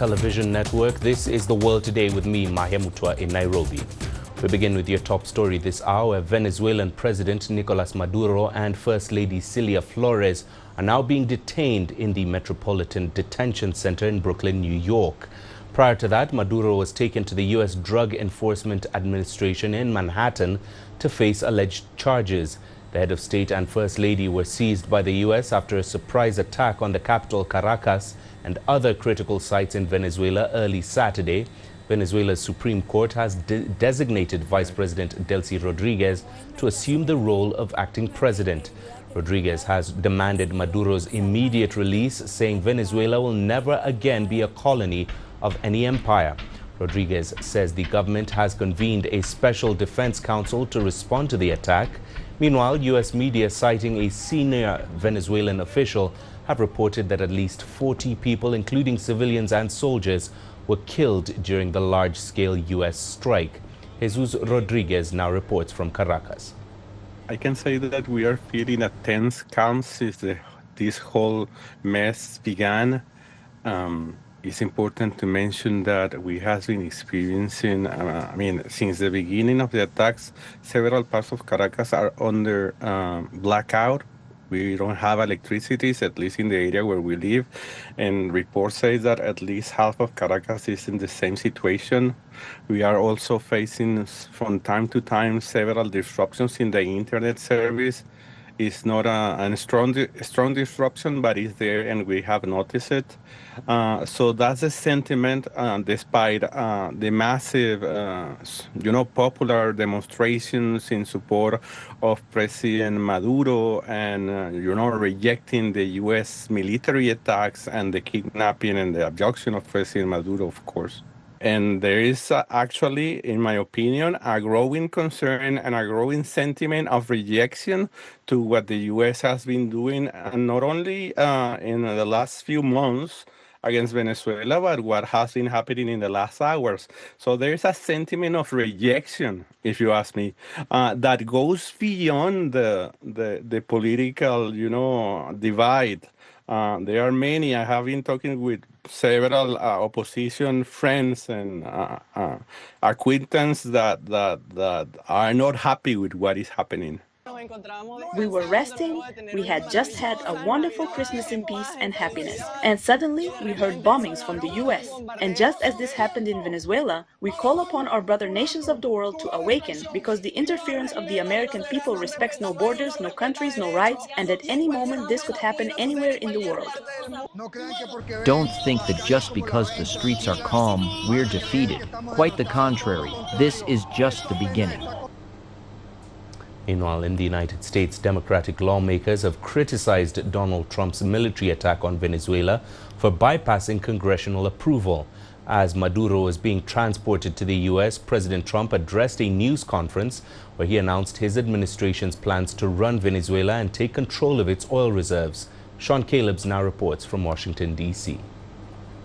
television network. This is The World Today with me, Mahia Mutua, in Nairobi. We begin with your top story this hour. Venezuelan President Nicolas Maduro and First Lady Cilia Flores are now being detained in the Metropolitan Detention Center in Brooklyn, New York. Prior to that, Maduro was taken to the U.S. Drug Enforcement Administration in Manhattan to face alleged charges. The head of state and First Lady were seized by the U.S. after a surprise attack on the capital Caracas and other critical sites in Venezuela early Saturday. Venezuela's Supreme Court has designated Vice President Delcy Rodriguez to assume the role of acting president. Rodriguez has demanded Maduro's immediate release, saying Venezuela will never again be a colony of any empire. Rodriguez says the government has convened a special defense council to respond to the attack. Meanwhile, U.S. media citing a senior Venezuelan official have reported that at least 40 people, including civilians and soldiers, were killed during the large-scale U.S. strike. Jesus Rodriguez now reports from Caracas. I can say that we are feeling a tense calm since this whole mess began. It's important to mention that we have been experiencing, since the beginning of the attacks, several parts of Caracas are under blackout. We don't have electricity, at least in the area where we live. And reports say that at least half of Caracas is in the same situation. We are also facing, from time to time, several disruptions in the internet service. It's not a strong disruption, but it's there, and we have noticed it. So that's the sentiment, despite the massive, popular demonstrations in support of President Maduro and, rejecting the U.S. military attacks and the kidnapping and the abduction of President Maduro, of course. And there is actually, in my opinion, a growing concern and a growing sentiment of rejection to what the U.S. has been doing, and not only in the last few months against Venezuela, but what has been happening in the last hours. So there is a sentiment of rejection, if you ask me, that goes beyond the political, divide. There are many. I have been talking with several opposition friends and acquaintances that are not happy with what is happening. We were resting, we had just had a wonderful Christmas in peace and happiness, and suddenly we heard bombings from the US. And just as this happened in Venezuela, we call upon our brother nations of the world to awaken, because the interference of the American people respects no borders, no countries, no rights, and at any moment this could happen anywhere in the world. Don't think that just because the streets are calm, we're defeated. Quite the contrary, this is just the beginning. Meanwhile, in the United States, Democratic lawmakers have criticized Donald Trump's military attack on Venezuela for bypassing congressional approval. As Maduro is being transported to the U.S., President Trump addressed a news conference where he announced his administration's plans to run Venezuela and take control of its oil reserves. Sean Calebs now reports from Washington, D.C.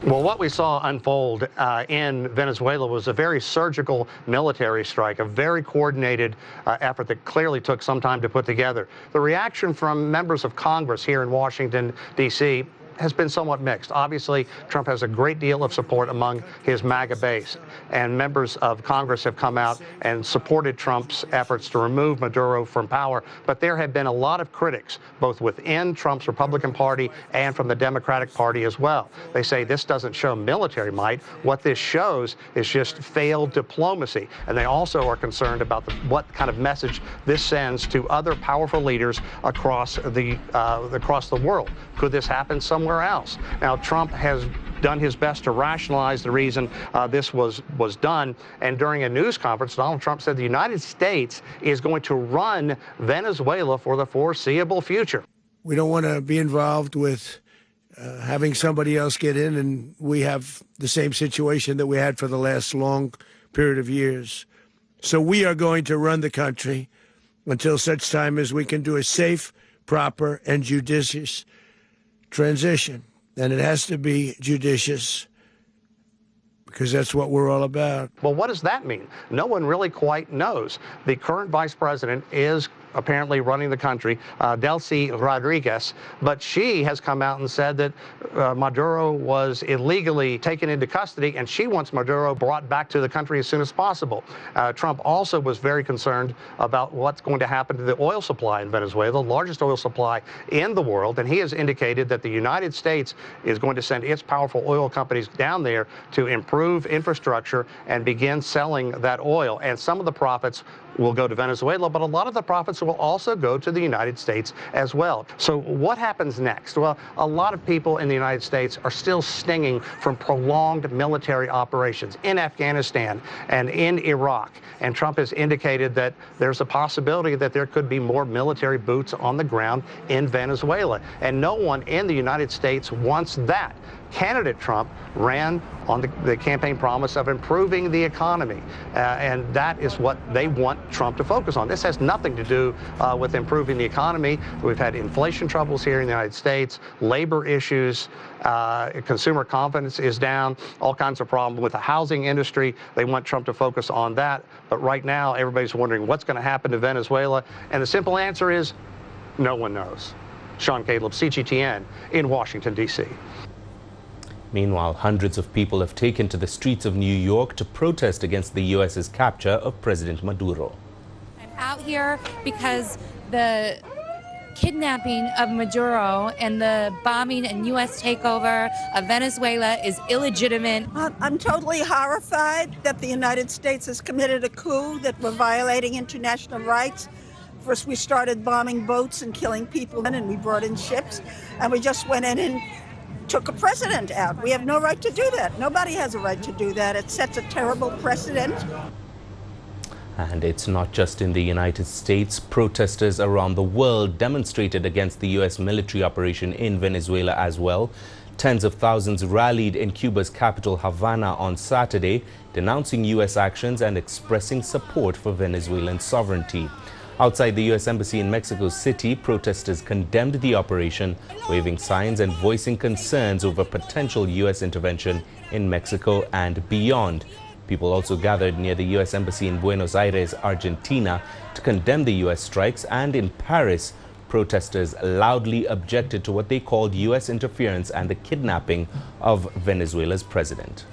Well, what we saw unfold in Venezuela was a very surgical military strike, a very coordinated effort that clearly took some time to put together. The reaction from members of Congress here in Washington, D.C., has been somewhat mixed. Obviously, Trump has a great deal of support among his MAGA base, and members of Congress have come out and supported Trump's efforts to remove Maduro from power. But there have been a lot of critics, both within Trump's Republican Party and from the Democratic Party as well. They say this doesn't show military might. What this shows is just failed diplomacy. And they also are concerned about what kind of message this sends to other powerful leaders across the world. Could this happen somewhere else? Now, Trump has done his best to rationalize the reason this was done. And during a news conference, Donald Trump said the United States is going to run Venezuela for the foreseeable future. We don't want to be involved with having somebody else get in, and we have the same situation that we had for the last long period of years. So we are going to run the country until such time as we can do a safe, proper, and judicious transition. And it has to be judicious, because that's what we're all about. Well, what does that mean? No one really quite knows. The current vice president is apparently running the country, Delcy Rodriguez, but she has come out and said that Maduro was illegally taken into custody, and she wants Maduro brought back to the country as soon as possible. Trump also was very concerned about what's going to happen to the oil supply in Venezuela, the largest oil supply in the world, and he has indicated that the United States is going to send its powerful oil companies down there to improve infrastructure and begin selling that oil. And some of the profits will go to Venezuela, but a lot of the profits will also go to the United States as well. So what happens next? Well, a lot of people in the United States are still stinging from prolonged military operations in Afghanistan and in Iraq. And Trump has indicated that there's a possibility that there could be more military boots on the ground in Venezuela. And no one in the United States wants that. Candidate Trump ran on the campaign promise of improving the economy, and that is what they want Trump to focus on. This has nothing to do with improving the economy. We've had inflation troubles here in the United States, labor issues, consumer confidence is down, all kinds of problems with the housing industry. They want Trump to focus on that, but right now everybody's wondering what's going to happen to Venezuela, and the simple answer is no one knows. Sean Caleb, CGTN in Washington, D.C. Meanwhile, hundreds of people have taken to the streets of New York to protest against the U.S.'s capture of President Maduro. I'm out here because the kidnapping of Maduro and the bombing and U.S. takeover of Venezuela is illegitimate. I'm totally horrified that the United States has committed a coup, that we're violating international rights. First, we started bombing boats and killing people, and we brought in ships, and we just went in and took a president out. We have no right to do that. Nobody has a right to do that. It sets a terrible precedent. And it's not just in the United States. Protesters around the world demonstrated against the U.S. military operation in Venezuela as well. Tens of thousands rallied in Cuba's capital, Havana, on Saturday, denouncing U.S. actions and expressing support for Venezuelan sovereignty. Outside the U.S. Embassy in Mexico City, protesters condemned the operation, waving signs and voicing concerns over potential U.S. intervention in Mexico and beyond. People also gathered near the U.S. Embassy in Buenos Aires, Argentina, to condemn the U.S. strikes, and in Paris, protesters loudly objected to what they called U.S. interference and the kidnapping of Venezuela's president.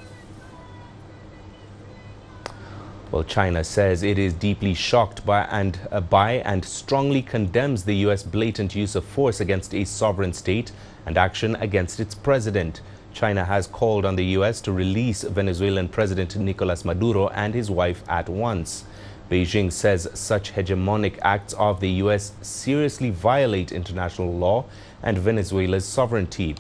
Well, China says it is deeply shocked by and strongly condemns the U.S. blatant use of force against a sovereign state and action against its president. China has called on the U.S. to release Venezuelan President Nicolas Maduro and his wife at once. Beijing says such hegemonic acts of the U.S. seriously violate international law and Venezuela's sovereignty.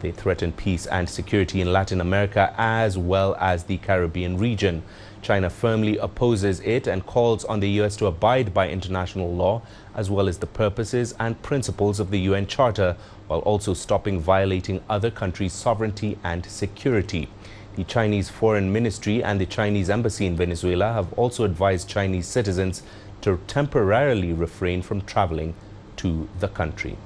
They threaten peace and security in Latin America as well as the Caribbean region. China firmly opposes it and calls on the U.S. to abide by international law as well as the purposes and principles of the UN Charter, while also stopping violating other countries' sovereignty and security. The Chinese Foreign Ministry and the Chinese Embassy in Venezuela have also advised Chinese citizens to temporarily refrain from traveling to the country.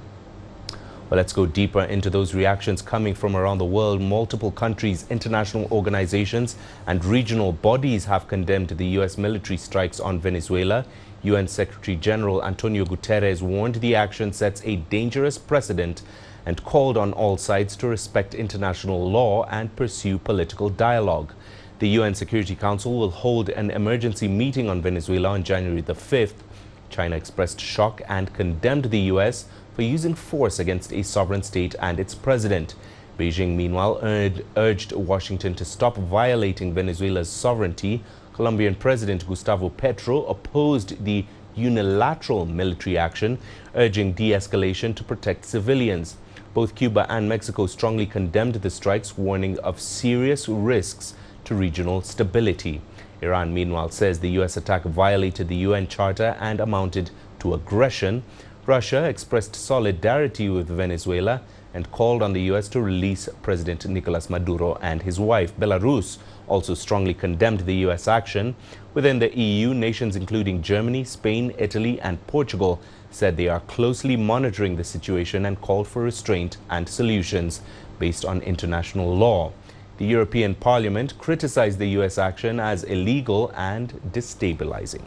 Well, let's go deeper into those reactions coming from around the world. Multiple countries, international organizations and regional bodies have condemned the U.S. military strikes on Venezuela. UN Secretary General Antonio Guterres warned the action sets a dangerous precedent and called on all sides to respect international law and pursue political dialogue. The UN Security Council will hold an emergency meeting on Venezuela on January the 5th. China expressed shock and condemned the U.S. for using force against a sovereign state and its president. Beijing, meanwhile, urged Washington to stop violating Venezuela's sovereignty. Colombian President Gustavo Petro opposed the unilateral military action, urging de-escalation to protect civilians. Both Cuba and Mexico strongly condemned the strikes, warning of serious risks to regional stability. Iran, meanwhile, says the U.S. attack violated the UN Charter and amounted to aggression. Russia expressed solidarity with Venezuela and called on the U.S. to release President Nicolas Maduro and his wife. Belarus also strongly condemned the U.S. action. Within the EU, nations including Germany, Spain, Italy and Portugal said they are closely monitoring the situation and called for restraint and solutions based on international law. The European Parliament criticized the U.S. action as illegal and destabilizing.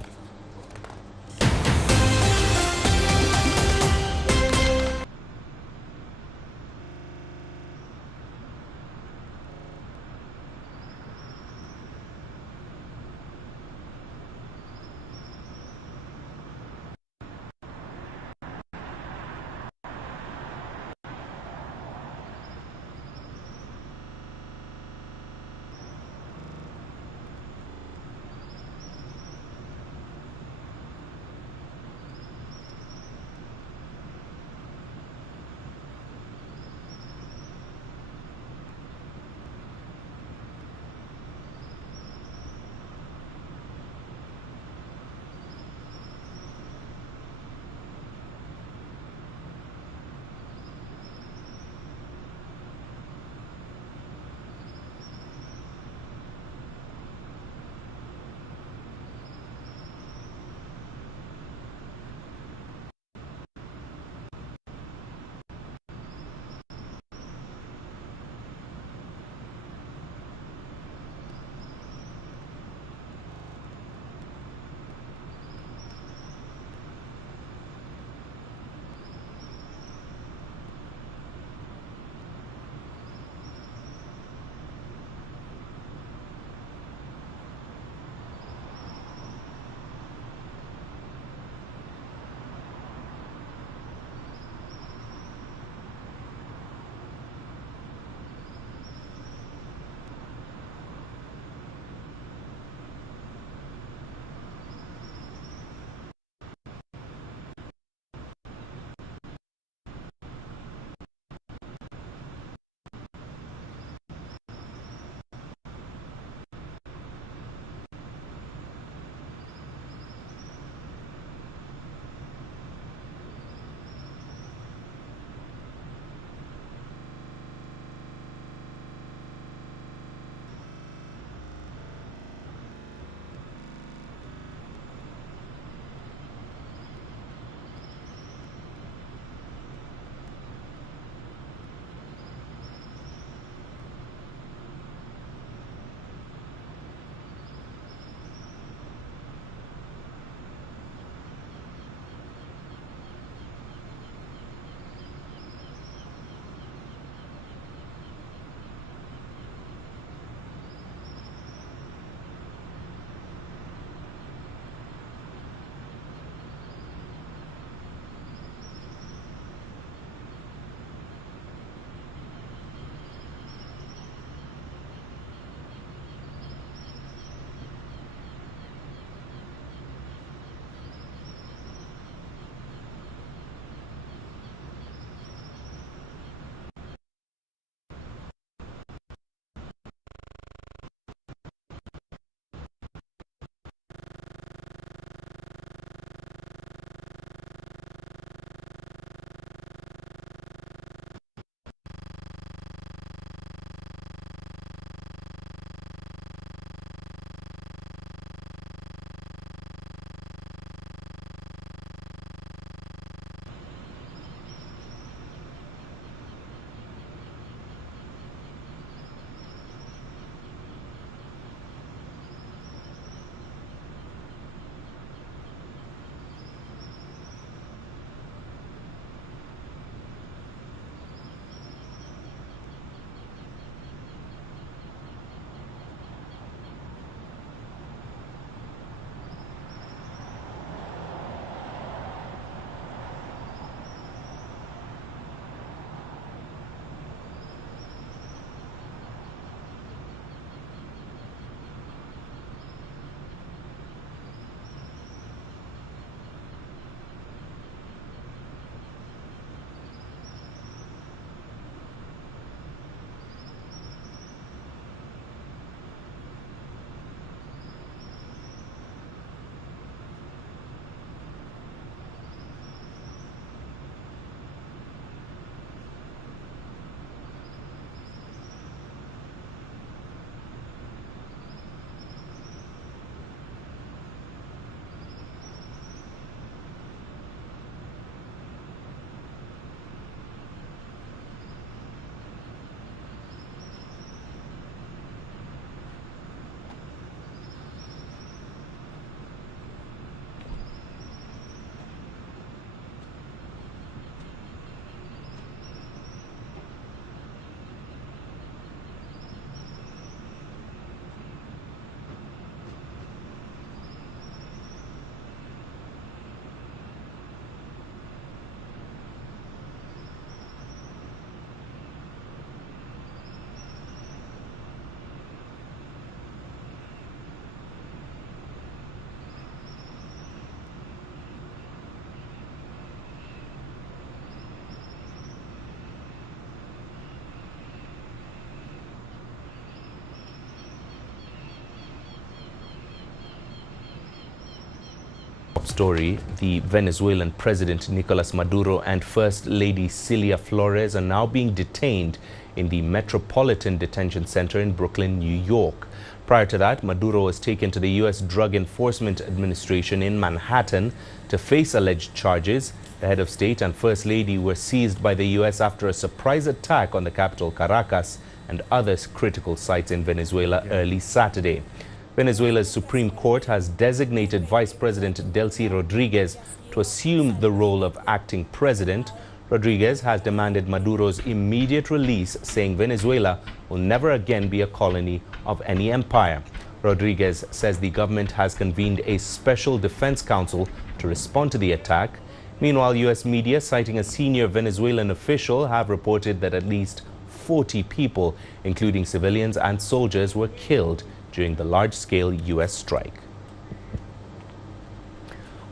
story, the Venezuelan President Nicolas Maduro and First Lady Cilia Flores are now being detained in the Metropolitan Detention Center in Brooklyn, New York. Prior to that, Maduro was taken to the U.S. Drug Enforcement Administration in Manhattan to face alleged charges. The head of state and First Lady were seized by the U.S. after a surprise attack on the capital Caracas and other critical sites in Venezuela early Saturday. Venezuela's Supreme Court has designated Vice President Delcy Rodriguez to assume the role of acting president. Rodriguez has demanded Maduro's immediate release, saying Venezuela will never again be a colony of any empire. Rodriguez says the government has convened a special defense council to respond to the attack. Meanwhile, U.S. media, citing a senior Venezuelan official, have reported that at least 40 people, including civilians and soldiers, were killed during the large-scale U.S. strike.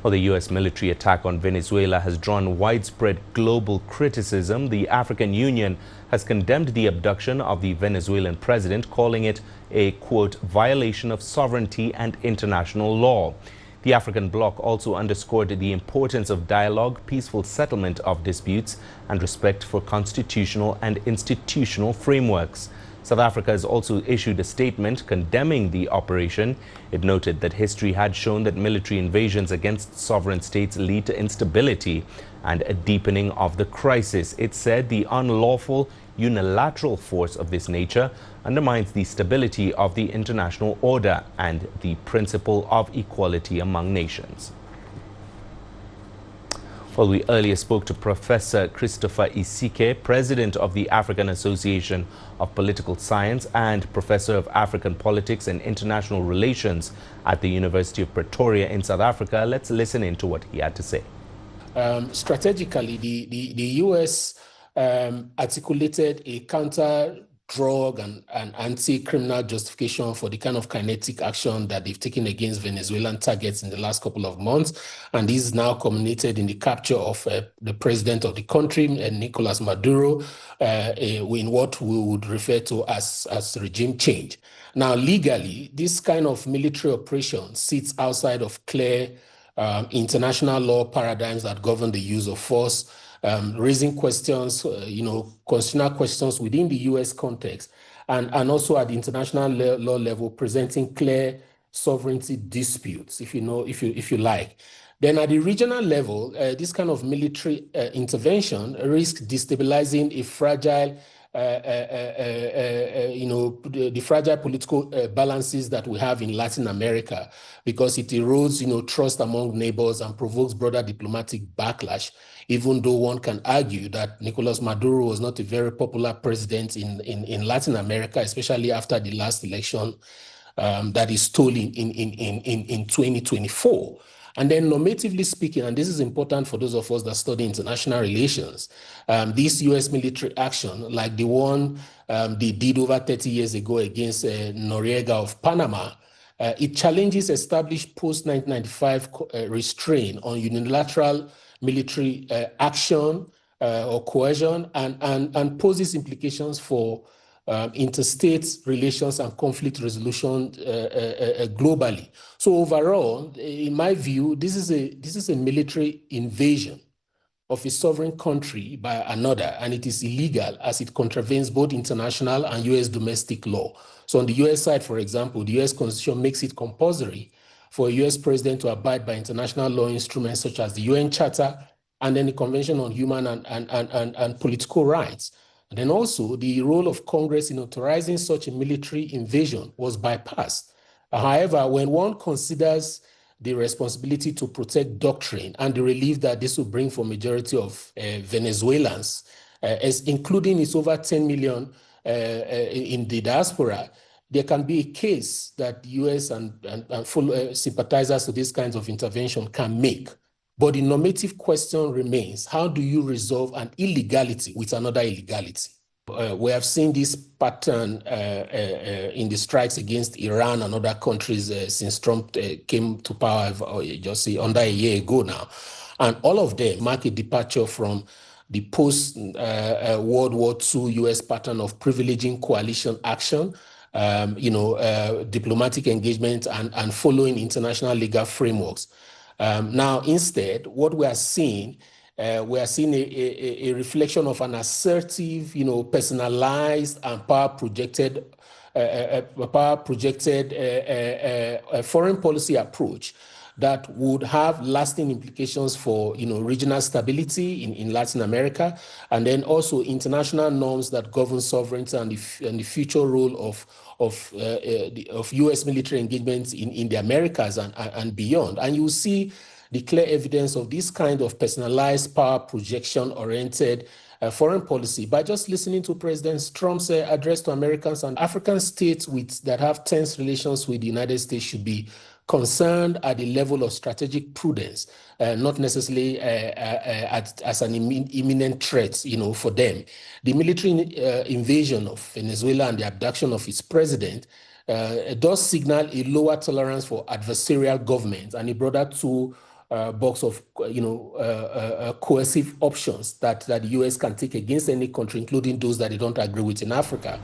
Well, the U.S. military attack on Venezuela has drawn widespread global criticism. The African Union has condemned the abduction of the Venezuelan president, calling it a, quote, violation of sovereignty and international law. The African bloc also underscored the importance of dialogue, peaceful settlement of disputes, and respect for constitutional and institutional frameworks. South Africa has also issued a statement condemning the operation. It noted that history had shown that military invasions against sovereign states lead to instability and a deepening of the crisis. It said the unlawful unilateral force of this nature undermines the stability of the international order and the principle of equality among nations. Well, we earlier spoke to Professor Christopher Isike, President of the African Association of Political Science and Professor of African Politics and International Relations at the University of Pretoria in South Africa. Let's listen in to what he had to say. Strategically, the U.S. articulated a counter-drug and anti-criminal justification for the kind of kinetic action that they've taken against Venezuelan targets in the last couple of months. And this is now culminated in the capture of the president of the country, Nicolas Maduro, in what we would refer to as regime change. Now, legally, this kind of military operation sits outside of clear international law paradigms that govern the use of force, raising questions, constitutional questions within the U.S. context, and also at the international law level, presenting clear sovereignty disputes, if you like. Then at the regional level, this kind of military intervention risks destabilizing a fragile, the fragile political balances that we have in Latin America, because it erodes, trust among neighbors and provokes broader diplomatic backlash, even though one can argue that Nicolas Maduro was not a very popular president in Latin America, especially after the last election that is stolen in 2024. And then normatively speaking, and this is important for those of us that study international relations, this U.S. military action, like the one they did over 30 years ago against Noriega of Panama, it challenges established post-1995 restraint on unilateral military action or coercion and poses implications for interstate relations and conflict resolution globally. So overall, in my view, this is a military invasion of a sovereign country by another, and it is illegal as it contravenes both international and U.S. domestic law. So on the U.S. side, for example, the U.S. Constitution makes it compulsory for a U.S. president to abide by international law instruments such as the UN Charter and then the Convention on Human and Political Rights. And then also the role of Congress in authorizing such a military invasion was bypassed. However, when one considers the responsibility to protect doctrine and the relief that this will bring for majority of Venezuelans, including its over 10 million in the diaspora, there can be a case that the U.S. and full sympathizers to these kinds of intervention can make. But the normative question remains, how do you resolve an illegality with another illegality? We have seen this pattern in the strikes against Iran and other countries since Trump came to power just under a year ago now. And all of them mark a departure from the post-World War II U.S. pattern of privileging coalition action, diplomatic engagement and following international legal frameworks. Now, instead, what we are seeing a reflection of an assertive, personalized and power-projected foreign policy approach that would have lasting implications for regional stability in Latin America, and then also international norms that govern sovereignty and the future role of U.S. military engagements in the Americas and beyond. And you will see the clear evidence of this kind of personalized power projection-oriented foreign policy by just listening to President Trump's address to Americans. And African states that have tense relations with the United States should be concerned at the level of strategic prudence, not necessarily as an imminent threat, for them. The military invasion of Venezuela and the abduction of its president does signal a lower tolerance for adversarial government and a broader box of coercive options that the U.S. can take against any country, including those that they don't agree with in Africa.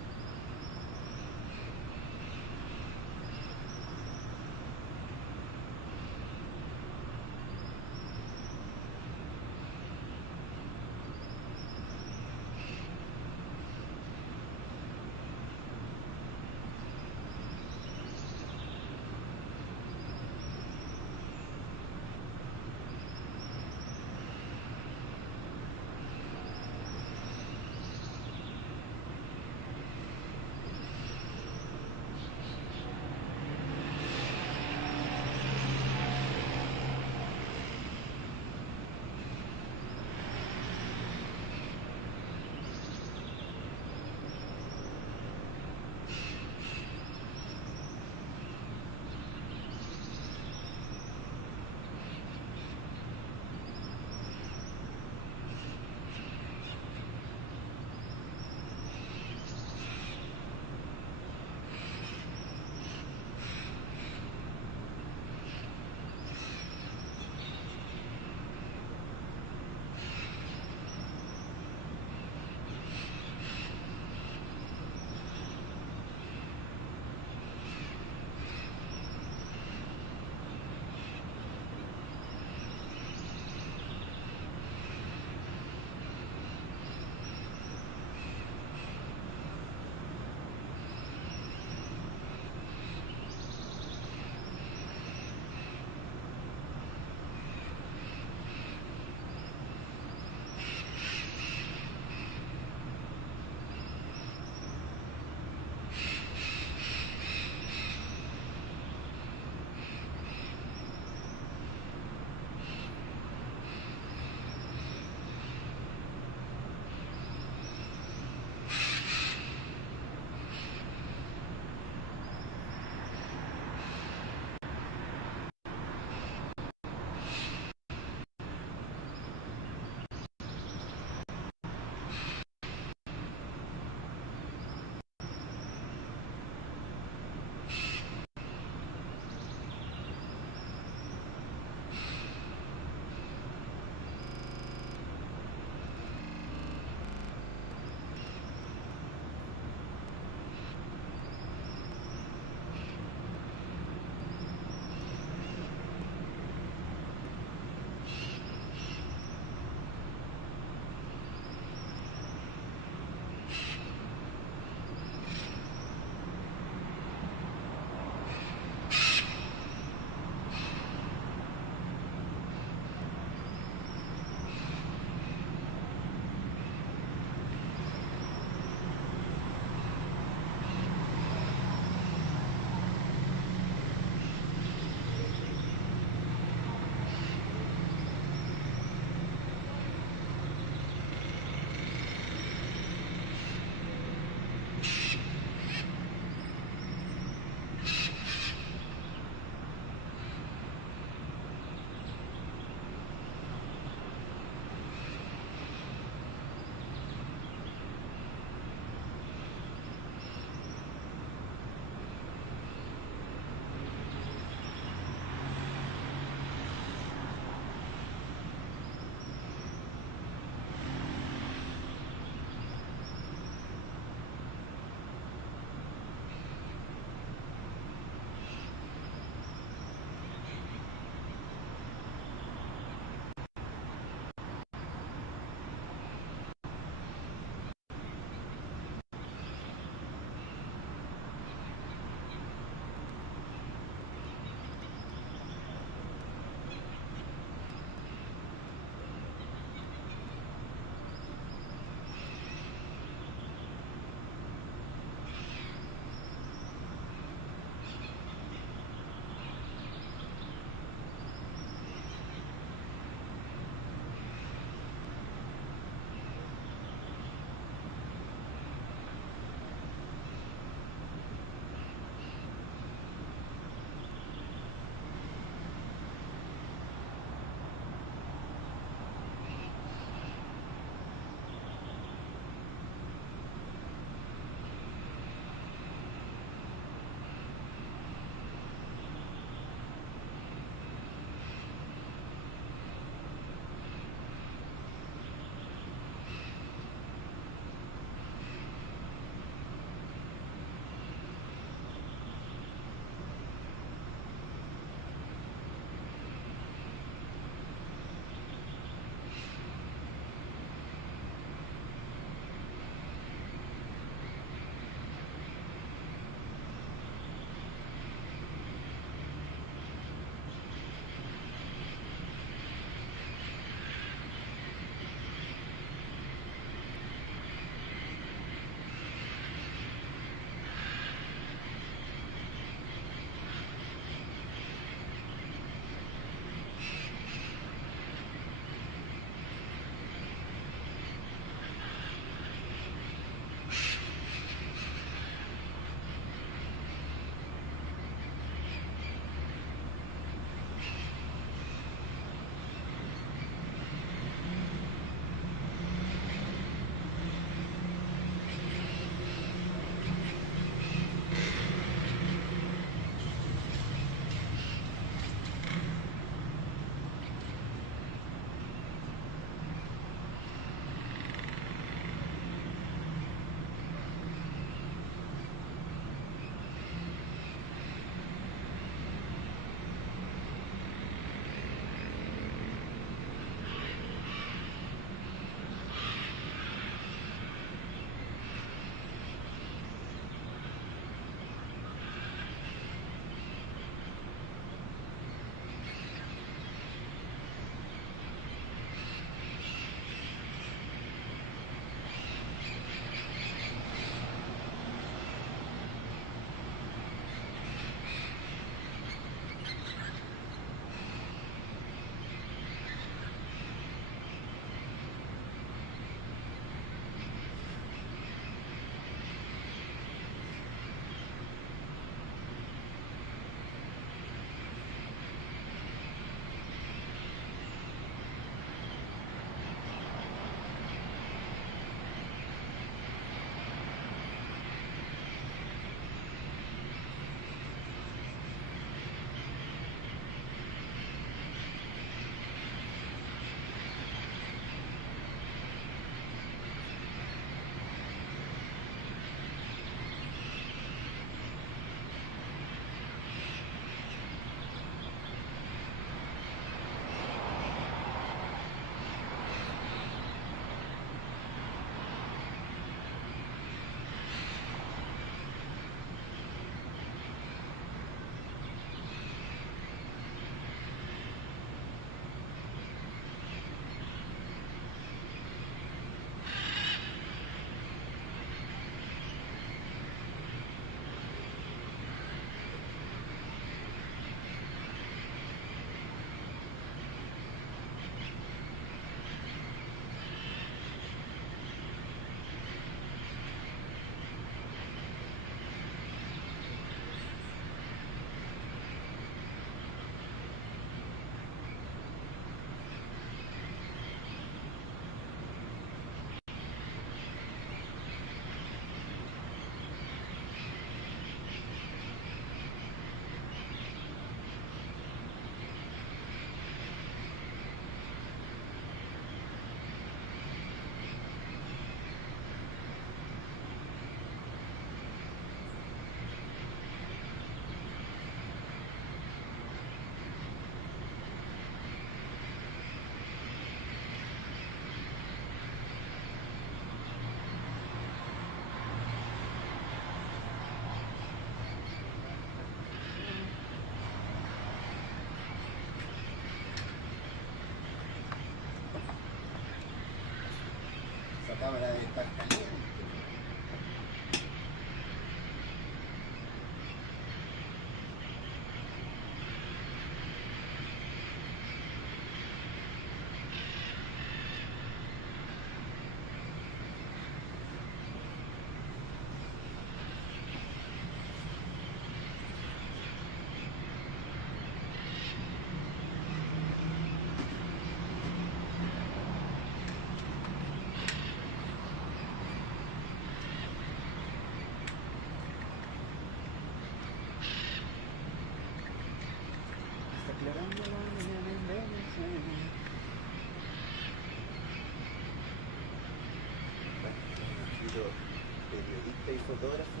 Periodista y fotógrafo.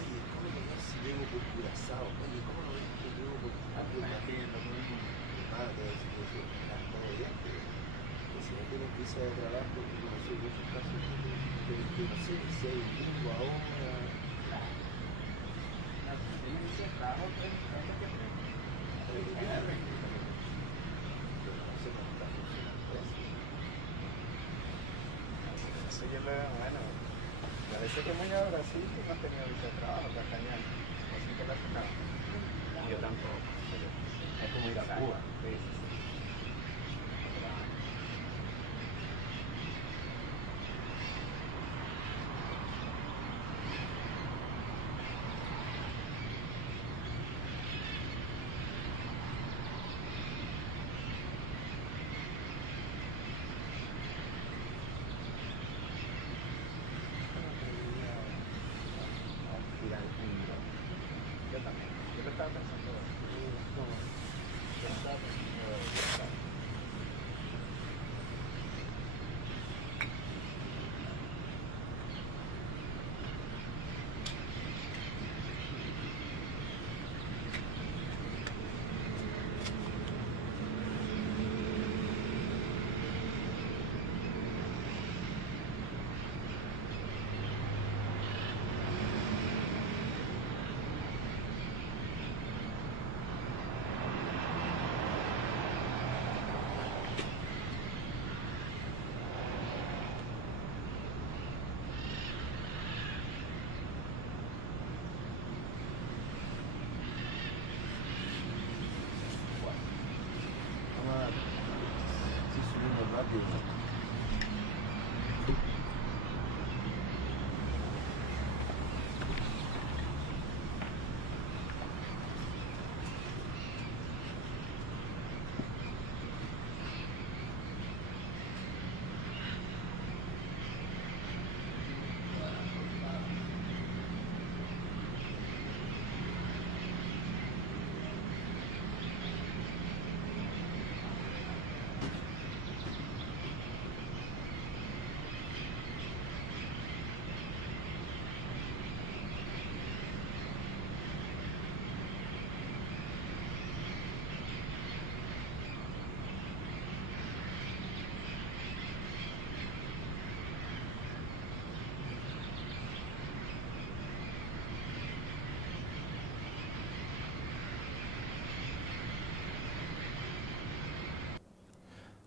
Oye, ¿cómo no ver si llego por Curazao? Oye, ¿cómo no ver que llego por todo bien, que si no tienes visa de trabajo, yo conocí muchos casos que no sé si hay un bingo ahora. Sí, yo le veo, bueno, parece que muy a Brasil que no tenía visa de trabajo, está cañón. Así que la sacaba. Yo tampoco. Es como ir a Cuba. Sí. Yo también. Yo lo estaba pensando.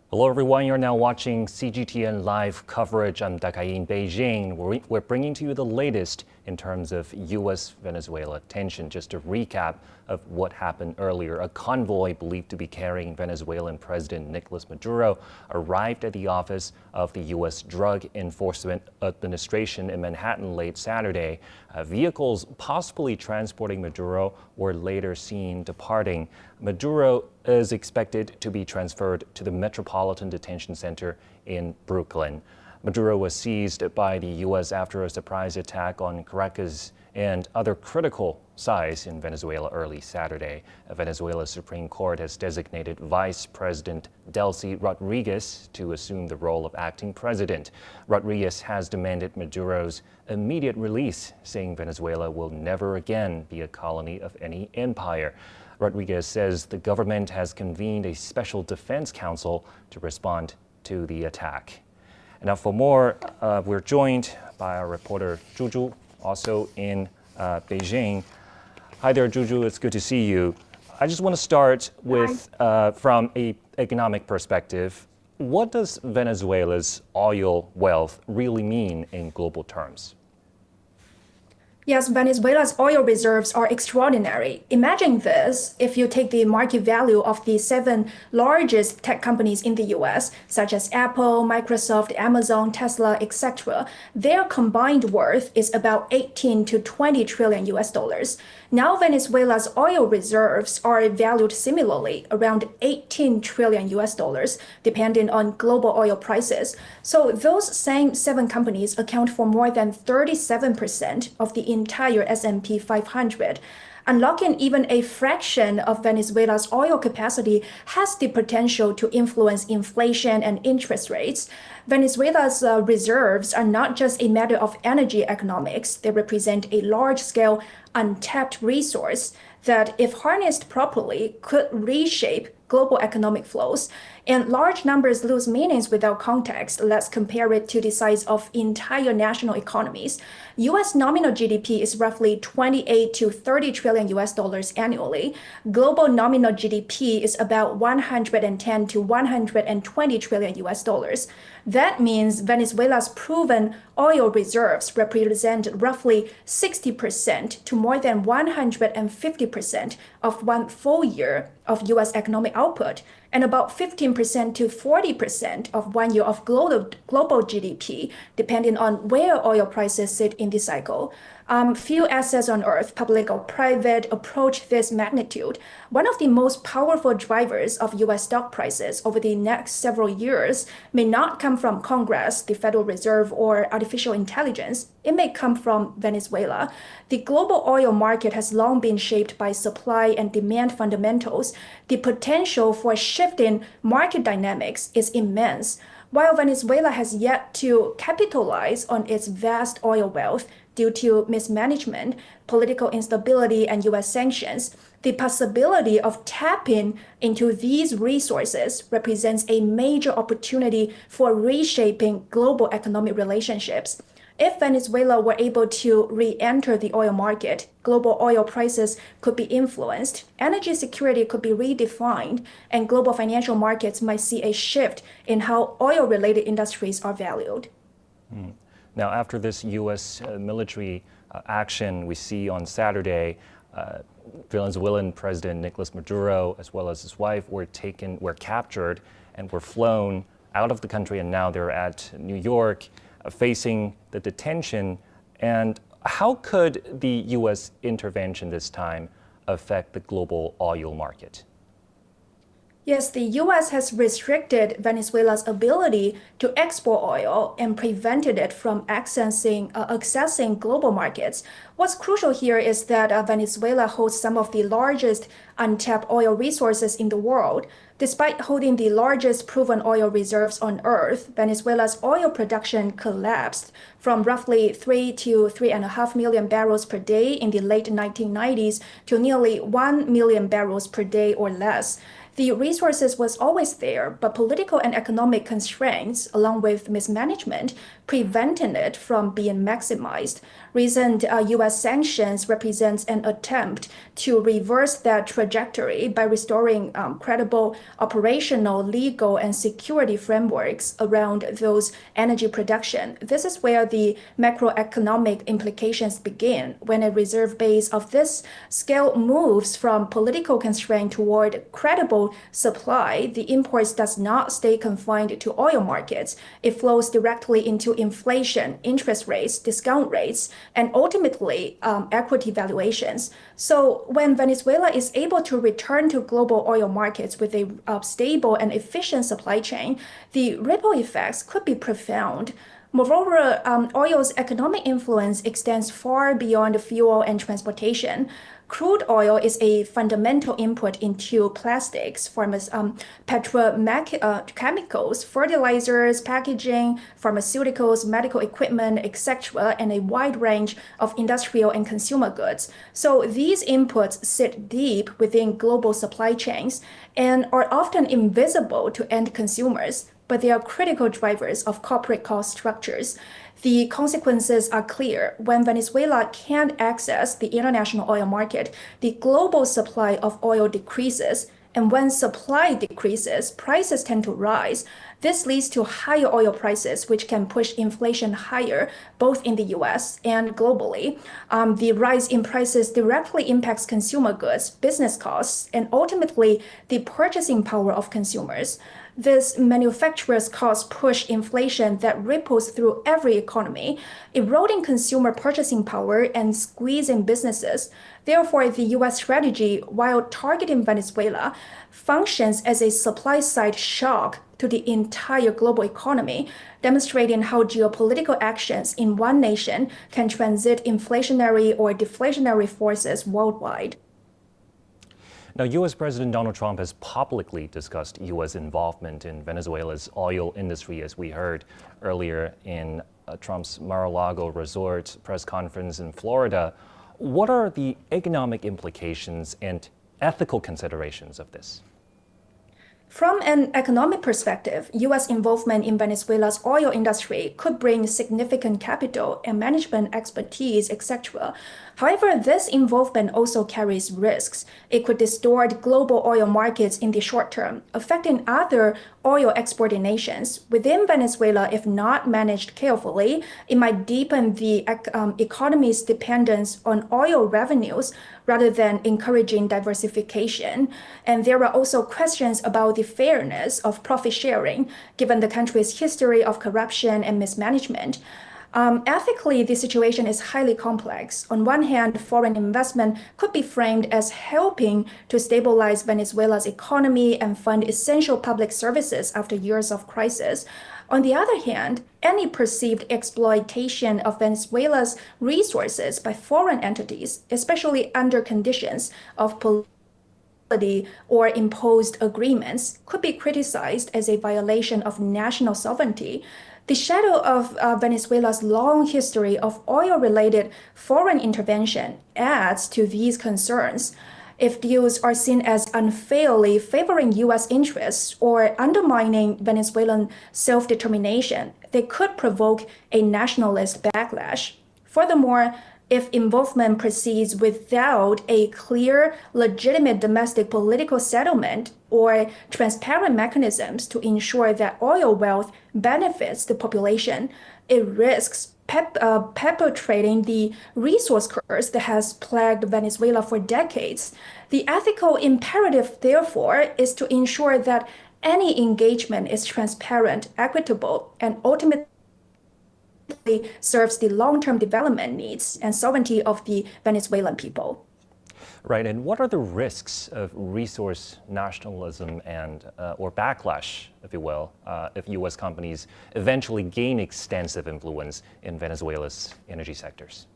Hello everyone, you're now watching CGTN live coverage. I'm Dakai in Beijing. We're bringing to you the latest in terms of U.S.-Venezuela tension. Just a recap of what happened earlier. A convoy believed to be carrying Venezuelan President Nicolas Maduro arrived at the office of the U.S. Drug Enforcement Administration in Manhattan late Saturday. Vehicles possibly transporting Maduro were later seen departing. Maduro is expected to be transferred to the Metropolitan Detention Center in Brooklyn. Maduro was seized by the U.S. after a surprise attack on Caracas and other critical sites in Venezuela early Saturday. Venezuela's Supreme Court has designated Vice President Delcy Rodriguez to assume the role of acting president. Rodriguez has demanded Maduro's immediate release, saying Venezuela will never again be a colony of any empire. Rodriguez says the government has convened a special defense council to respond to the attack. And now for more, we're joined by our reporter Juju, also in Beijing. Hi there, Juju. It's good to see you. I just want to start with, from an economic perspective, what does Venezuela's oil wealth really mean in global terms? Yes, Venezuela's oil reserves are extraordinary. Imagine this: if you take the market value of the 7 largest tech companies in the US, such as Apple, Microsoft, Amazon, Tesla, etc., their combined worth is about 18 to 20 trillion US dollars. Now Venezuela's oil reserves are valued similarly, around 18 trillion US dollars, depending on global oil prices. So those same 7 companies account for more than 37% of the entire S&P 500. Unlocking even a fraction of Venezuela's oil capacity has the potential to influence inflation and interest rates. Venezuela's reserves are not just a matter of energy economics. They represent a large-scale, untapped resource that, if harnessed properly, could reshape global economic flows. And large numbers lose meanings without context. Let's compare it to the size of entire national economies. US nominal GDP is roughly 28 to 30 trillion US dollars annually. Global nominal GDP is about 110 to 120 trillion US dollars. That means Venezuela's proven oil reserves represent roughly 60% to more than 150% of 1 full year of US economic output, and about 15% to 40% of 1 year of global GDP, depending on where oil prices sit in the cycle. Few assets on Earth, public or private, approach this magnitude. One of the most powerful drivers of US stock prices over the next several years may not come from Congress, the Federal Reserve, or artificial intelligence. It may come from Venezuela. The global oil market has long been shaped by supply and demand fundamentals. The potential for shifting market dynamics is immense. While Venezuela has yet to capitalize on its vast oil wealth due to mismanagement, political instability, and US sanctions, the possibility of tapping into these resources represents a major opportunity for reshaping global economic relationships. If Venezuela were able to re-enter the oil market, global oil prices could be influenced, energy security could be redefined, and global financial markets might see a shift in how oil-related industries are valued. Now, after this U.S. military action we see on Saturday, Venezuelan President Nicolas Maduro, as well as his wife, were captured and were flown out of the country, and now they're at New York, facing the detention. And how could the U.S. intervention this time affect the global oil market? Yes, the U.S. has restricted Venezuela's ability to export oil and prevented it from accessing global markets. What's crucial here is that Venezuela holds some of the largest untapped oil resources in the world. Despite holding the largest proven oil reserves on Earth, Venezuela's oil production collapsed from roughly 3 to 3.5 million barrels per day in the late 1990s to nearly 1 million barrels per day or less. The resources was always there, but political and economic constraints, along with mismanagement, prevented it from being maximized. Recent U.S. sanctions represents an attempt to reverse that trajectory by restoring credible operational, legal, and security frameworks around those energy production. This is where the macroeconomic implications begin. When a reserve base of this scale moves from political constraint toward credible supply, the imports does not stay confined to oil markets. It flows directly into inflation, interest rates, discount rates, and ultimately equity valuations. So when Venezuela is able to return to global oil markets with a stable and efficient supply chain, the ripple effects could be profound. Moreover, oil's economic influence extends far beyond fuel and transportation. Crude oil is a fundamental input into plastics, petrochemicals, fertilizers, packaging, pharmaceuticals, medical equipment, etc., and a wide range of industrial and consumer goods. So these inputs sit deep within global supply chains and are often invisible to end consumers, but they are critical drivers of corporate cost structures. The consequences are clear. When Venezuela can't access the international oil market, the global supply of oil decreases. And when supply decreases, prices tend to rise. This leads to higher oil prices, which can push inflation higher, both in the US and globally. The rise in prices directly impacts consumer goods, business costs, and ultimately the purchasing power of consumers. This manufacturers' costs push inflation that ripples through every economy, eroding consumer purchasing power and squeezing businesses. Therefore, the US strategy, while targeting Venezuela, functions as a supply-side shock to the entire global economy, demonstrating how geopolitical actions in one nation can transit inflationary or deflationary forces worldwide. Now, U.S. President Donald Trump has publicly discussed U.S. involvement in Venezuela's oil industry, as we heard earlier in Trump's Mar-a-Lago resort press conference in Florida. What are the economic implications and ethical considerations of this? From an economic perspective, U.S. involvement in Venezuela's oil industry could bring significant capital and management expertise, etc. However, this involvement also carries risks. It could distort global oil markets in the short term, affecting other oil exporting nations. Within Venezuela, if not managed carefully, it might deepen the economy's dependence on oil revenues rather than encouraging diversification. And there are also questions about the fairness of profit sharing, given the country's history of corruption and mismanagement. Ethically, the situation is highly complex. On one hand, foreign investment could be framed as helping to stabilize Venezuela's economy and fund essential public services after years of crisis. On the other hand, any perceived exploitation of Venezuela's resources by foreign entities, especially under conditions of or imposed agreements, could be criticized as a violation of national sovereignty. The shadow of Venezuela's long history of oil-related foreign intervention adds to these concerns. If deals are seen as unfairly favoring U.S. interests or undermining Venezuelan self-determination, they could provoke a nationalist backlash. Furthermore, if involvement proceeds without a clear, legitimate domestic political settlement or transparent mechanisms to ensure that oil wealth benefits the population, it risks perpetuating the resource curse that has plagued Venezuela for decades. The ethical imperative, therefore, is to ensure that any engagement is transparent, equitable, and ultimately serves the long-term development needs and sovereignty of the Venezuelan people. Right, and what are the risks of resource nationalism and or backlash, if you will, if U.S. companies eventually gain extensive influence in Venezuela's energy sectors?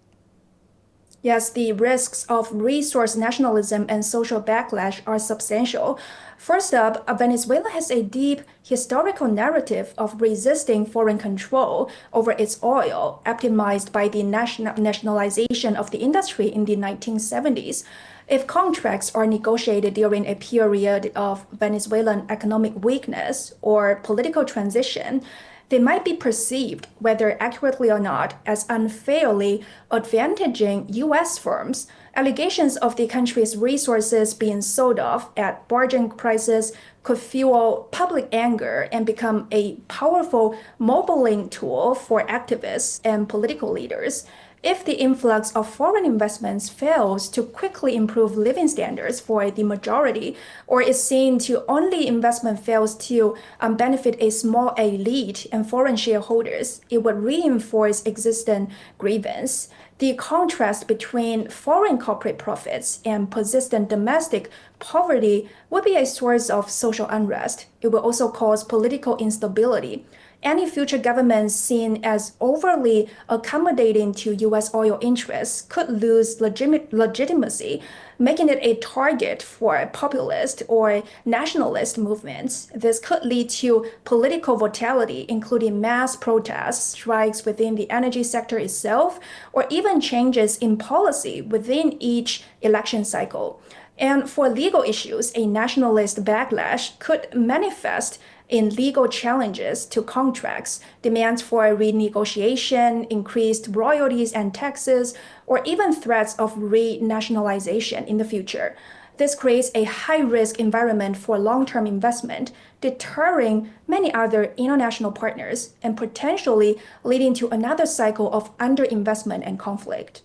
Yes, the risks of resource nationalism and social backlash are substantial. First up, Venezuela has a deep historical narrative of resisting foreign control over its oil, optimized by the nationalization of the industry in the 1970s. If contracts are negotiated during a period of Venezuelan economic weakness or political transition, they might be perceived, whether accurately or not, as unfairly advantaging U.S. firms. Allegations of the country's resources being sold off at bargain prices could fuel public anger and become a powerful mobiling tool for activists and political leaders. If the influx of foreign investments fails to quickly improve living standards for the majority, or is seen to only investment fails to benefit a small elite and foreign shareholders, it would reinforce existing grievance. The contrast between foreign corporate profits and persistent domestic poverty would be a source of social unrest. It will also cause political instability. Any future government seen as overly accommodating to U.S. oil interests could lose legitimacy, making it a target for populist or nationalist movements. This could lead to political volatility, including mass protests, strikes within the energy sector itself, or even changes in policy within each election cycle. And for legal issues, a nationalist backlash could manifest in legal challenges to contracts, demands for renegotiation, increased royalties and taxes, or even threats of renationalization in the future. this creates a high-risk environment for long-term investment, deterring many other international partners and potentially leading to another cycle of underinvestment and conflict.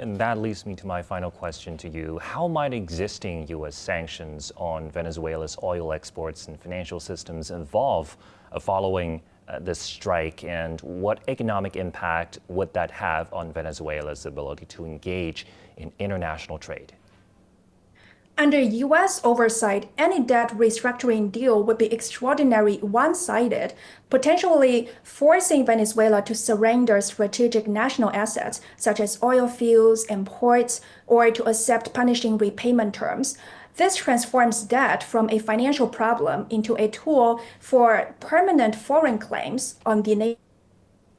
And that leads me to my final question to you. How might existing U.S. sanctions on Venezuela's oil exports and financial systems evolve following this strike, and what economic impact would that have on Venezuela's ability to engage in international trade? Under U.S. oversight, any debt restructuring deal would be extraordinarily one-sided, potentially forcing Venezuela to surrender strategic national assets such as oil fields and ports, or to accept punishing repayment terms. This transforms debt from a financial problem into a tool for permanent foreign claims on the nation's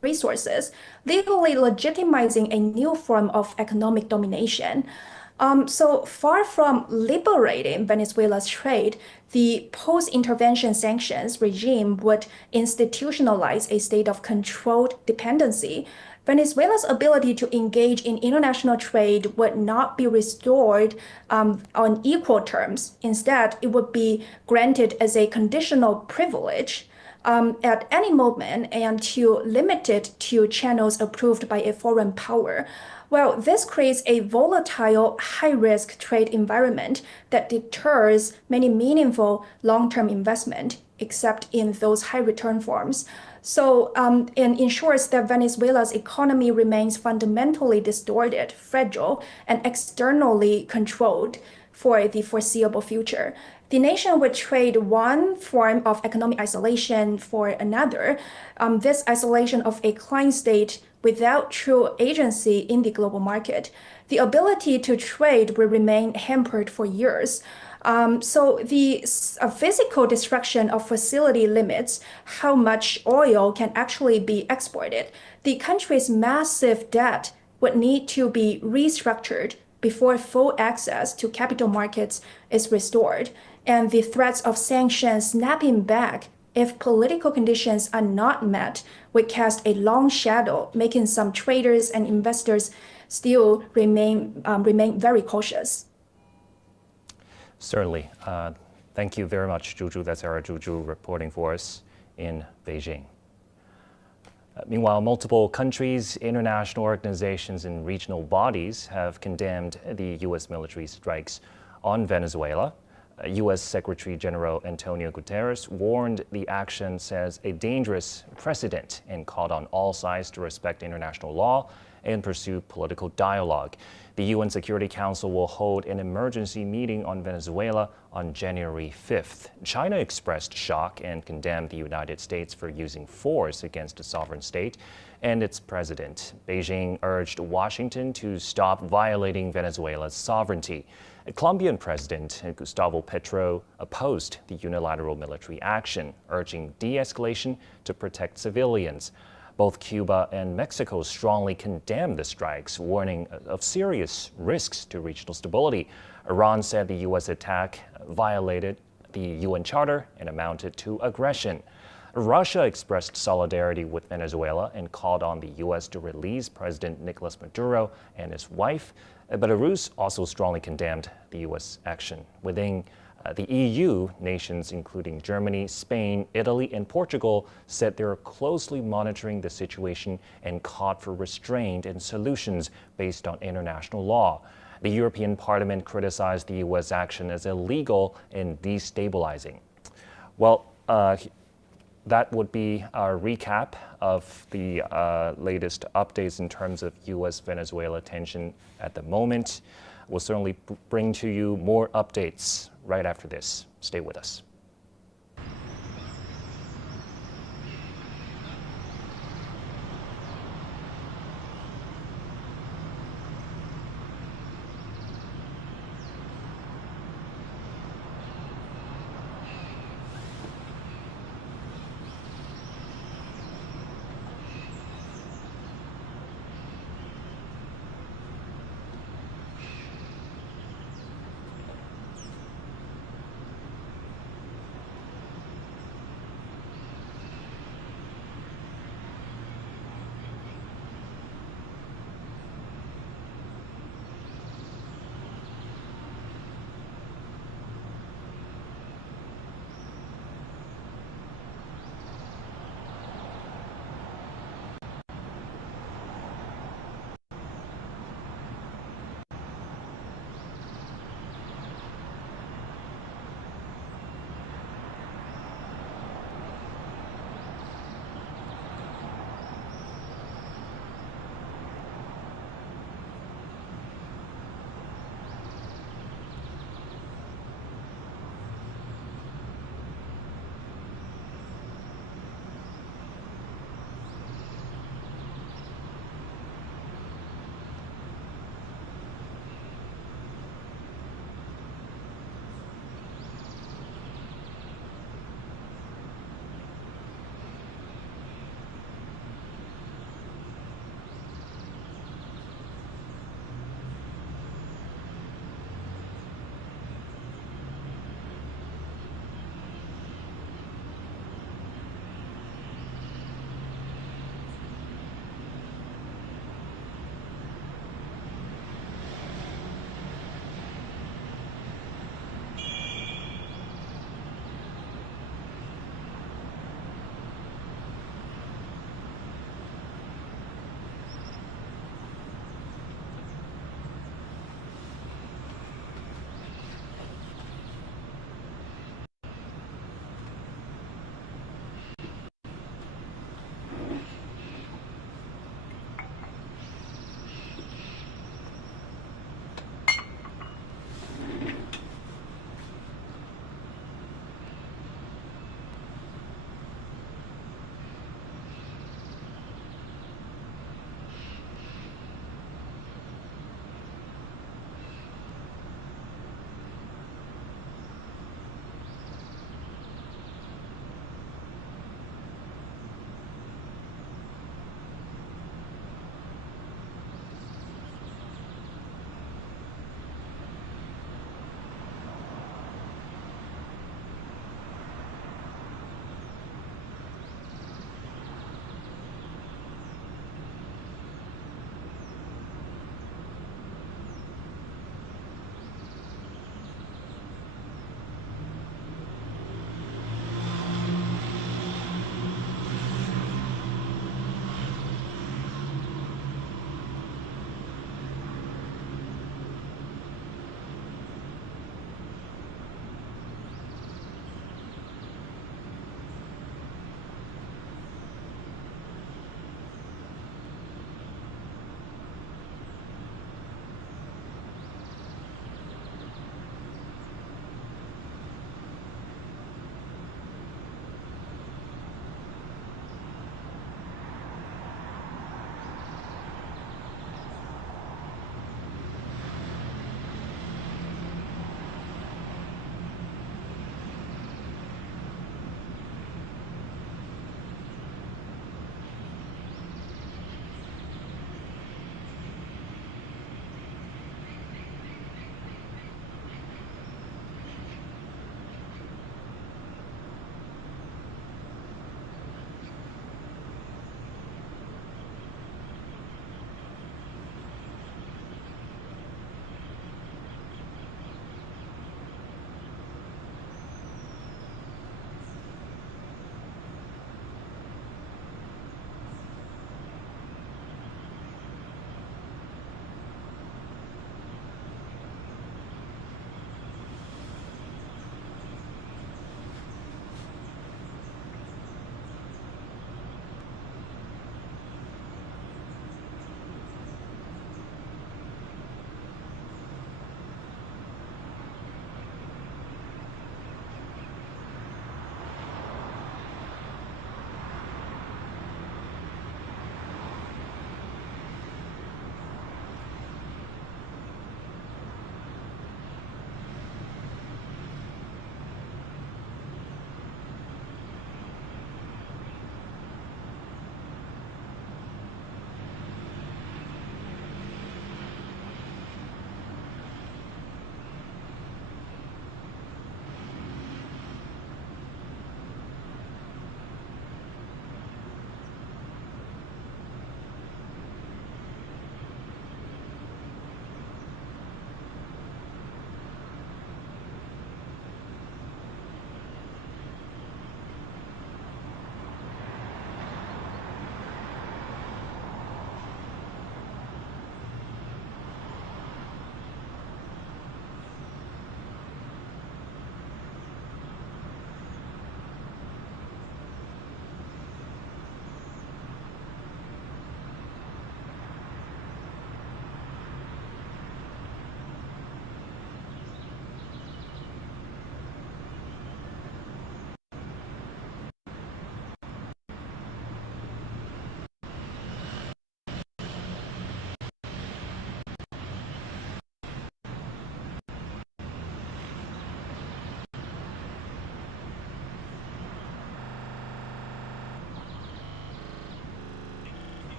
resources, legally legitimizing a new form of economic domination. So far from liberating Venezuela's trade, the post-intervention sanctions regime would institutionalize a state of controlled dependency. Venezuela's ability to engage in international trade would not be restored on equal terms. Instead, it would be granted as a conditional privilege at any moment and limited to channels approved by a foreign power. Well, this creates a volatile, high-risk trade environment that deters many meaningful long-term investment, except in those high-return forms. So, and ensures that Venezuela's economy remains fundamentally distorted, fragile, and externally controlled for the foreseeable future. The nation would trade one form of economic isolation for another. This isolation of a client state without true agency in the global market. The ability to trade will remain hampered for years. So the physical destruction of facility limits how much oil can actually be exported. The country's massive debt would need to be restructured before full access to capital markets is restored. And the threats of sanctions snapping back if political conditions are not met would cast a long shadow, making some traders and investors still remain very cautious. Certainly. Thank you very much, Juju. That's Sarah Juju reporting for us in Beijing. Meanwhile, multiple countries, international organizations, and regional bodies have condemned the U.S. military strikes on Venezuela. U.S. Secretary General Antonio Guterres warned the action sets a dangerous precedent and called on all sides to respect international law and pursue political dialogue. The UN Security Council will hold an emergency meeting on Venezuela on January 5th. China expressed shock and condemned the United States for using force against a sovereign state and its president. Beijing urged Washington to stop violating Venezuela's sovereignty. Colombian President Gustavo Petro opposed the unilateral military action, urging de-escalation to protect civilians. Both Cuba and Mexico strongly condemned the strikes, warning of serious risks to regional stability. Iran said the U.S. attack violated the UN Charter and amounted to aggression. Russia expressed solidarity with Venezuela and called on the U.S. to release President Nicolas Maduro and his wife. Belarus also strongly condemned the U.S. action. Within the EU, nations including Germany, Spain, Italy, and Portugal said they are closely monitoring the situation and called for restraint and solutions based on international law. The European Parliament criticized the U.S. action as illegal and destabilizing. Well, that would be our recap of the latest updates in terms of U.S.-Venezuela tension at the moment. We'll certainly bring to you more updates right after this. Stay with us.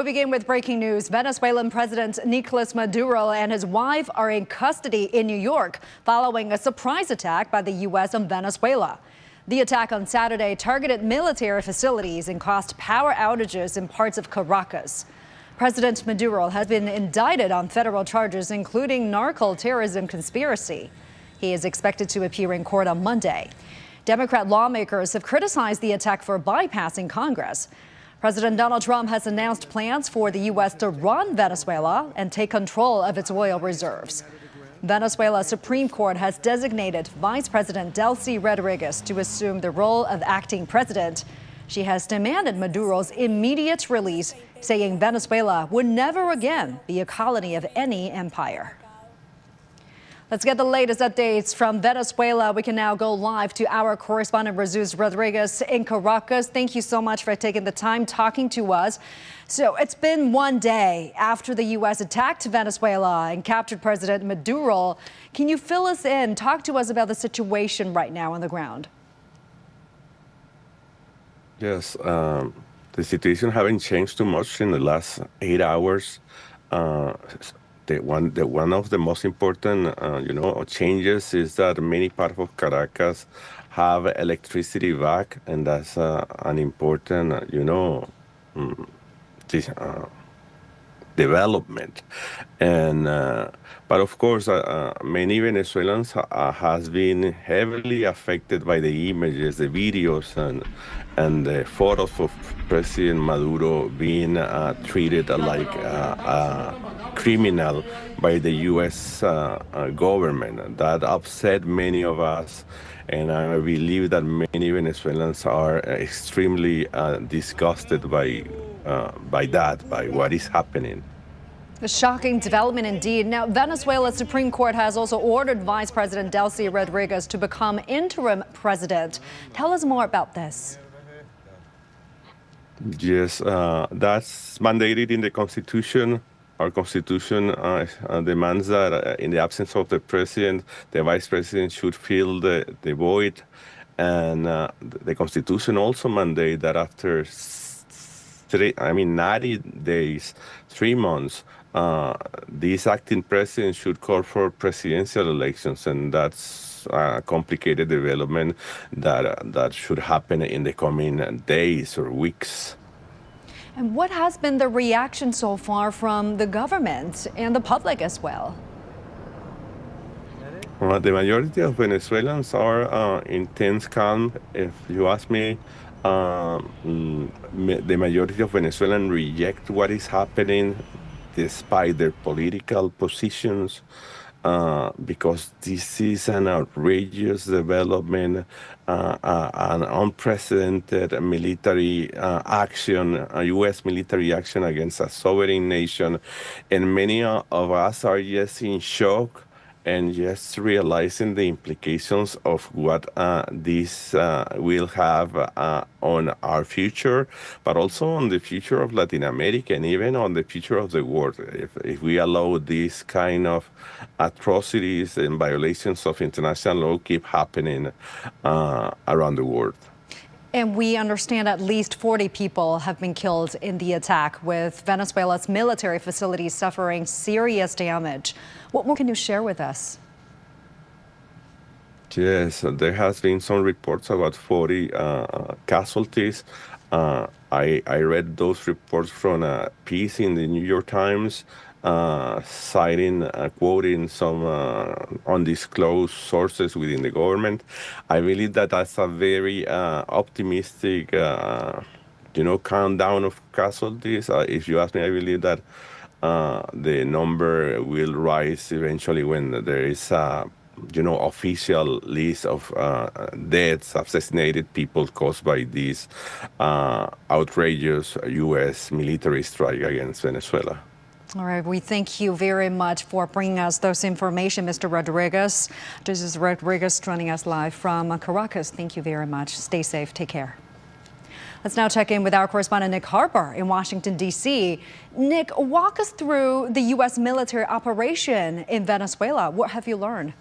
We begin with breaking news. Venezuelan President Nicolas Maduro and his wife are in custody in New York following a surprise attack by the U.S. on Venezuela. The attack on Saturday targeted military facilities and caused power outages in parts of Caracas. President Maduro has been indicted on federal charges, including narco-terrorism conspiracy. He is expected to appear in court on Monday. Democrat lawmakers have criticized the attack for bypassing Congress. President Donald Trump has announced plans for the U.S. to run Venezuela and take control of its oil reserves. Venezuela's Supreme Court has designated Vice President Delcy Rodriguez to assume the role of acting president. She has demanded Maduro's immediate release, saying Venezuela would never again be a colony of any empire. Let's get the latest updates from Venezuela. We can now go live to our correspondent, Jesus Rodriguez in Caracas. Thank you so much for taking the time talking to us. So it's been one day after the U.S. attacked Venezuela and captured President Maduro. Can you fill us in? Talk to us about the situation right now on the ground. Yes, the situation haven't changed too much in the last 8 hours. One of the most important, changes is that many parts of Caracas have electricity back, and that's an important, development. And but of course, many Venezuelans has been heavily affected by the images, the videos, and the photos of President Maduro being treated like a criminal by the U.S. Government. That upset many of us, and I believe that many Venezuelans are extremely disgusted by what is happening. A shocking development indeed. Now, Venezuela's Supreme Court has also ordered Vice President Delcy Rodriguez to become interim president. Tell us more about this. Yes, that's mandated in the Constitution. Our Constitution demands that in the absence of the president, the vice president should fill the void. And the Constitution also mandates that after 90 days, 3 months, this acting president should call for presidential elections. And that's a complicated development that should happen in the coming days or weeks. And what has been the reaction so far from the government and the public as well? The majority of Venezuelans are in tense calm. If you ask me, the majority of Venezuelans reject what is happening despite their political positions, because this is an outrageous development, an unprecedented military action, a U.S. military action against a sovereign nation. And many of us are just in shock and just realizing the implications of what this will have on our future, but also on the future of Latin America and even on the future of the world. If we allow these kind of atrocities and violations of international law keep happening around the world. And we understand at least 40 people have been killed in the attack, with Venezuela's military facilities suffering serious damage. What more can you share with us? Yes, there has been some reports about 40 casualties. I read those reports from a piece in the New York Times, quoting some undisclosed sources within the government. I believe that that's a very optimistic, countdown of casualties. If you ask me, I believe that the number will rise eventually when there is a official list of deaths, assassinated people caused by this outrageous U.S. military strike against Venezuela. All right, we thank you very much for bringing us those information, Mr. Rodriguez. This is Rodriguez joining us live from Caracas. Thank you very much. Stay safe. Take care. Let's now check in with our correspondent Nick Harper in Washington, D.C. Nick, walk us through the U.S. military operation in Venezuela. What have you learned?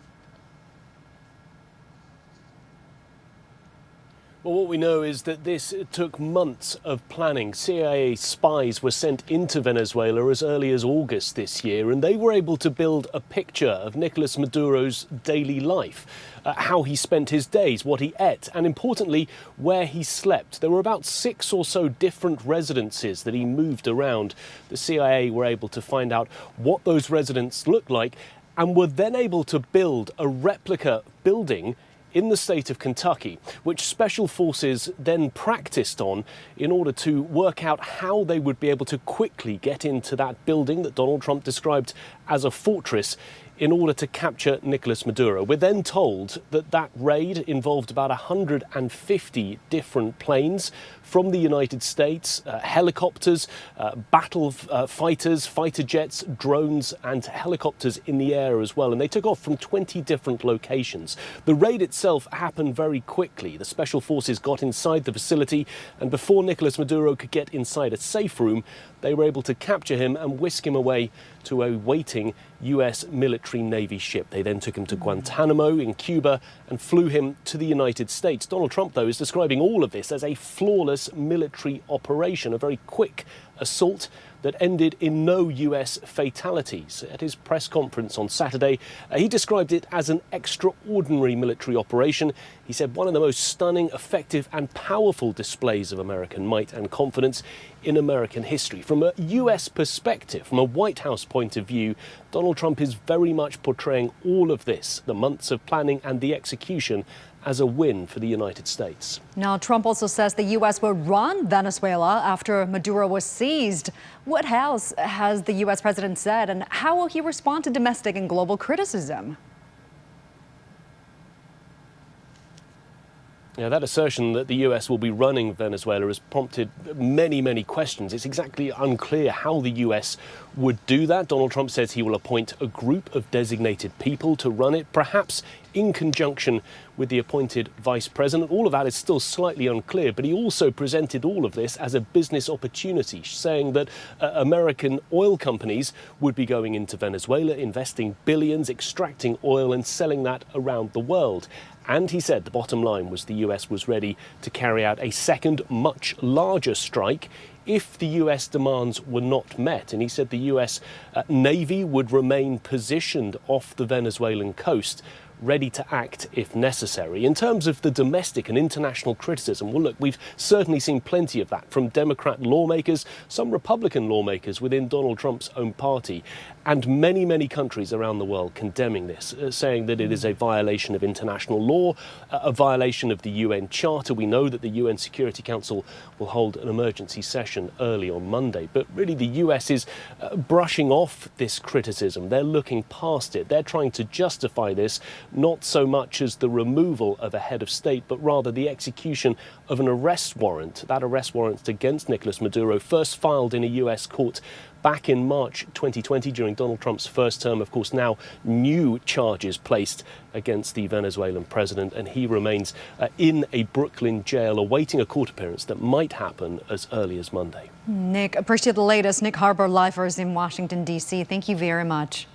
Well, what we know is that this took months of planning. CIA spies were sent into Venezuela as early as August this year, and they were able to build a picture of Nicolas Maduro's daily life, how he spent his days, what he ate, and importantly, where he slept. There were about 6 or so different residences that he moved around. The CIA were able to find out what those residences looked like and were then able to build a replica building in the state of Kentucky, which special forces then practiced on in order to work out how they would be able to quickly get into that building that Donald Trump described as a fortress in order to capture Nicolas Maduro. We're then told that that raid involved about 150 different planes from the United States, helicopters, battle fighters, fighter jets, drones and helicopters in the air as well. And they took off from 20 different locations. The raid itself happened very quickly. The special forces got inside the facility, and before Nicolas Maduro could get inside a safe room, they were able to capture him and whisk him away to a waiting US military Navy ship. They then took him to Guantanamo in Cuba and flew him to the United States. Donald Trump, though, is describing all of this as a flawless military operation, a very quick assault that ended in no US fatalities. At his press conference on Saturday, he described it as an extraordinary military operation. He said one of the most stunning, effective and powerful displays of American might and confidence in American history. From a US perspective, from a White House point of view, Donald Trump is very much portraying all of this, the months of planning and the execution, as a win for the United States. Now, Trump also says the U.S. will run Venezuela after Maduro was seized. What else has the U.S. president said, and how will he respond to domestic and global criticism? Yeah, that assertion that the US will be running Venezuela has prompted many, many questions. It's exactly unclear how the US would do that. Donald Trump says he will appoint a group of designated people to run it, perhaps in conjunction with the appointed vice president. All of that is still slightly unclear, but he also presented all of this as a business opportunity, saying that American oil companies would be going into Venezuela, investing billions, extracting oil and selling that around the world. And he said the bottom line was the US was ready to carry out a second, much larger strike if the US demands were not met. And he said the US Navy would remain positioned off the Venezuelan coast, ready to act if necessary. In terms of the domestic and international criticism, well, look, we've certainly seen plenty of that from Democrat lawmakers, some Republican lawmakers within Donald Trump's own party, and many, many countries around the world condemning this, saying that it is a violation of international law, a violation of the UN Charter. We know that the UN Security Council will hold an emergency session early on Monday, but really the US is brushing off this criticism. They're looking past it. They're trying to justify this not so much as the removal of a head of state, but rather the execution of an arrest warrant. That arrest warrant against Nicolas Maduro, first filed in a US court back in March 2020 during Donald Trump's first term. Of course, now new charges placed against the Venezuelan president, and he remains in a Brooklyn jail awaiting a court appearance that might happen as early as Monday. Nick, appreciate the latest. Nick Harbor, lifers in Washington, D.C. Thank you very much.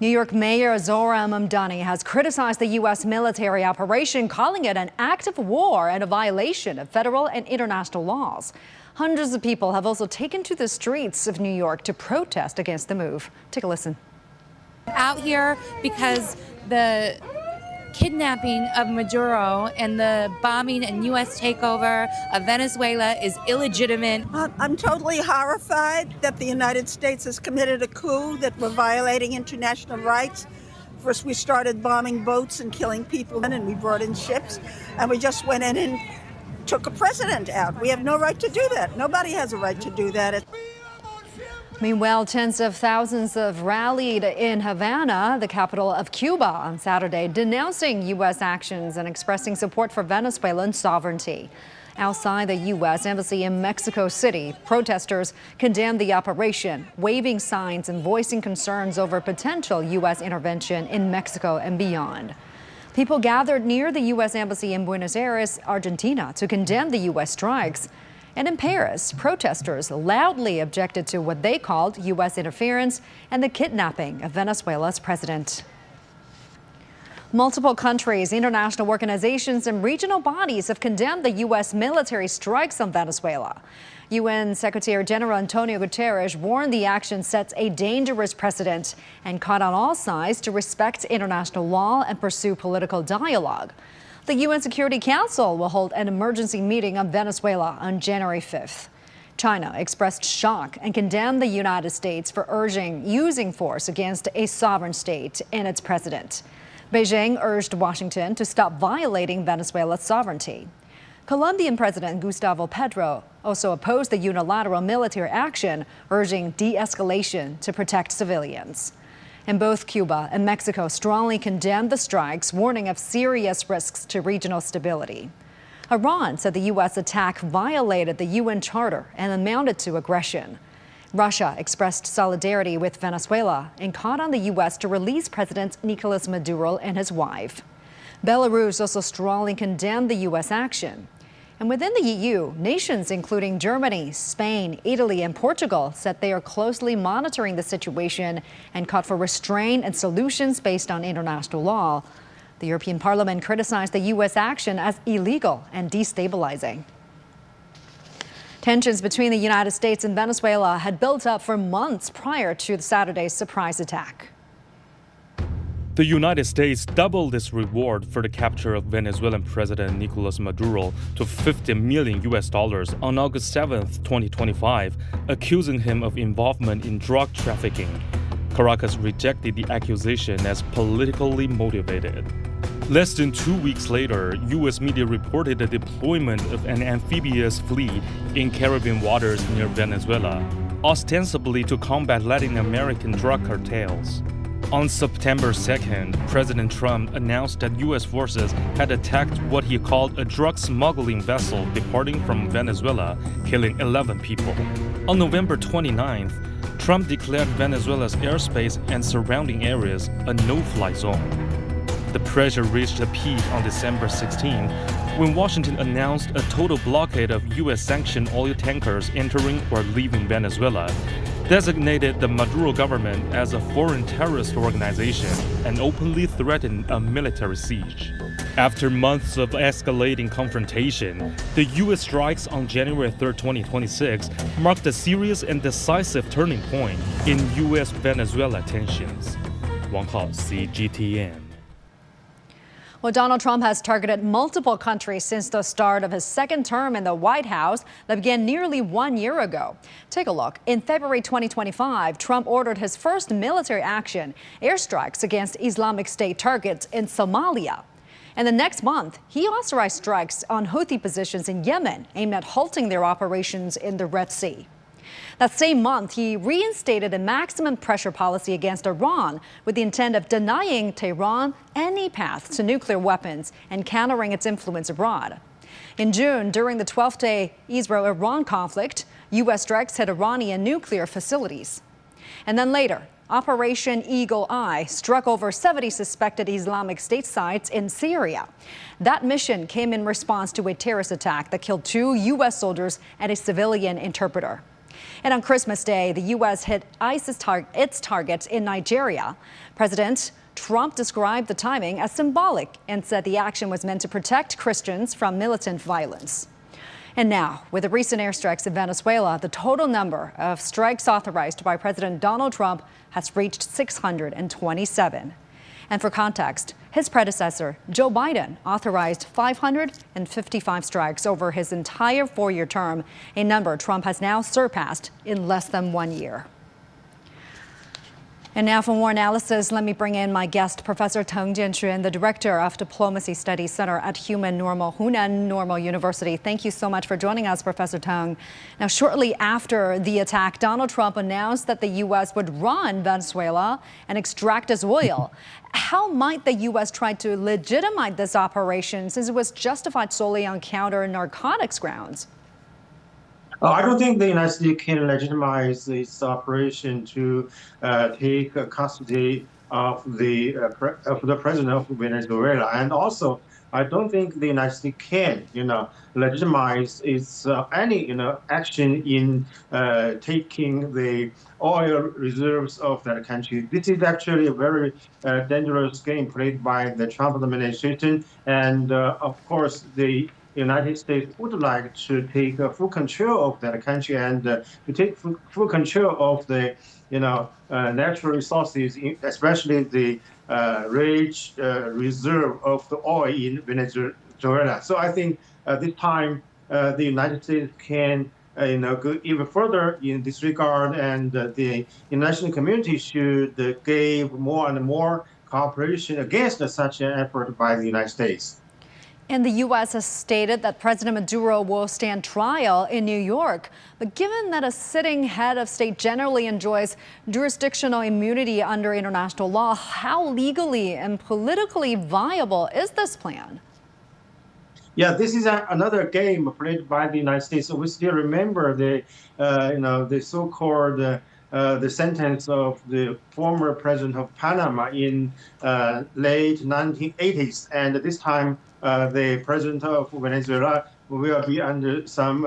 New York Mayor Zohran Mamdani has criticized the U.S. military operation, calling it an act of war and a violation of federal and international laws. Hundreds of people have also taken to the streets of New York to protest against the move. Take a listen. Out here because the kidnapping of Maduro and the bombing and U.S. takeover of Venezuela is illegitimate. I'm totally horrified that the United States has committed a coup, that we're violating international rights. First, we started bombing boats and killing people, and we brought in ships, and we just went in and took a president out. We have no right to do that. Nobody has a right to do that. Meanwhile, tens of thousands have rallied in Havana, the capital of Cuba, on Saturday, denouncing U.S. actions and expressing support for Venezuelan sovereignty. Outside the U.S. Embassy in Mexico City, protesters condemned the operation, waving signs and voicing concerns over potential U.S. intervention in Mexico and beyond. People gathered near the U.S. Embassy in Buenos Aires, Argentina, to condemn the U.S. strikes. And in Paris, protesters loudly objected to what they called U.S. interference and the kidnapping of Venezuela's president. Multiple countries, international organizations, and regional bodies have condemned the U.S. military strikes on Venezuela. UN Secretary General Antonio Guterres warned the action sets a dangerous precedent and called on all sides to respect international law and pursue political dialogue. The UN Security Council will hold an emergency meeting on Venezuela on January 5th. China expressed shock and condemned the United States for using force against a sovereign state and its president. Beijing urged Washington to stop violating Venezuela's sovereignty. Colombian President Gustavo Petro also opposed the unilateral military action, urging de-escalation to protect civilians. And both Cuba and Mexico strongly condemned the strikes, warning of serious risks to regional stability. Iran said the U.S. attack violated the UN Charter and amounted to aggression. Russia expressed solidarity with Venezuela and called on the U.S. to release President Nicolas Maduro and his wife. Belarus also strongly condemned the U.S. action. And within the EU, nations including Germany, Spain, Italy, and Portugal said they are closely monitoring the situation and called for restraint and solutions based on international law. The European Parliament criticized the U.S. action as illegal and destabilizing. Tensions between the United States and Venezuela had built up for months prior to Saturday's surprise attack. The United States doubled its reward for the capture of Venezuelan President Nicolas Maduro to $50 million on August 7, 2025, accusing him of involvement in drug trafficking. Caracas rejected the accusation as politically motivated. Less than 2 weeks later, U.S. media reported the deployment of an amphibious fleet in Caribbean waters near Venezuela, ostensibly to combat Latin American drug cartels. On September 2nd, President Trump announced that U.S. forces had attacked what he called a drug smuggling vessel departing from Venezuela, killing 11 people. On November 29th, Trump declared Venezuela's airspace and surrounding areas a no-fly zone. The pressure reached a peak on December 16, when Washington announced a total blockade of U.S.-sanctioned oil tankers entering or leaving Venezuela, designated the Maduro government as a foreign terrorist organization, and openly threatened a military siege. After months of escalating confrontation, the U.S. strikes on January 3, 2026 marked a serious and decisive turning point in U.S.-Venezuela tensions. Wang Hao, CGTN. Well, Donald Trump has targeted multiple countries since the start of his second term in the White House that began nearly 1 year ago. Take a look. In February 2025, Trump ordered his first military action, airstrikes against Islamic State targets in Somalia. And the next month, he authorized strikes on Houthi positions in Yemen aimed at halting their operations in the Red Sea. That same month, he reinstated a maximum pressure policy against Iran with the intent of denying Tehran any path to nuclear weapons and countering its influence abroad. In June, during the 12th-day Israel-Iran conflict, U.S. strikes hit Iranian nuclear facilities. And then later, Operation Eagle Eye struck over 70 suspected Islamic State sites in Syria. That mission came in response to a terrorist attack that killed 2 U.S. soldiers and a civilian interpreter. And on Christmas Day, the U.S. hit its targets in Nigeria. President Trump described the timing as symbolic and said the action was meant to protect Christians from militant violence. And now, with the recent airstrikes in Venezuela, the total number of strikes authorized by President Donald Trump has reached 627. And for context, his predecessor, Joe Biden, authorized 555 strikes over his entire 4-year term, a number Trump has now surpassed in less than 1 year. And now for more analysis, let me bring in my guest, Professor Teng Jianxuan, the Director of Diplomacy Studies Center at Hunan Normal University. Thank you so much for joining us, Professor Teng. Now, shortly after the attack, Donald Trump announced that the U.S. would run Venezuela and extract its oil. How might the U.S. try to legitimize this operation since it was justified solely on counter-narcotics grounds? I don't think the United States can legitimize this operation to take custody of the president of Venezuela. And also, I don't think the United States can, legitimize its any, action in taking the oil reserves of that country. This is actually a very dangerous game played by the Trump administration, and of course the United States would like to take full control of that country and to take full control of the, natural resources, especially the rich reserve of the oil in Venezuela. So I think this time the United States can, go even further in this regard, and the international community should give more and more cooperation against such an effort by the United States. And the U.S. has stated that President Maduro will stand trial in New York. But given that a sitting head of state generally enjoys jurisdictional immunity under international law, how legally and politically viable is this plan? Yeah, this is another game played by the United States. So we still remember the, the so-called the sentence of the former president of Panama in late 1980s, and this time the president of Venezuela will be under some,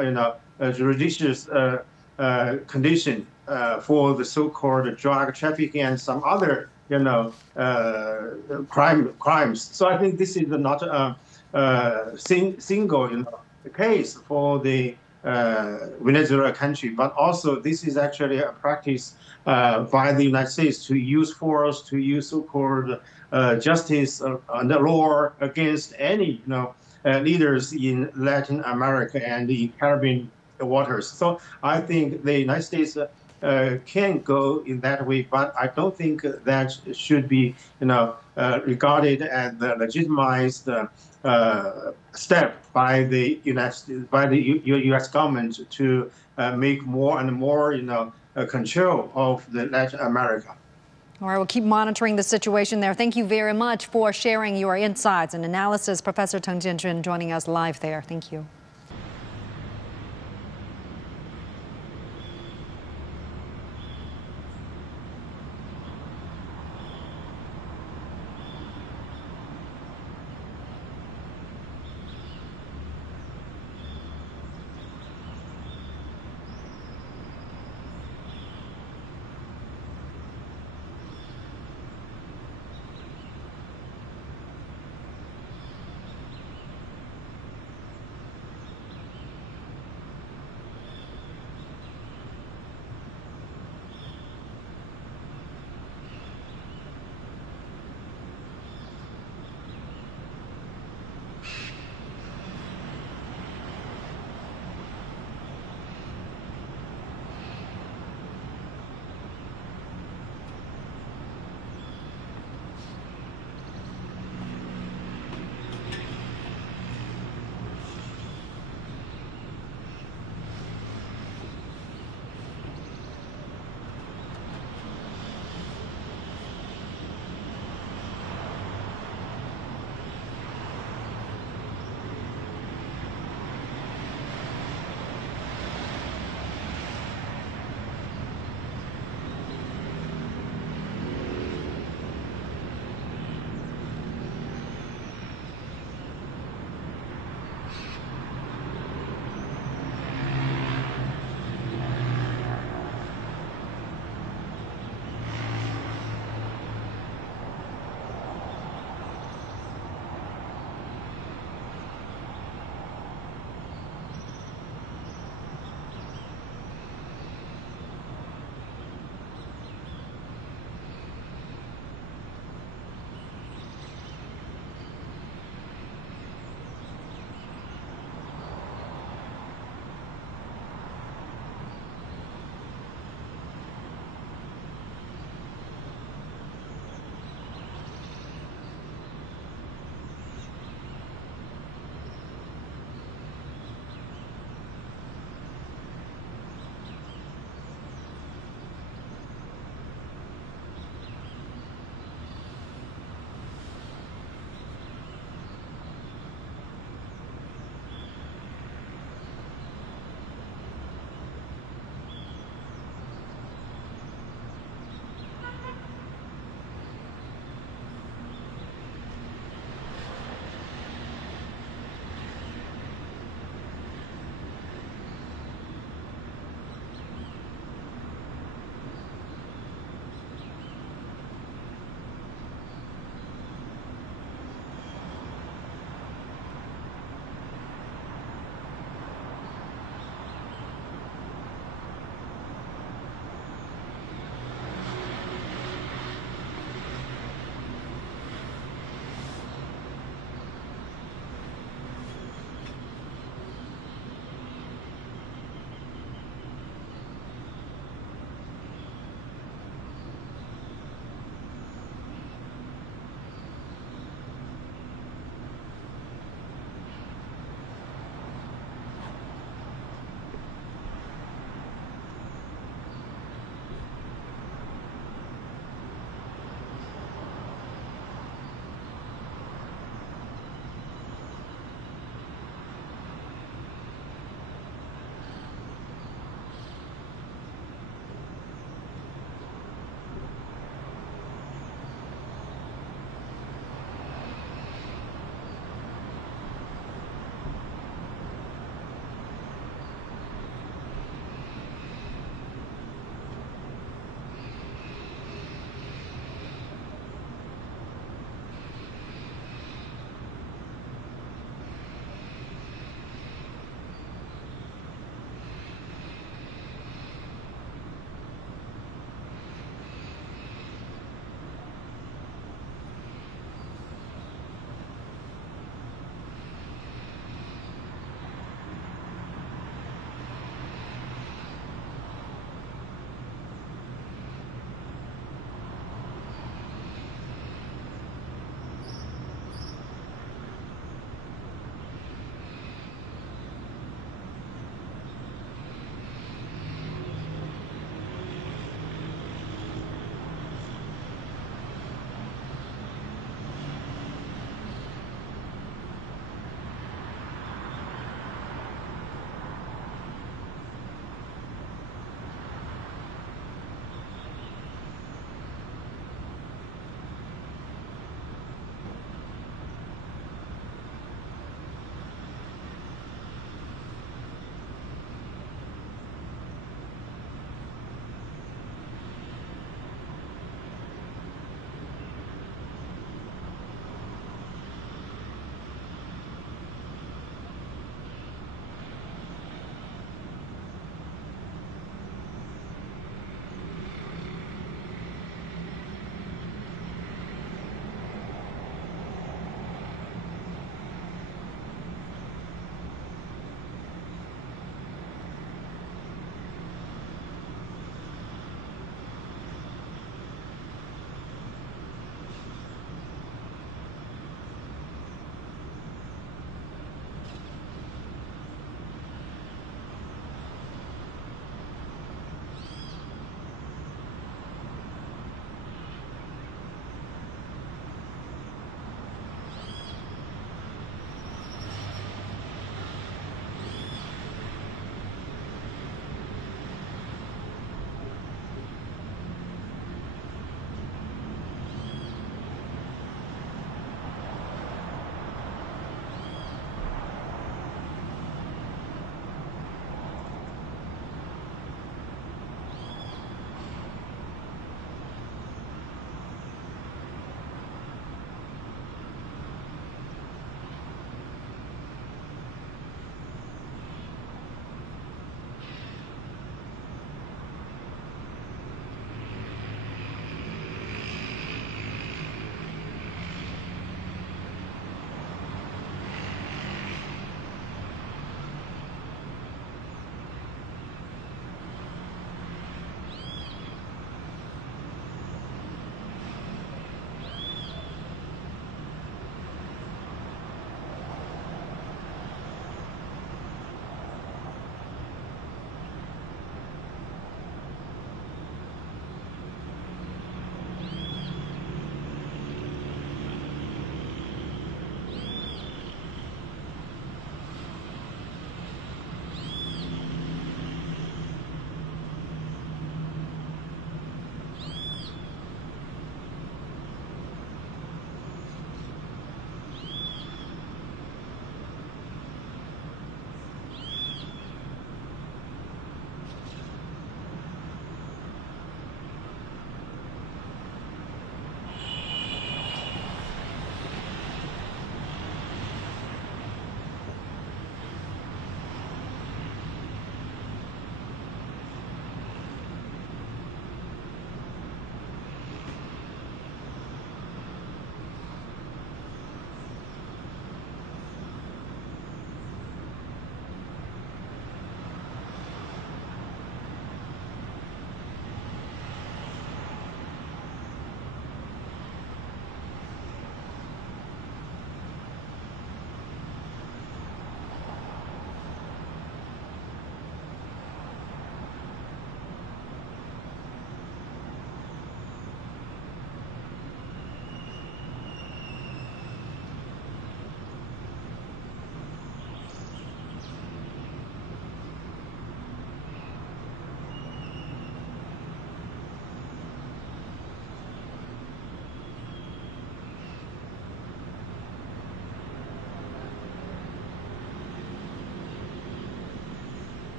judicious condition for the so-called drug trafficking and some other, crimes. So I think this is not a single, case for the Venezuela country, but also this is actually a practice by the United States to use force, to use so-called justice and the law against any, leaders in Latin America and the Caribbean waters. So I think the United States can go in that way, but I don't think that should be, regarded as the legitimized step by the U.S. government to make more and more, control of the Latin America. All right, we'll keep monitoring the situation there. Thank you very much for sharing your insights and analysis. Professor Teng Jianjun joining us live there. Thank you.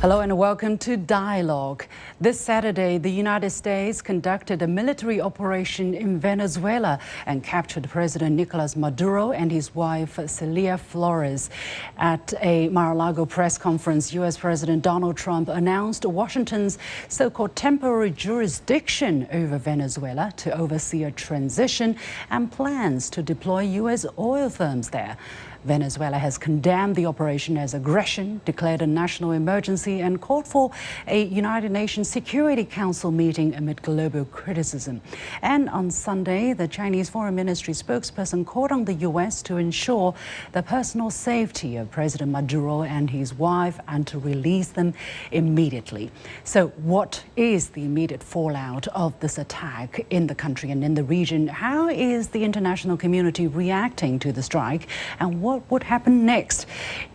Hello and welcome to Dialogue. This Saturday, the United States conducted a military operation in Venezuela and captured President Nicolas Maduro and his wife, Celia Flores. At a Mar-a-Lago press conference, U.S. President Donald Trump announced Washington's so-called temporary jurisdiction over Venezuela to oversee a transition and plans to deploy U.S. oil firms there. Venezuela has condemned the operation as aggression, declared a national emergency, and called for a United Nations Security Council meeting amid global criticism. And on Sunday, the Chinese Foreign Ministry spokesperson called on the U.S. to ensure the personal safety of President Maduro and his wife and to release them immediately. So what is the immediate fallout of this attack in the country and in the region? How is the international community reacting to the strike? And what would happen next?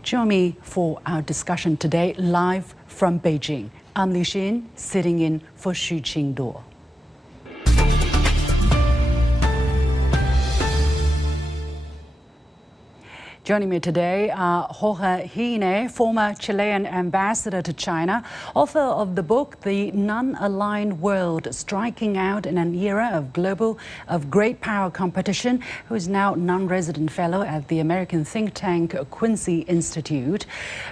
Join me for our discussion today, live from Beijing. I'm Li Xin, sitting in for Xu Qingduo. Joining me today are Jorge Hine, former Chilean ambassador to China, author of the book The Non-Aligned World, Striking Out in an Era of Great Power Competition, who is now non-resident fellow at the American think tank Quincy Institute.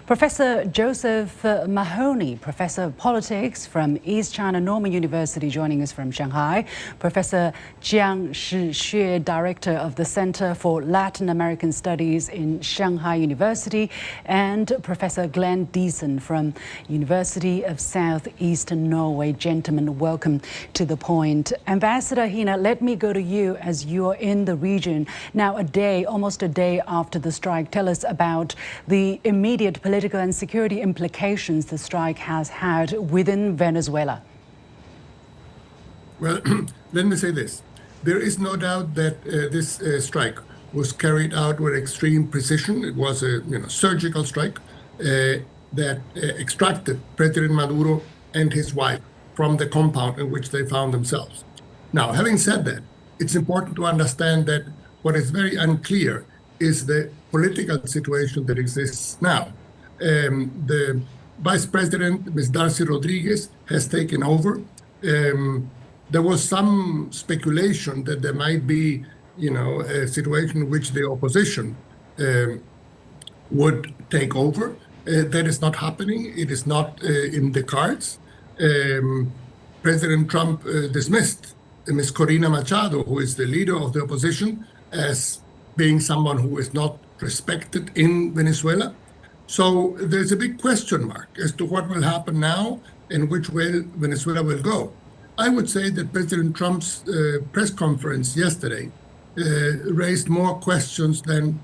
Professor Joseph Mahoney, professor of politics from East China Normal University, joining us from Shanghai. Professor Jiang Shixue, director of the Center for Latin American Studies in Shanghai University, and Professor Glenn Deason from University of Southeastern Norway. Gentlemen, welcome to The Point. Ambassador Hina, let me go to you as you're in the region. Now, almost a day after the strike, tell us about the immediate political and security implications the strike has had within Venezuela. Well, let me say this. There is no doubt that this strike was carried out with extreme precision. It was a surgical strike that extracted President Maduro and his wife from the compound in which they found themselves. Now, having said that, it's important to understand that what is very unclear is the political situation that exists now. The Vice President, Ms. Darcy Rodriguez, has taken over. There was some speculation that there might be a situation in which the opposition would take over. That is not happening. It is not in the cards. President Trump dismissed Ms. Corina Machado, who is the leader of the opposition, as being someone who is not respected in Venezuela. So there's a big question mark as to what will happen now and which way Venezuela will go. I would say that President Trump's press conference yesterday raised more questions than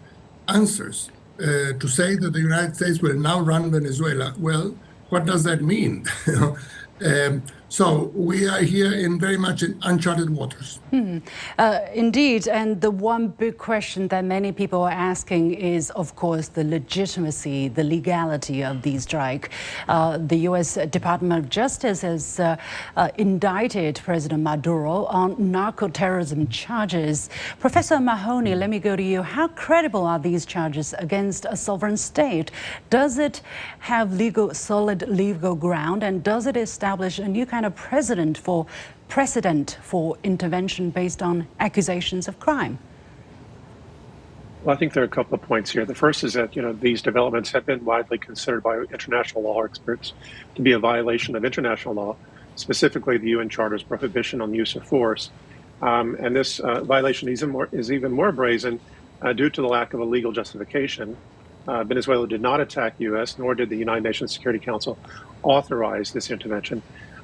answers. To say that the United States will now run Venezuela, well, what does that mean? So we are here in very much in uncharted waters. Indeed, and the one big question that many people are asking is, of course, the legitimacy, the legality of the strike. The U.S. Department of Justice has indicted President Maduro on narco-terrorism charges. Professor Mahoney, let me go to you. How credible are these charges against a sovereign state? Does it have solid legal ground, and does it establish a new kind of precedent for intervention based on accusations of crime? Well, I think there are a couple of points here. The first is that these developments have been widely considered by international law experts to be a violation of international law, specifically the UN Charter's prohibition on the use of force. And this violation is even more brazen due to the lack of a legal justification. Venezuela did not attack the U.S., nor did the United Nations Security Council authorize this intervention.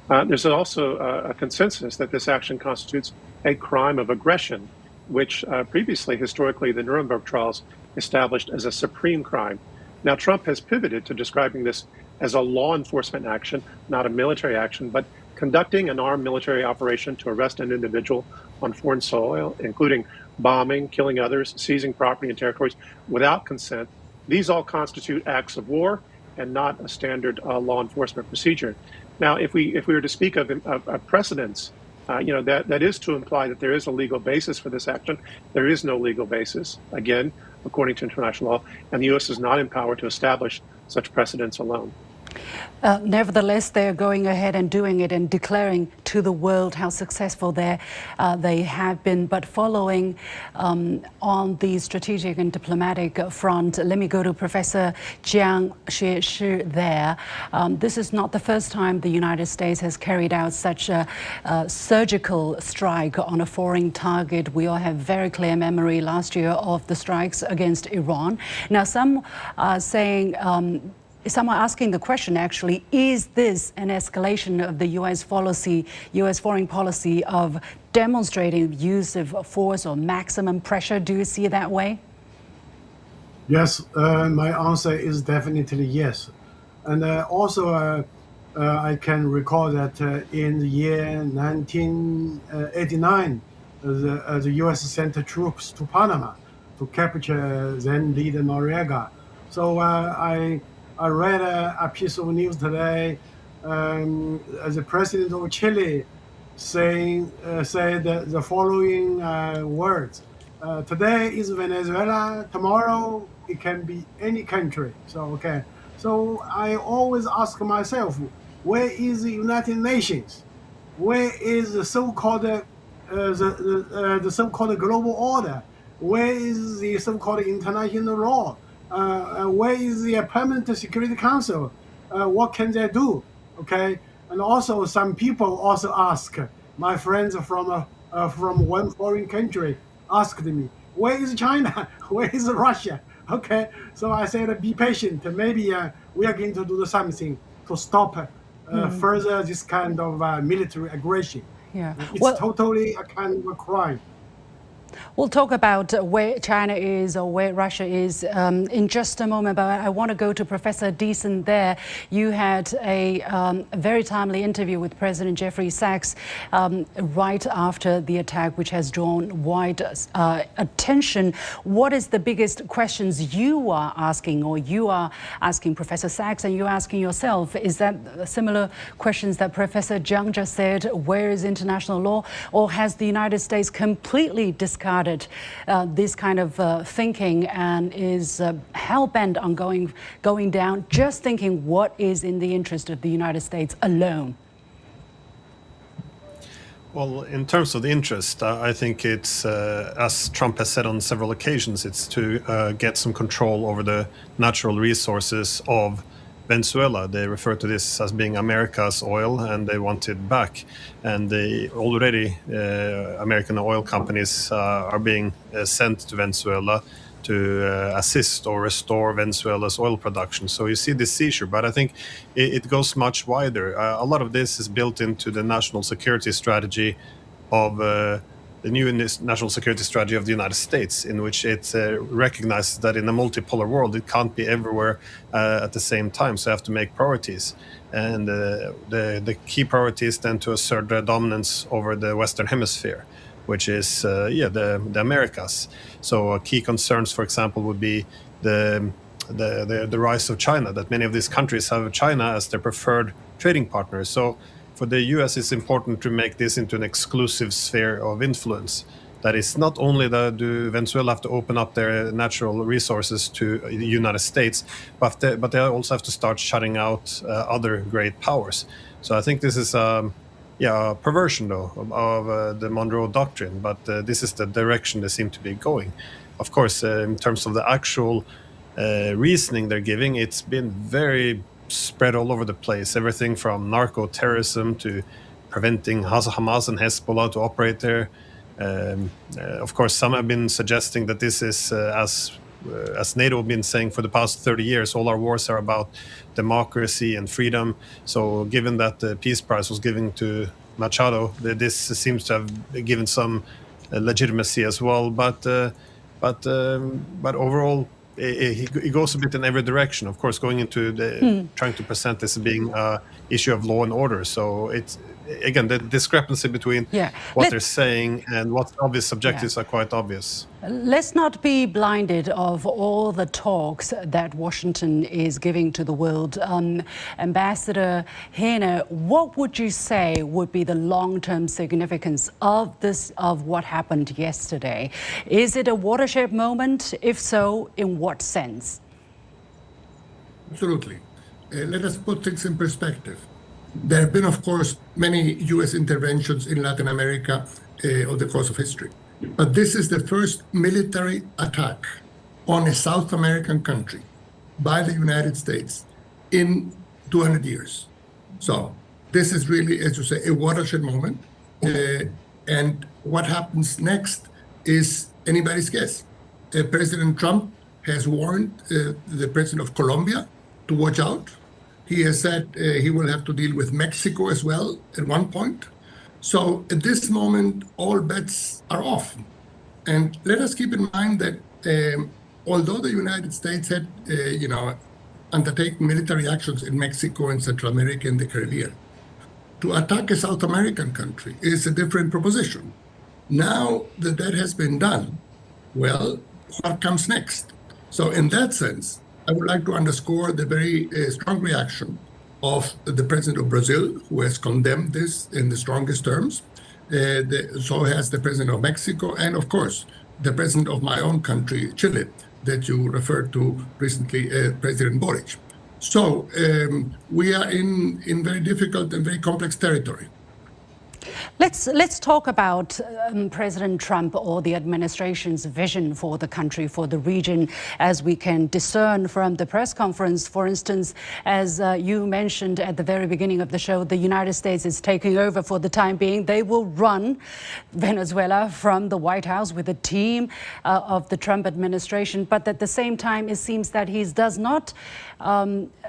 There's also a consensus that this action constitutes a crime of aggression, which previously, historically, the Nuremberg trials established as a supreme crime. Now, Trump has pivoted to describing this as a law enforcement action, not a military action, but conducting an armed military operation to arrest an individual on foreign soil, including bombing, killing others, seizing property and territories without consent. These all constitute acts of war and not a standard law enforcement procedure. Now, if we were to speak of precedents, that is to imply that there is a legal basis for this action. There is no legal basis, again, according to international law, and the U.S. is not empowered to establish such precedents alone. Nevertheless, they're going ahead and doing it and declaring to the world how successful they have been. But following on the strategic and diplomatic front, let me go to Professor Jiang Xieshi there. This is not the first time the United States has carried out such a surgical strike on a foreign target. We all have very clear memory last year of the strikes against Iran. Now, some are saying, some are asking the question, actually, is this an escalation of the U.S. foreign policy of demonstrating use of force or maximum pressure? Do you see it that way? Yes, my answer is definitely yes. And also, I can recall that in the year 1989, the U.S. sent troops to Panama to capture then leader Noriega. So I read a piece of news today. The president of Chile said the following words: "Today is Venezuela. Tomorrow it can be any country." So I always ask myself, where is the United Nations? Where is the so-called the so-called global order? Where is the so-called international law? Where is the Permanent Security Council? What can they do? And also some people also ask, my friends from one foreign country asked me, where is China? Where is Russia? So I said, be patient. Maybe we are going to do something to stop further this kind of military aggression. It's totally a kind of a crime. We'll talk about where China is or where Russia is in just a moment, but I want to go to Professor Deason there. You had a very timely interview with President Jeffrey Sachs right after the attack, which has drawn wide attention. What is the biggest questions you are asking, or you are asking Professor Sachs and you're asking yourself? Is that similar questions that Professor Jiang just said? Where is international law? Or has the United States completely discarded this kind of thinking and is hell-bent on going down, just thinking what is in the interest of the United States alone? Well, in terms of the interest, I think it's, as Trump has said on several occasions, it's to get some control over the natural resources of Venezuela. They refer to this as being America's oil, and they want it back. And already American oil companies are being sent to Venezuela to assist or restore Venezuela's oil production. So you see this seizure, but I think it goes much wider. A lot of this is built into the national security strategy of the new national security strategy of the United States, in which it recognizes that in a multipolar world, it can't be everywhere at the same time. So you have to make priorities. And the key priority is then to assert their dominance over the Western Hemisphere, which is, the Americas. So key concerns, for example, would be the rise of China, that many of these countries have China as their preferred trading partner. So for the US, it's important to make this into an exclusive sphere of influence. That is, not only do Venezuela have to open up their natural resources to the United States, but they also have to start shutting out other great powers. So I think this is a perversion, though, of the Monroe Doctrine, but this is the direction they seem to be going. Of course, in terms of the actual reasoning they're giving, it's been very spread all over the place. Everything from narco-terrorism to preventing Hamas and Hezbollah to operate there. Of course, some have been suggesting that this is, as NATO have been saying for the past 30 years, all our wars are about democracy and freedom. So given that the Peace Prize was given to Machado, this seems to have given some legitimacy as well. But overall, it goes a bit in every direction. Of course, going into trying to present this as being an issue of law and order. So it's, again, the discrepancy between what they're saying and what obvious objectives are quite obvious. Let's not be blinded of all the talks that Washington is giving to the world. Ambassador Hene, what would you say would be the long-term significance of what happened yesterday? Is it a watershed moment? If so, in what sense? Absolutely. let us put things in perspective. There have been, of course, many U.S. interventions in Latin America over the course of history. But this is the first military attack on a South American country by the United States in 200 years. So this is really, as you say, a watershed moment. And what happens next is anybody's guess. President Trump has warned the president of Colombia to watch out. He has said he will have to deal with Mexico as well at one point. So at this moment, all bets are off. And let us keep in mind that although the United States had, undertaken military actions in Mexico and Central America and the Caribbean, to attack a South American country is a different proposition. Now that that has been done, well, what comes next? So in that sense, I would like to underscore the very strong reaction of the president of Brazil, who has condemned this in the strongest terms. So has the president of Mexico, and of course, the president of my own country, Chile, that you referred to recently, President Boric. So we are in very difficult and very complex territory. Let's talk about President Trump or the administration's vision for the country, for the region, as we can discern from the press conference. For instance, as you mentioned at the very beginning of the show, the United States is taking over for the time being. They will run Venezuela from the White House with a team of the Trump administration. But at the same time, it seems that he does not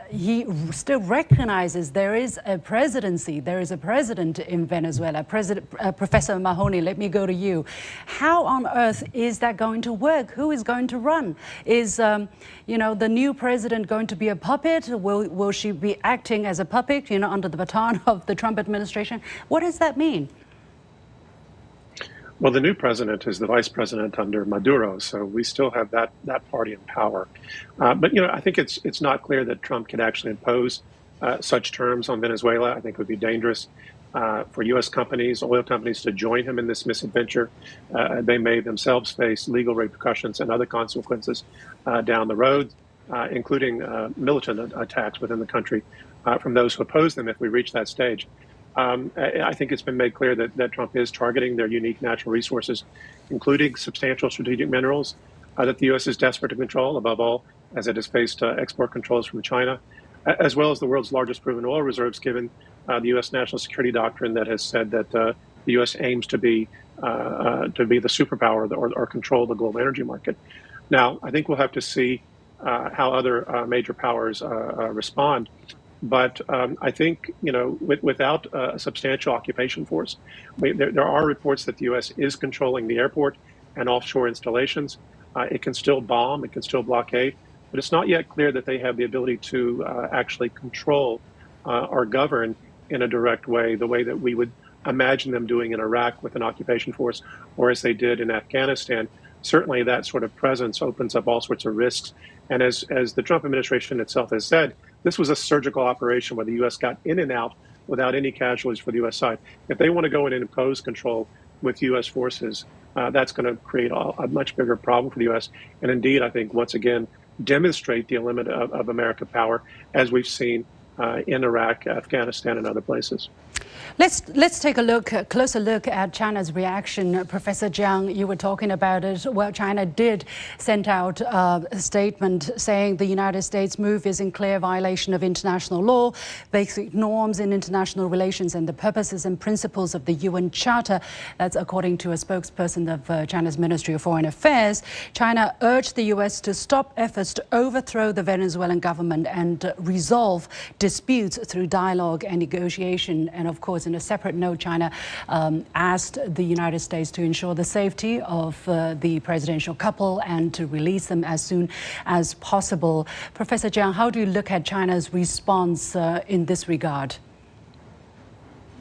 he still recognizes there is a presidency, there is a president in Venezuela. Professor Mahoney, let me go to you. How on earth is that going to work? Who is going to run? Is the new president going to be a puppet? Will she be acting as a puppet, under the baton of the Trump administration? What does that mean? Well, the new president is the vice president under Maduro, so we still have that party in power. But I think it's not clear that Trump can actually impose such terms on Venezuela. I think it would be dangerous for U.S. companies, oil companies, to join him in this misadventure. They may themselves face legal repercussions and other consequences down the road, including militant attacks within the country from those who oppose them if we reach that stage. I think it's been made clear that Trump is targeting their unique natural resources, including substantial strategic minerals that the U.S. is desperate to control, above all, as it has faced export controls from China, as well as the world's largest proven oil reserves, given the U.S. national security doctrine that has said that the U.S. aims to be the superpower or control the global energy market. Now, I think we'll have to see how other major powers respond. But I think, without a substantial occupation force, there are reports that the U.S. is controlling the airport and offshore installations. It can still bomb, it can still blockade, but it's not yet clear that they have the ability to actually control or govern in a direct way, the way that we would imagine them doing in Iraq with an occupation force, or as they did in Afghanistan. Certainly that sort of presence opens up all sorts of risks. And as the Trump administration itself has said, this was a surgical operation where the U.S. got in and out without any casualties for the U.S. side. If they want to go in and impose control with U.S. forces, that's going to create a much bigger problem for the U.S. And indeed, I think, once again, demonstrate the limit of American power, as we've seen in Iraq, Afghanistan, and other places. Let's take a closer look at China's reaction. Professor Jiang, you were talking about it. Well, China did send out a statement saying the United States move is in clear violation of international law, basic norms in international relations, and the purposes and principles of the UN Charter. That's according to a spokesperson of China's Ministry of Foreign Affairs. China urged the U.S. to stop efforts to overthrow the Venezuelan government and resolve disputes through dialogue and negotiation. And of course, in a separate note, China asked the United States to ensure the safety of the presidential couple and to release them as soon as possible. Professor Jiang, how do you look at China's response in this regard?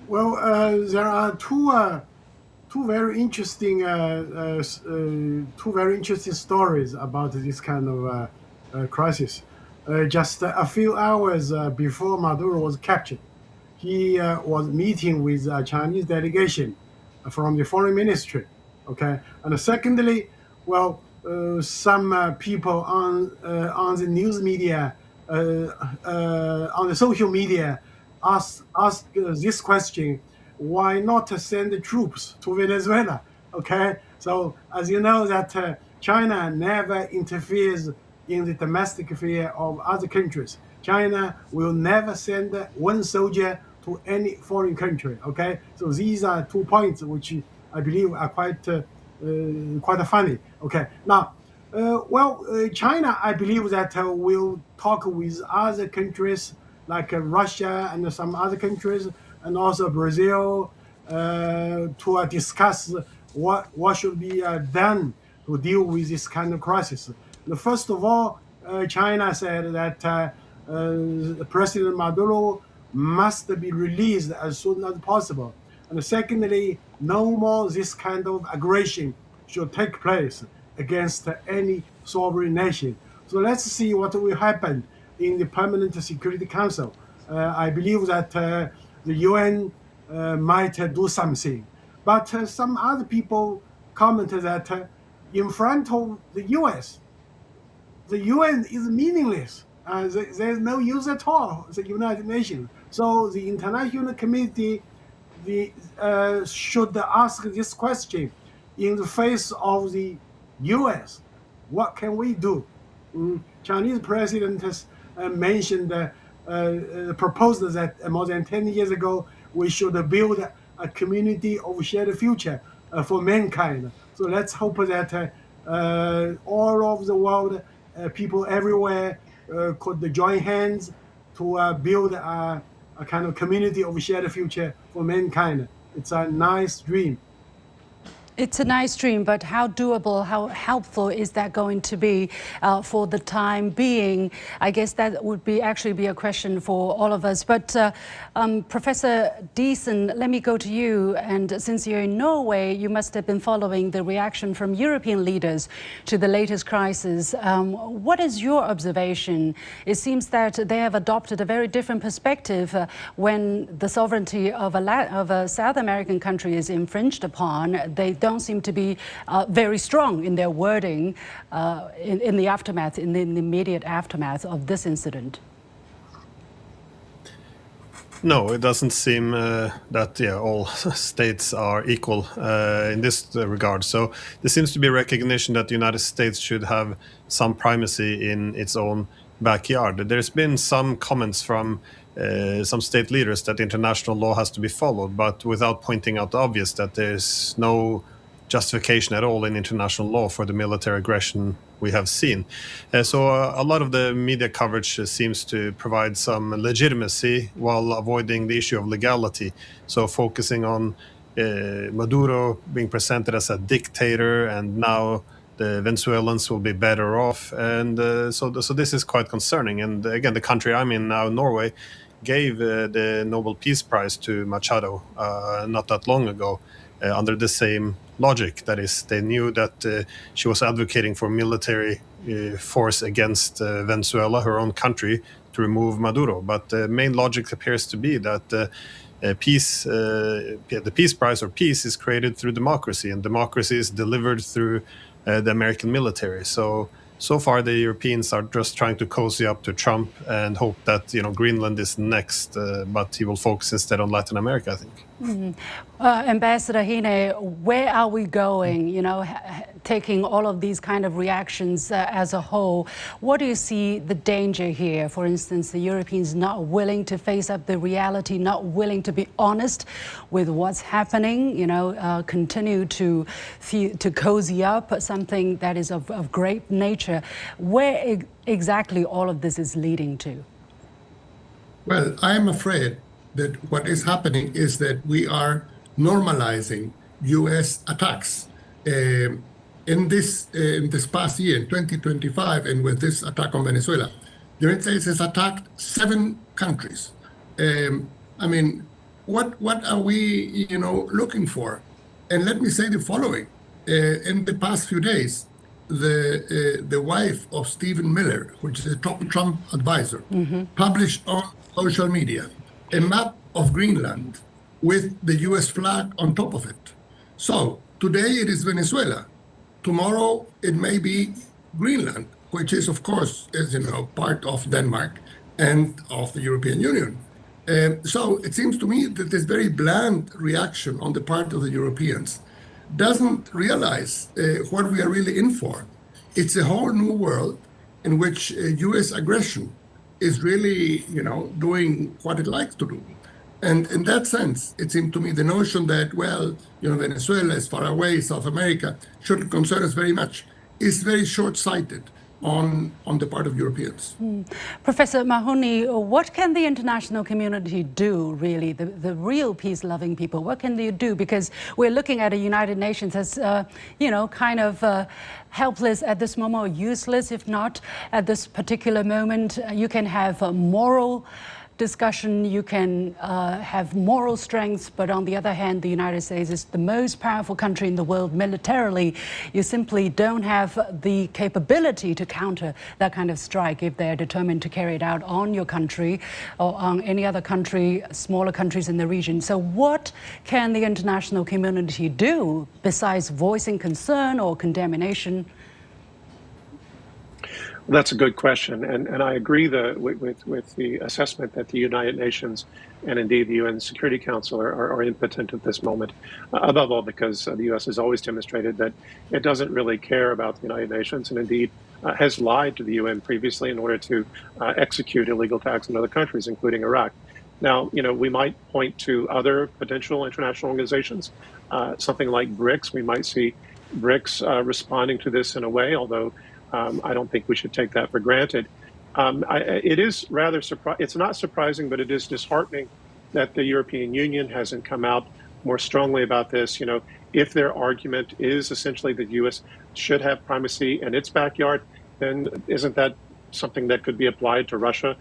Well, there are two very interesting stories about this kind of crisis. Just a few hours before Maduro was captured, he was meeting with a Chinese delegation from the foreign ministry. Okay, and secondly, well, some people on the news media on the social media ask this question: why not send the troops to Venezuela? Okay, so as you know that China never interferes in the domestic affair of other countries. China will never send one soldier to any foreign country. Okay, so these are 2 points which I believe are quite funny. Okay, now, China, I believe that will talk with other countries like Russia and some other countries, and also Brazil, to discuss what should be done to deal with this kind of crisis. First of all, China said that President Maduro must be released as soon as possible. And secondly, no more this kind of aggression should take place against any sovereign nation. So let's see what will happen in the Permanent Security Council. I believe that the UN might do something. But some other people commented that in front of the US, the UN is meaningless. There's no use at all, the United Nations. So the international community should ask this question in the face of the US. What can we do? Chinese president has mentioned, proposed that more than 10 years ago, we should build a community of shared future for mankind. So let's hope that all over the world, people everywhere could join hands to build a kind of community of shared future for mankind. It's a nice dream. It's a nice dream, but how doable, how helpful is that going to be for the time being? I guess that would actually be a question for all of us. But Professor Deason, let me go to you. And since you're in Norway, you must have been following the reaction from European leaders to the latest crisis. What is your observation? It seems that they have adopted a very different perspective when the sovereignty of a South American country is infringed upon. They don't seem to be very strong in their wording in the aftermath, in the immediate aftermath of this incident. No, it doesn't seem that all states are equal in this regard. So there seems to be recognition that the United States should have some primacy in its own backyard. There's been some comments from some state leaders that international law has to be followed, but without pointing out the obvious, that there's no justification at all in international law for the military aggression we have seen. So a lot of the media coverage seems to provide some legitimacy while avoiding the issue of legality. So focusing on Maduro being presented as a dictator, and now the Venezuelans will be better off. And so this is quite concerning. And again, the country I'm in now, Norway, gave the Nobel Peace Prize to Machado not that long ago under the same logic. That is, they knew that she was advocating for military force against Venezuela, her own country, to remove Maduro. But the main logic appears to be that the Peace Prize or peace is created through democracy, and democracy is delivered through the American military. So far, the Europeans are just trying to cozy up to Trump and hope that Greenland is next, but he will focus instead on Latin America, I think. Mm-hmm. Ambassador Hine, where are we going? Taking all of these kind of reactions as a whole, what do you see the danger here? For instance, the Europeans not willing to face up the reality, not willing to be honest with what's happening. Continue to cozy up something that is of great nature. Where exactly all of this is leading to? Well, I'm afraid that what is happening is that we are normalizing U.S. attacks. In this past year, in 2025, and with this attack on Venezuela, the United States has attacked 7 countries. I mean, what are we, looking for? And let me say the following: in the past few days, the wife of Stephen Miller, which is a top Trump advisor, published on social media a map of Greenland with the U.S. flag on top of it. So today it is Venezuela. Tomorrow it may be Greenland. which is, of course, as you know, part of Denmark and of the European Union. So it seems to me that this very bland reaction on the part of the Europeans doesn't realize what we are really in for. It's a whole new world in which U.S. aggression is really, doing what it likes to do. And in that sense, it seemed to me the notion that, Venezuela is far away, South America shouldn't concern us very much, is very short-sighted on the part of Europeans. Professor Mahoney, what can the international community do, really, the real peace-loving people? What can they do? Because we're looking at the United Nations as, kind of helpless at this moment, or useless, if not at this particular moment. You can have a moral discussion, you can have moral strengths, but on the other hand, the United States is the most powerful country in the world militarily. You simply don't have the capability to counter that kind of strike if they're determined to carry it out on your country or on any other country, smaller countries in the region. So what can the international community do besides voicing concern or condemnation? That's a good question, and I agree with the assessment that the United Nations and indeed the UN Security Council are impotent at this moment, above all because the U.S. has always demonstrated that it doesn't really care about the United Nations, and indeed has lied to the UN previously in order to execute illegal attacks in other countries, including Iraq. Now, we might point to other potential international organizations, something like BRICS. We might see BRICS responding to this in a way, although I don't think we should take that for granted. It is rather it's not surprising, but it is disheartening that the European Union hasn't come out more strongly about this. If their argument is essentially that the U.S. should have primacy in its backyard, then isn't that something that could be applied to Russia,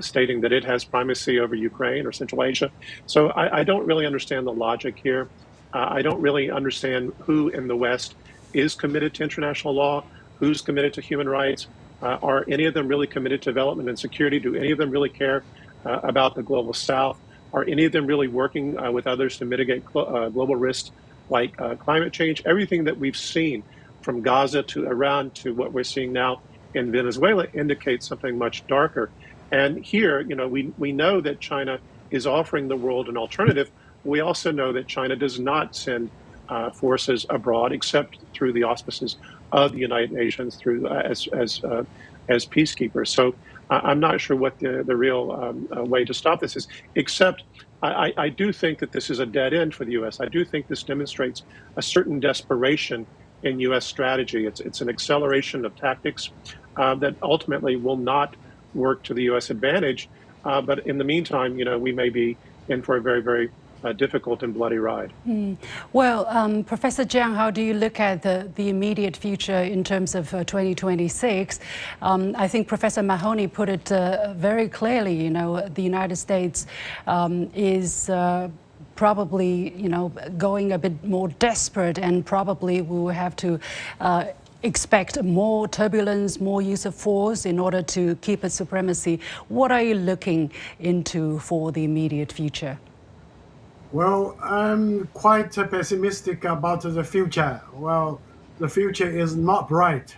stating that it has primacy over Ukraine or Central Asia? So I don't really understand the logic here. I don't really understand who in the West is committed to international law, who's committed to human rights. Are any of them really committed to development and security? Do any of them really care about the global South? Are any of them really working with others to mitigate global risks like climate change? Everything that we've seen from Gaza to Iran to what we're seeing now in Venezuela indicates something much darker. And here, we know that China is offering the world an alternative. We also know that China does not send forces abroad except through the auspices of the United Nations through as peacekeepers. So I'm not sure what the real way to stop this is, except I do think that this is a dead end for the U.S. I do think this demonstrates a certain desperation in U.S. strategy. It's an acceleration of tactics that ultimately will not work to the U.S. advantage. But in the meantime, we may be in for a very, very difficult and bloody ride. Well, Professor Jiang, how do you look at the immediate future in terms of 2026? I think Professor Mahoney put it very clearly. The United States is probably, going a bit more desperate, and probably we will have to expect more turbulence, more use of force in order to keep its supremacy. What are you looking into for the immediate future? Well, I'm quite pessimistic about the future. Well, the future is not bright.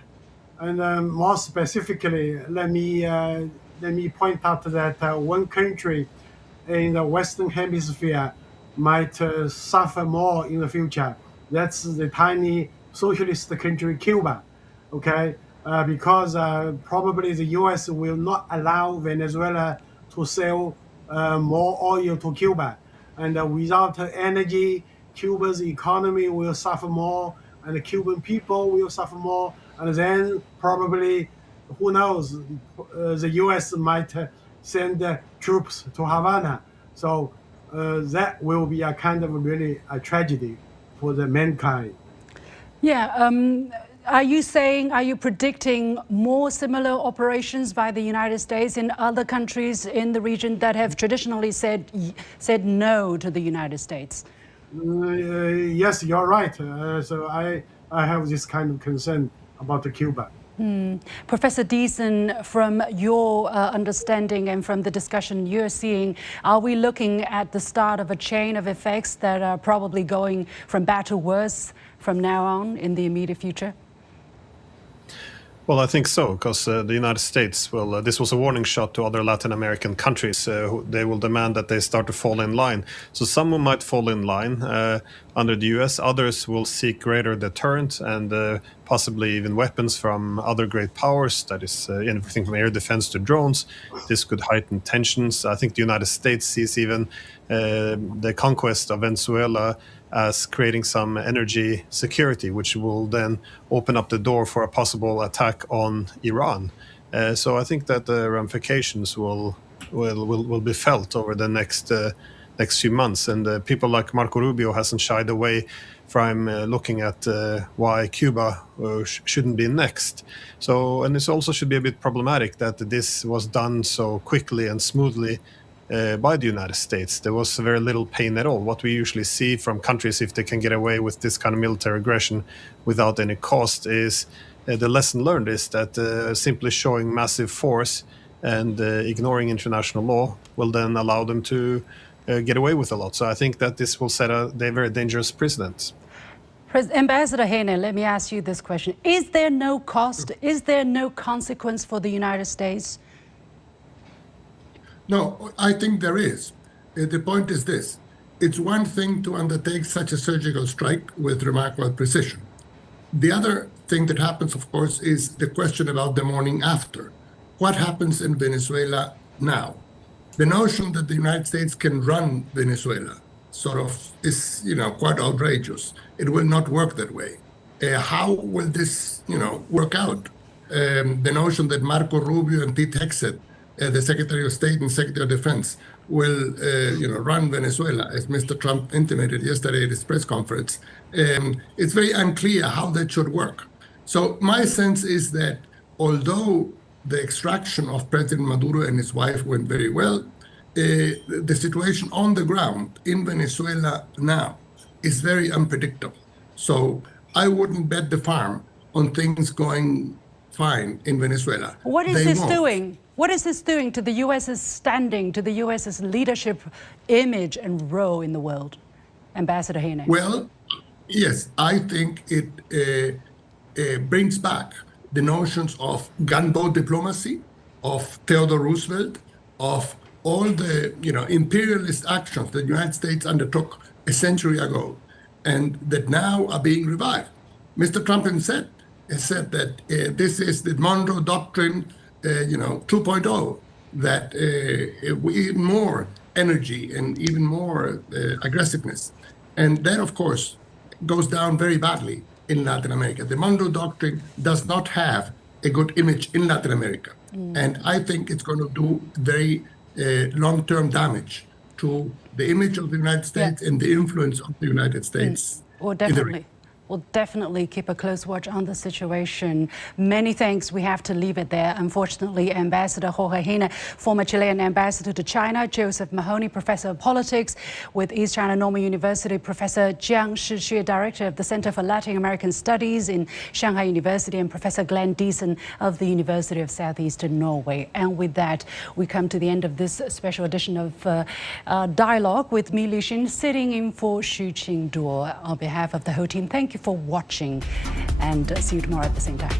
And more specifically, let me point out that one country in the Western Hemisphere might suffer more in the future. That's the tiny socialist country, Cuba, okay? Because probably the U.S. will not allow Venezuela to sell more oil to Cuba. And without energy, Cuba's economy will suffer more, and the Cuban people will suffer more. And then probably, who knows, the U.S. might send troops to Havana. So that will be a kind of really a tragedy for the mankind. Yeah. Are you predicting more similar operations by the United States in other countries in the region that have traditionally said no to the United States? Yes, you're right. So I have this kind of concern about Cuba. Professor Deason, from your understanding and from the discussion you're seeing, are we looking at the start of a chain of effects that are probably going from bad to worse from now on in the immediate future? Well, I think so, because the United States will, this was a warning shot to other Latin American countries. They will demand that they start to fall in line. So some might fall in line under the US, others will seek greater deterrent and possibly even weapons from other great powers, that is anything from air defense to drones. This could heighten tensions. I think the United States sees even the conquest of Venezuela as creating some energy security, which will then open up the door for a possible attack on Iran. So I think that the ramifications will be felt over the next few months. And people like Marco Rubio hasn't shied away from looking at why Cuba shouldn't be next. So, and this also should be a bit problematic that this was done so quickly and smoothly by the United States. There was very little pain at all. What we usually see from countries, if they can get away with this kind of military aggression without any cost, is the lesson learned is that simply showing massive force and ignoring international law will then allow them to get away with a lot. So I think that this will set a very dangerous precedent. Ambassador Heine, let me ask you this question. Is there no cost? Is there no consequence for the United States? No, I think there is. The point is this. It's one thing to undertake such a surgical strike with remarkable precision. The other thing that happens, of course, is the question about the morning after. What happens in Venezuela now? The notion that the United States can run Venezuela sort of is, quite outrageous. It will not work that way. How will this, work out? The notion that Marco Rubio and Pete Hegseth, the Secretary of State and Secretary of Defense, will, run Venezuela, as Mr. Trump intimated yesterday at his press conference. It's very unclear how that should work. So my sense is that although the extraction of President Maduro and his wife went very well, the situation on the ground in Venezuela now is very unpredictable. So I wouldn't bet the farm on things going fine in Venezuela. What is this doing? What is this doing to the U.S.'s standing, to the U.S.'s leadership image and role in the world? Ambassador Heine. Well, yes, I think it brings back the notions of gunboat diplomacy, of Theodore Roosevelt, of all the imperialist actions that the United States undertook a century ago, and that now are being revived. Mr. Trump himself has said that this is the Monroe Doctrine 2.0, that even more energy and even more aggressiveness. And that, of course, goes down very badly in Latin America. The Monroe Doctrine does not have a good image in Latin America. And I think it's going to do very long-term damage to the image of the United States and the influence of the United States. Well, definitely. We'll definitely keep a close watch on the situation. Many thanks. We have to leave it there. Unfortunately, Ambassador Jorge Heine, former Chilean ambassador to China, Joseph Mahoney, professor of politics with East China Normal University, Professor Jiang Shixue, director of the Center for Latin American Studies in Shanghai University, and Professor Glenn Deason of the University of Southeastern Norway. And with that, we come to the end of this special edition of Dialogue with me, Li Xin, sitting in for Xu Qingduo. On behalf of the whole team, thank you for watching, and see you tomorrow at the same time.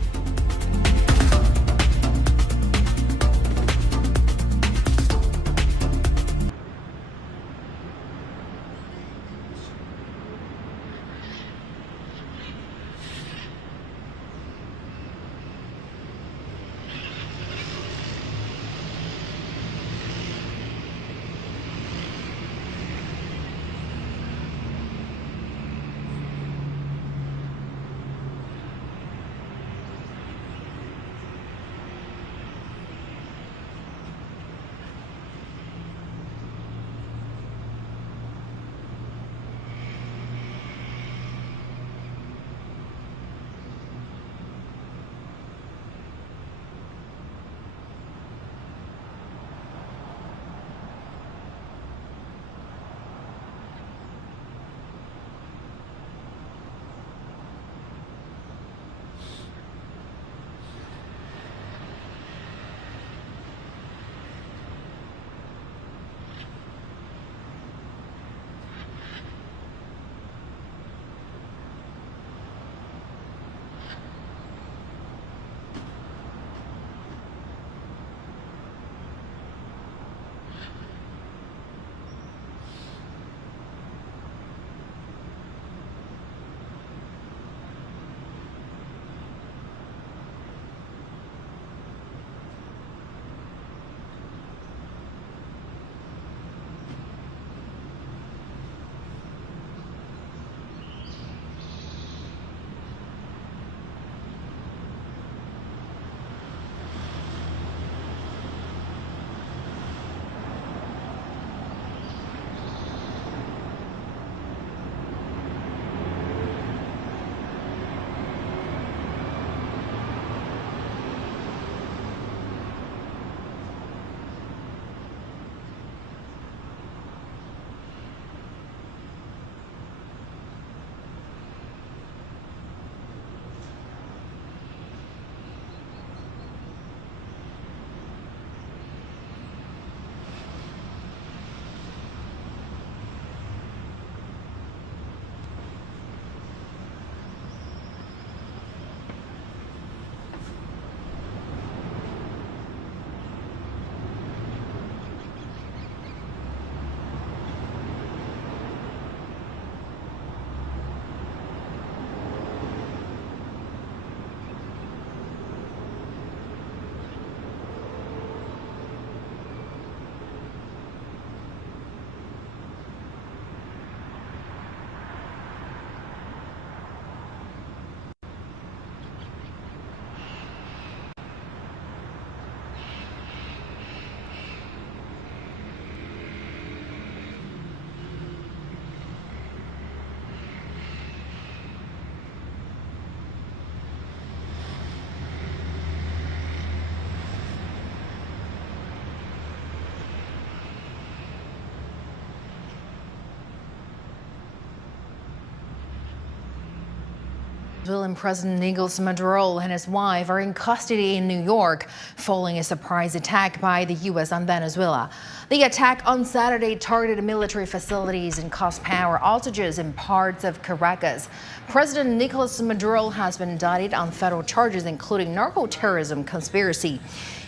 Venezuelan President Nicolas Maduro and his wife are in custody in New York following a surprise attack by the U.S. on Venezuela. The attack on Saturday targeted military facilities and caused power outages in parts of Caracas. President Nicolas Maduro has been indicted on federal charges, including narco-terrorism conspiracy.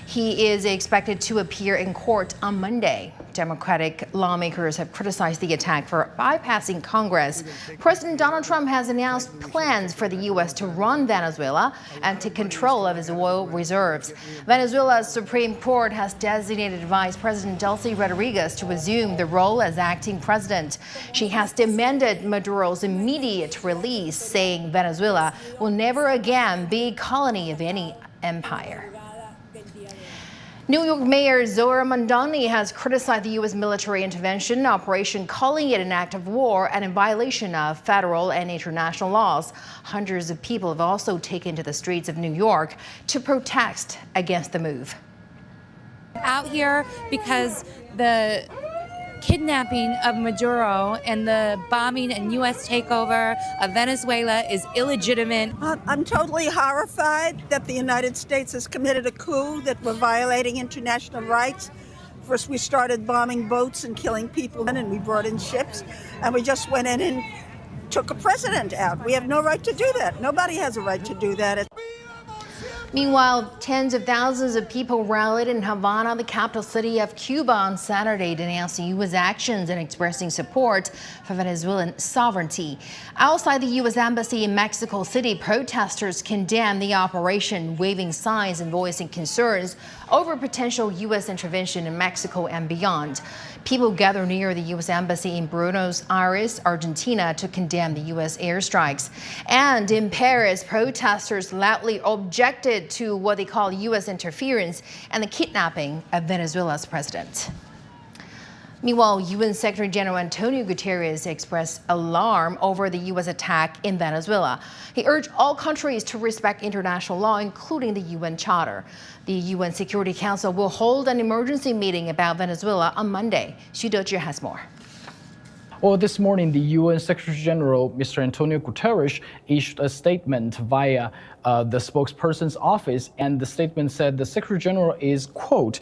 He is expected to appear in court on Monday. Democratic lawmakers have criticized the attack for bypassing Congress. President Donald Trump has announced plans for the U.S. to run Venezuela and take control of its oil reserves. Venezuela's Supreme Court has designated Vice President Delcy Rodriguez to assume the role as acting president. She has demanded Maduro's immediate release, saying Venezuela will never again be a colony of any empire. New York Mayor Zohar Mamdani has criticized the U.S. military intervention operation, calling it an act of war and in violation of federal and international laws. Hundreds of people have also taken to the streets of New York to protest against the move. Out here because the kidnapping of Maduro and the bombing and U.S. takeover of Venezuela is illegitimate. I'm totally horrified that the United States has committed a coup, that we're violating international rights. First, we started bombing boats and killing people, and we brought in ships, and we just went in and took a president out. We have no right to do that. Nobody has a right to do that. Meanwhile, tens of thousands of people rallied in Havana, the capital city of Cuba, on Saturday, denouncing U.S. actions and expressing support for Venezuelan sovereignty. Outside the U.S. Embassy in Mexico City, protesters condemned the operation, waving signs and voicing concerns over potential U.S. intervention in Mexico and beyond. People gathered near the U.S. Embassy in Buenos Aires, Argentina, to condemn the U.S. airstrikes. And in Paris, protesters loudly objected to what they call U.S. interference and the kidnapping of Venezuela's president. Meanwhile, UN Secretary General Antonio Guterres expressed alarm over the U.S. attack in Venezuela. He urged all countries to respect international law, including the UN Charter. The UN Security Council will hold an emergency meeting about Venezuela on Monday. Xu Dezhi has more. Well, this morning, the UN Secretary General, Mr. Antonio Guterres, issued a statement via the spokesperson's office, and the statement said the Secretary General is, quote,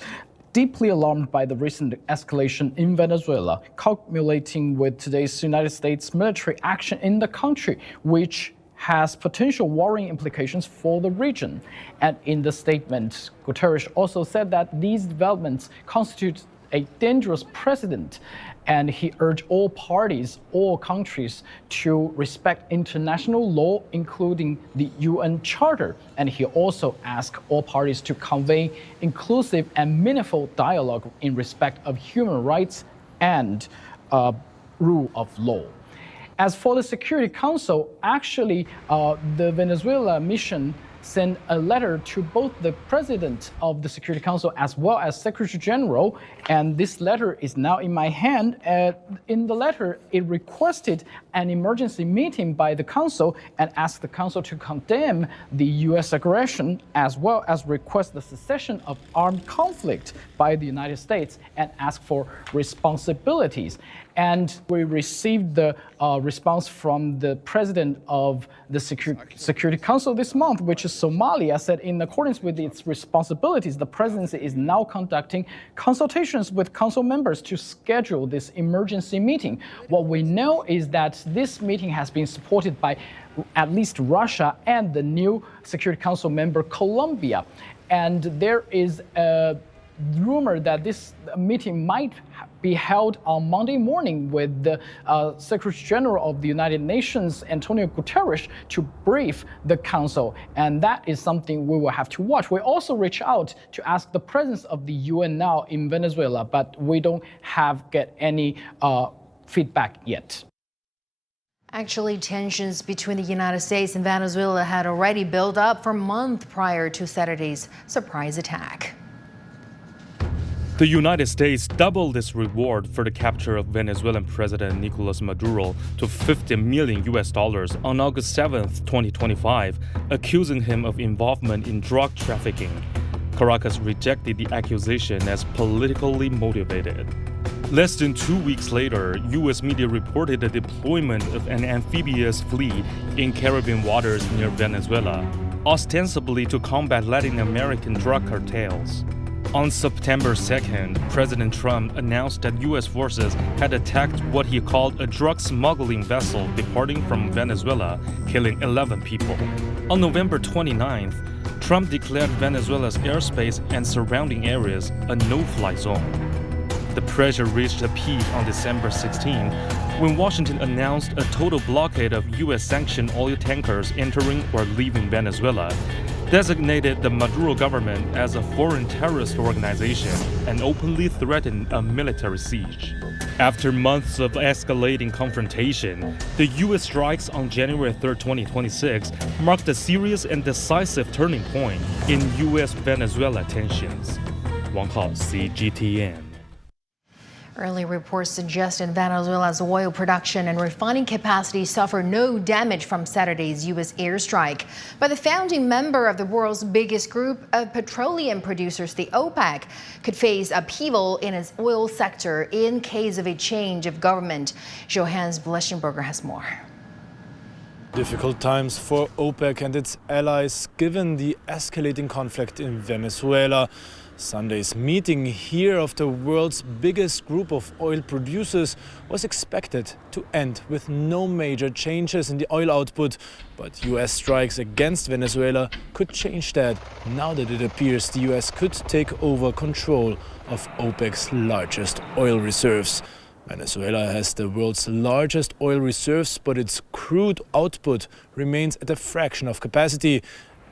deeply alarmed by the recent escalation in Venezuela, culminating with today's United States military action in the country, which has potential worrying implications for the region. And in the statement, Guterres also said that these developments constitute a dangerous precedent, and he urged all parties, all countries, to respect international law, including the UN Charter. And he also asked all parties to convey inclusive and meaningful dialogue in respect of human rights and rule of law. As for the Security Council, actually, the Venezuela mission sent a letter to both the President of the Security Council as well as Secretary General, and this letter is now in my hand. In the letter, it requested an emergency meeting by the Council and asked the Council to condemn the U.S. aggression as well as request the cessation of armed conflict by the United States and ask for responsibilities. And we received the response from the President of the Security Council this month, which is Somalia, said in accordance with its responsibilities, the presidency is now conducting consultations with council members to schedule this emergency meeting. What we know is that this meeting has been supported by at least Russia and the new Security Council member Colombia. And there is a rumor that this meeting might be held on Monday morning with the Secretary General of the United Nations, Antonio Guterres, to brief the Council. And that is something we will have to watch. We also reach out to ask the presence of the UN now in Venezuela, but we don't get any feedback yet. Actually, tensions between the United States and Venezuela had already built up for months prior to Saturday's surprise attack. The United States doubled its reward for the capture of Venezuelan President Nicolas Maduro to $50 million on August 7, 2025, accusing him of involvement in drug trafficking. Caracas rejected the accusation as politically motivated. Less than 2 weeks later, U.S. media reported the deployment of an amphibious fleet in Caribbean waters near Venezuela, ostensibly to combat Latin American drug cartels. On September 2nd, President Trump announced that U.S. forces had attacked what he called a drug smuggling vessel departing from Venezuela, killing 11 people. On November 29th, Trump declared Venezuela's airspace and surrounding areas a no-fly zone. The pressure reached a peak on December 16 when Washington announced a total blockade of U.S.-sanctioned oil tankers entering or leaving Venezuela, designated the Maduro government as a foreign terrorist organization, and openly threatened a military siege. After months of escalating confrontation, the U.S. strikes on January 3, 2026 marked a serious and decisive turning point in U.S.-Venezuela tensions. Wang Hao, CGTN. Early reports suggested Venezuela's oil production and refining capacity suffered no damage from Saturday's U.S. airstrike. But the founding member of the world's biggest group of petroleum producers, the OPEC, could face upheaval in its oil sector in case of a change of government. Johannes Bleschenberger has more. Difficult times for OPEC and its allies given the escalating conflict in Venezuela. Sunday's meeting here of the world's biggest group of oil producers was expected to end with no major changes in the oil output, but US strikes against Venezuela could change that now that it appears the US could take over control of OPEC's largest oil reserves. Venezuela has the world's largest oil reserves, but its crude output remains at a fraction of capacity.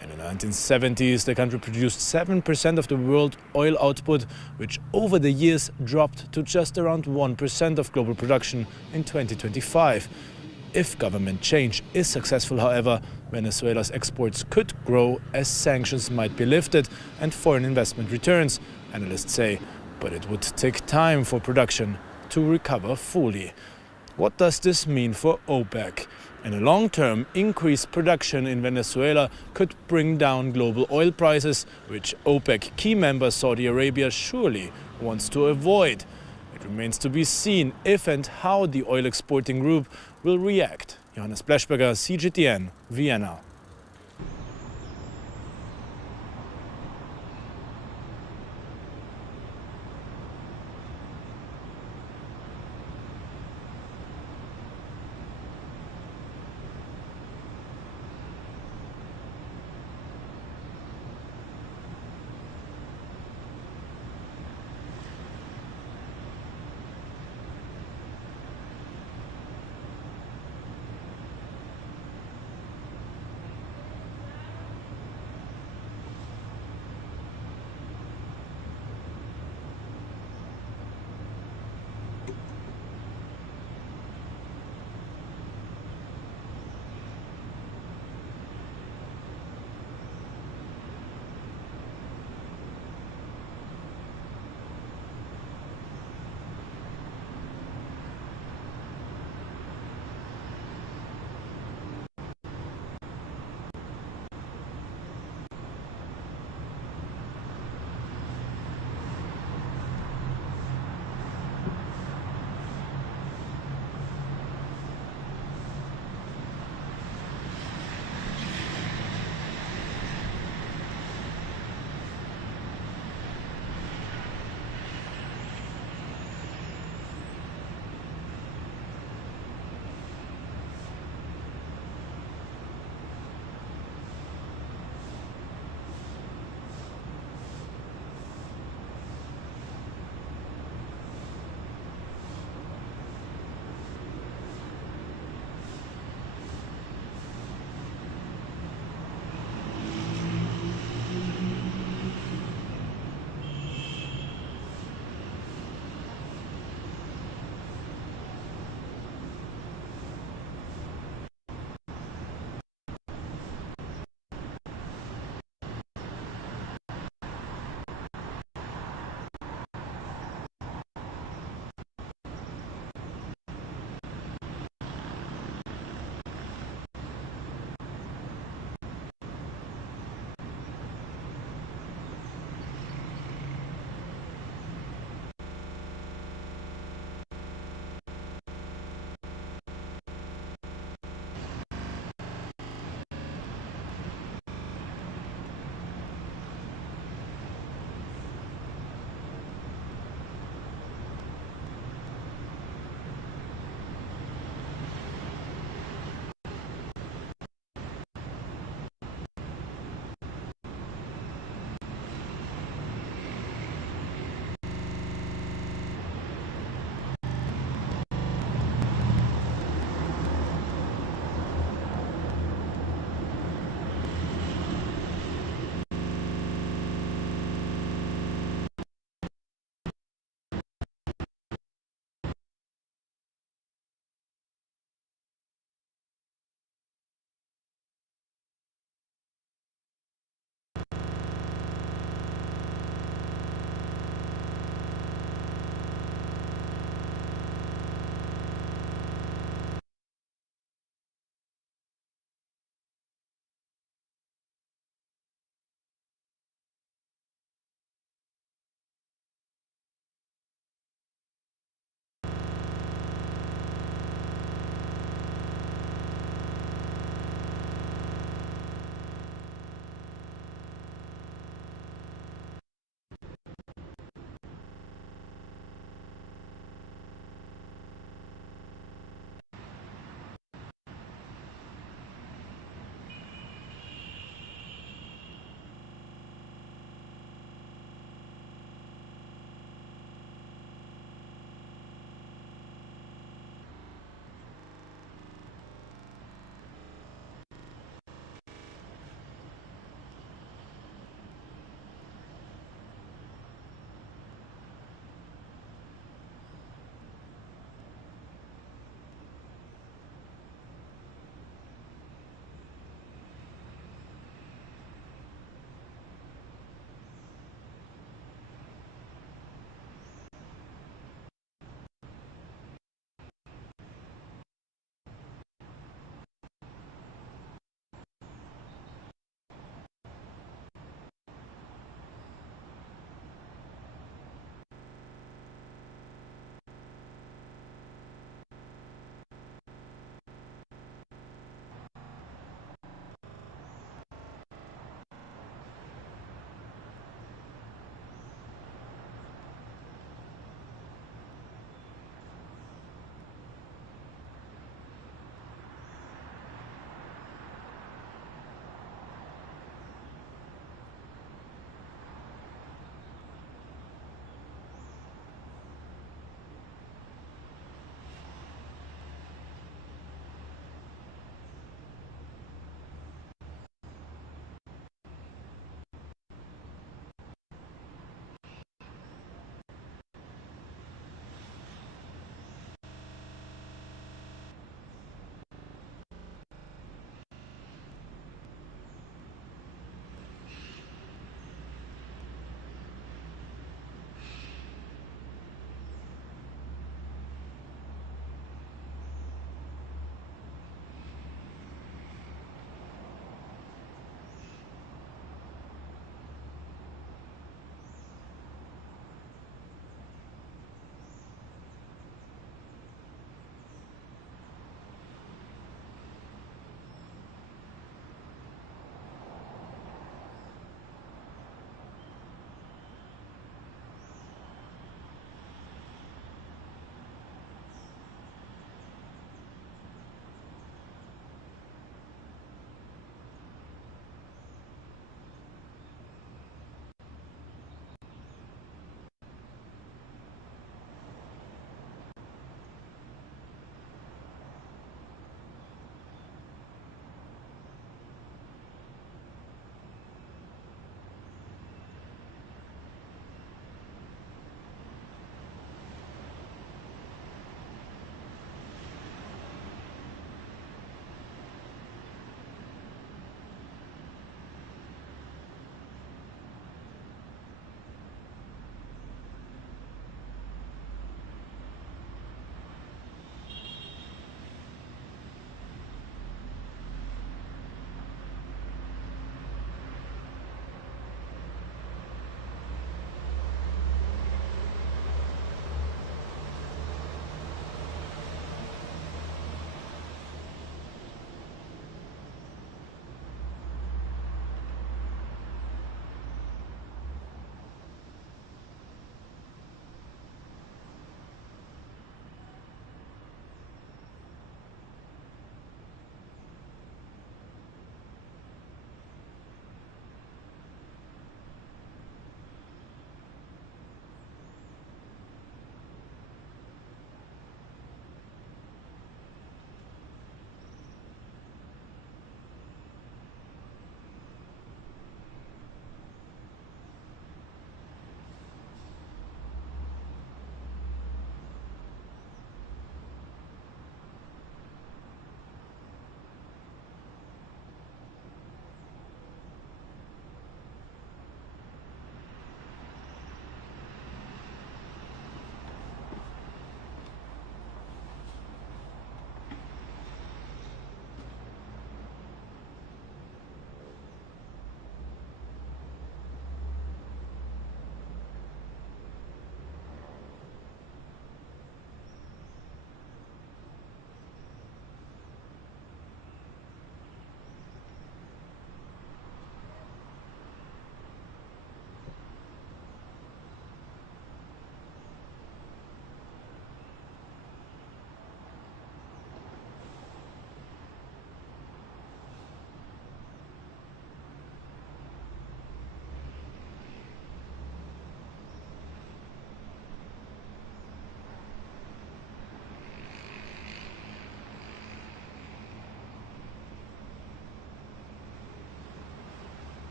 In the 1970s, the country produced 7% of the world oil output, which over the years dropped to just around 1% of global production in 2025. If government change is successful, however, Venezuela's exports could grow as sanctions might be lifted and foreign investment returns, analysts say. But it would take time for production to recover fully. What does this mean for OPEC? In the long term, increased production in Venezuela could bring down global oil prices, which OPEC key member Saudi Arabia surely wants to avoid. It remains to be seen if and how the oil exporting group will react. Johannes Bleschberger, CGTN, Vienna.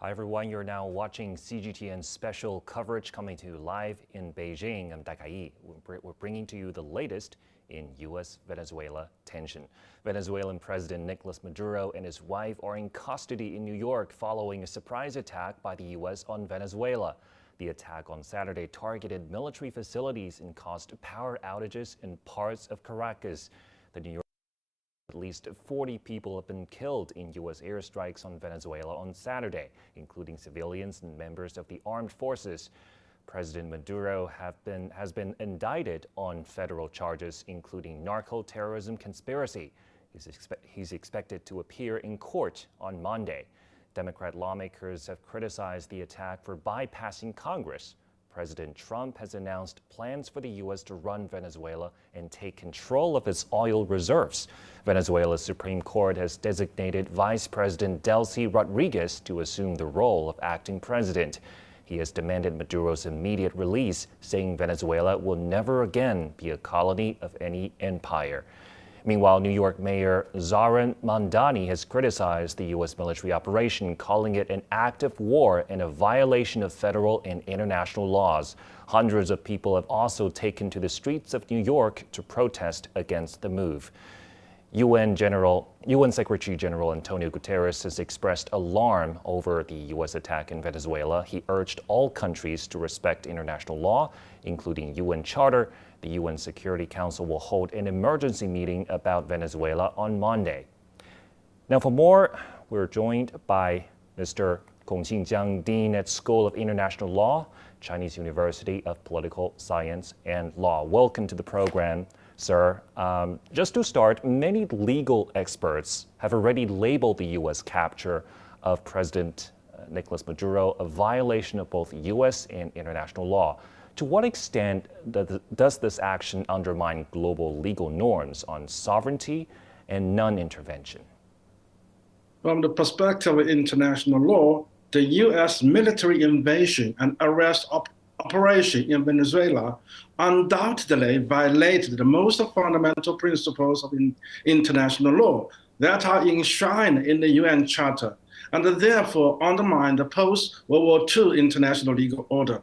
Hi everyone, you're now watching CGTN special coverage coming to you live in Beijing. I'm Dakai. We're bringing to you the latest in U.S.-Venezuela tension. Venezuelan President Nicolas Maduro and his wife are in custody in New York following a surprise attack by the U.S. on Venezuela. The attack on Saturday targeted military facilities and caused power outages in parts of Caracas. The New York At least 40 people have been killed in U.S. airstrikes on Venezuela on Saturday, including civilians and members of the armed forces. President Maduro has been indicted on federal charges, including narco-terrorism conspiracy. He's expected to appear in court on Monday. Democrat lawmakers have criticized the attack for bypassing Congress. President Trump has announced plans for the U.S. to run Venezuela and take control of its oil reserves. Venezuela's Supreme Court has designated Vice President Delcy Rodriguez to assume the role of acting president. He has demanded Maduro's immediate release, saying Venezuela will never again be a colony of any empire. Meanwhile, New York Mayor Zohran Mamdani has criticized the U.S. military operation, calling it an act of war and a violation of federal and international laws. Hundreds of people have also taken to the streets of New York to protest against the move. UN Secretary General Antonio Guterres has expressed alarm over the U.S. attack in Venezuela. He urged all countries to respect international law, including UN Charter. The UN Security Council will hold an emergency meeting about Venezuela on Monday. Now, for more, we're joined by Mr. Gong Xinjiang, Dean at School of International Law, Chinese University of Political Science and Law. Welcome to the program, sir. Just to start, many legal experts have already labeled the U.S. capture of President Nicolas Maduro a violation of both U.S. and international law. To what extent does this action undermine global legal norms on sovereignty and non-intervention? From the perspective of international law, the U.S. military invasion and arrest operation in Venezuela undoubtedly violated the most fundamental principles of international law that are enshrined in the UN Charter, and therefore undermine the post-World War II international legal order.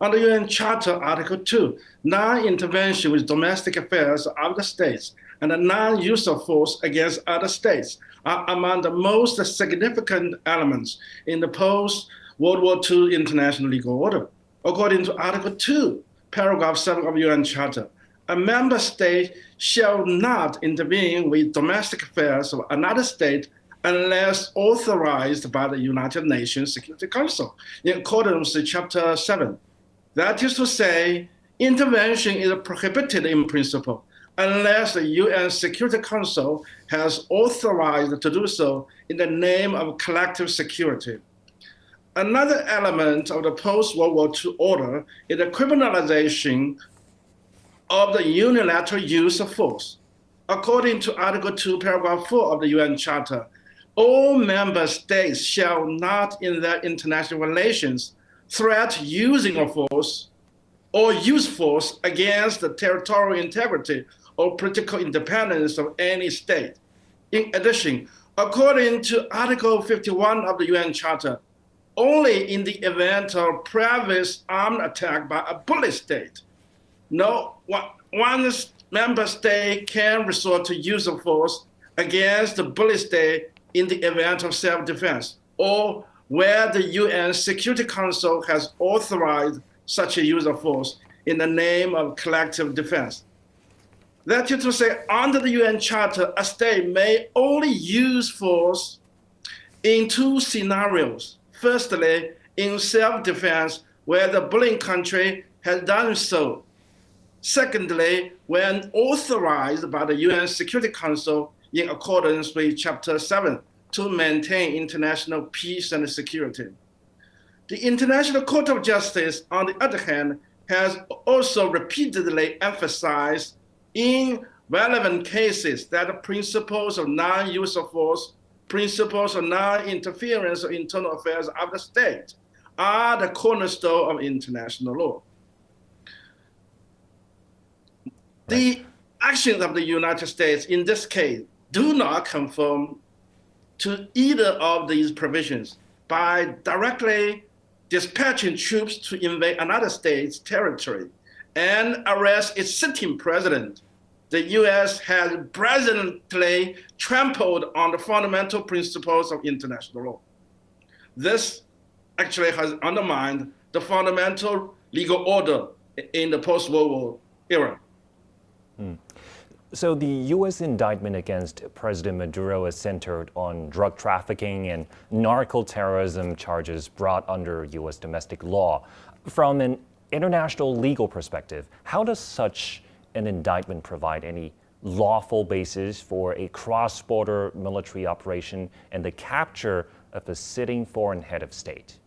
Under UN Charter Article 2, non-intervention with domestic affairs of other states and the non-use of force against other states are among the most significant elements in the post-World War II international legal order. According to Article 2, Paragraph 7 of UN Charter, a member state shall not intervene with domestic affairs of another state unless authorized by the United Nations Security Council in accordance with Chapter 7. That is to say, intervention is prohibited in principle unless the UN Security Council has authorized to do so in the name of collective security. Another element of the post-World War II order is the criminalization of the unilateral use of force. According to Article 2, Paragraph 4 of the UN Charter, all member states shall not, in their international relations, threat using of force or use force against the territorial integrity or political independence of any state. In addition, according to Article 51 of the UN Charter, only in the event of previous armed attack by a bully state, one member state can resort to use of force against the bully state in the event of self-defense, or where the UN Security Council has authorized such a use of force in the name of collective defense. That is to say, under the UN Charter, a state may only use force in two scenarios. Firstly, in self-defense, where the bullying country has done so. Secondly, when authorized by the UN Security Council in accordance with Chapter 7 to maintain international peace and security. The International Court of Justice, on the other hand, has also repeatedly emphasized in relevant cases that the principles of non-use of force, principles of non-interference in internal affairs of the state are the cornerstone of international law. The actions of the United States in this case do not conform to either of these provisions, by directly dispatching troops to invade another state's territory and arrest its sitting president. The U.S. has brazenly trampled on the fundamental principles of international law. This actually has undermined the fundamental legal order in the post-World War era. So the U.S. indictment against President Maduro is centered on drug trafficking and narco-terrorism charges brought under U.S. domestic law. From an international legal perspective, how does such an indictment provide any lawful basis for a cross-border military operation and the capture of a sitting foreign head of state?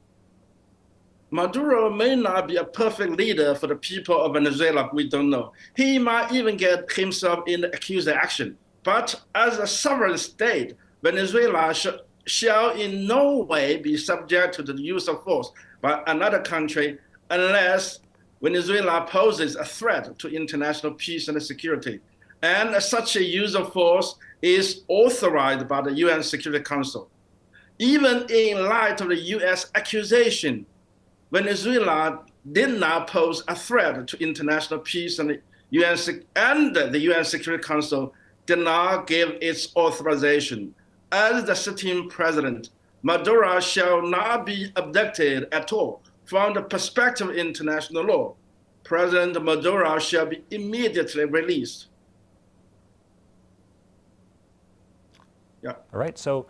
Maduro may not be a perfect leader for the people of Venezuela, we don't know. He might even get himself in the accused action. But as a sovereign state, Venezuela shall in no way be subject to the use of force by another country unless Venezuela poses a threat to international peace and security. And such a use of force is authorized by the UN Security Council. Even in light of the US accusation, Venezuela did not pose a threat to international peace, and the UN Security Council did not give its authorization. As the sitting president, Maduro shall not be abducted at all. From the perspective of international law, President Maduro shall be immediately released. Yeah. All right. So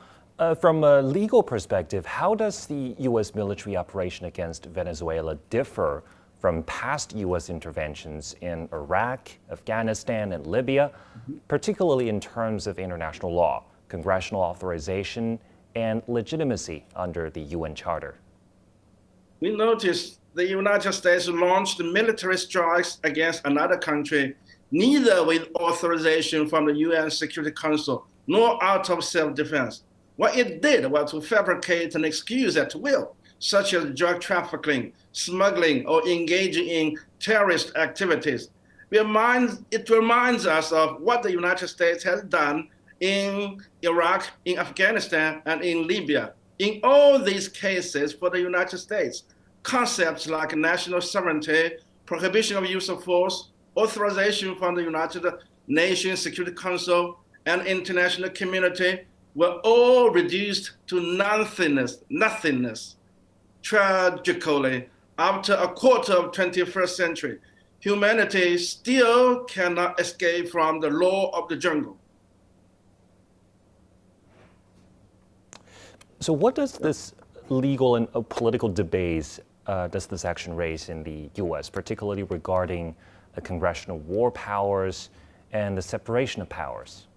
from a legal perspective, how does the U.S. military operation against Venezuela differ from past U.S. interventions in Iraq, Afghanistan, and Libya, particularly in terms of international law, congressional authorization, and legitimacy under the UN Charter? We noticed the United States launched military strikes against another country, neither with authorization from the UN Security Council nor out of self-defense. What it did was to fabricate an excuse at will, such as drug trafficking, smuggling, or engaging in terrorist activities. It reminds us of what the United States has done in Iraq, in Afghanistan, and in Libya. In all these cases for the United States, concepts like national sovereignty, prohibition of use of force, authorization from the United Nations Security Council, and international community were all reduced to nothingness. Tragically, after a quarter of 21st century, humanity still cannot escape from the law of the jungle. So what does this legal and political debate does this action raise in the U.S., particularly regarding the congressional war powers and the separation of powers?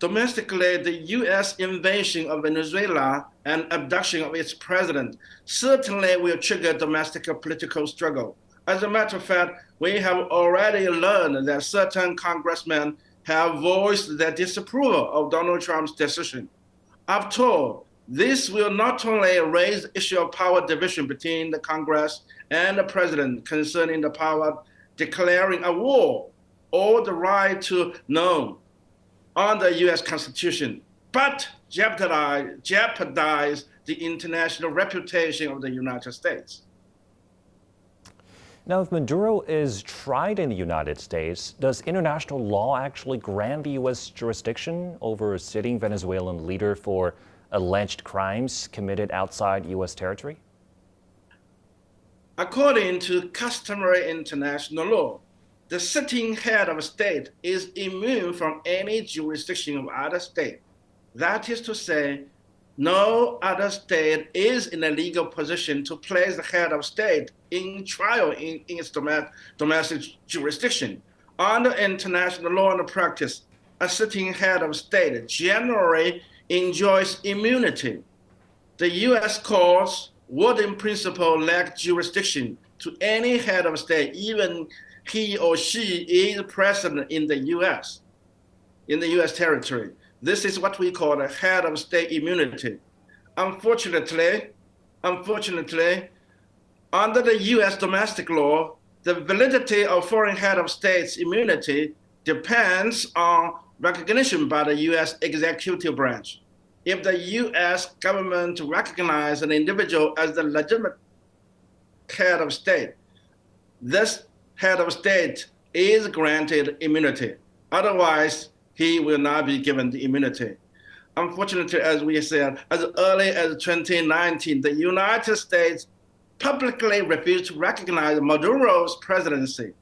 Domestically, the U.S. invasion of Venezuela and abduction of its president certainly will trigger domestic political struggle. As a matter of fact, we have already learned that certain congressmen have voiced their disapproval of Donald Trump's decision. After all, this will not only raise the issue of power division between the Congress and the president concerning the power of declaring a war or the right to know on the U.S. Constitution, but jeopardize the international reputation of the United States. Now, if Maduro is tried in the United States, does international law actually grant the U.S. jurisdiction over a sitting Venezuelan leader for alleged crimes committed outside U.S. territory? According to customary international law, the sitting head of a state is immune from any jurisdiction of other state. That is to say, no other state is in a legal position to place the head of state in trial in its domestic jurisdiction. Under international law and practice, a sitting head of state generally enjoys immunity. The U.S. courts would in principle lack jurisdiction to any head of state, even he or she is present in the U.S., in the U.S. territory. This is what we call a head of state immunity. Unfortunately, under the U.S. domestic law, the validity of foreign head of state's immunity depends on recognition by the U.S. executive branch. if the U.S. government recognizes an individual as the legitimate head of state, this head of state is granted immunity. Otherwise, he will not be given the immunity. Unfortunately, as we said, as early as 2019, the United States publicly refused to recognize Maduro's presidency.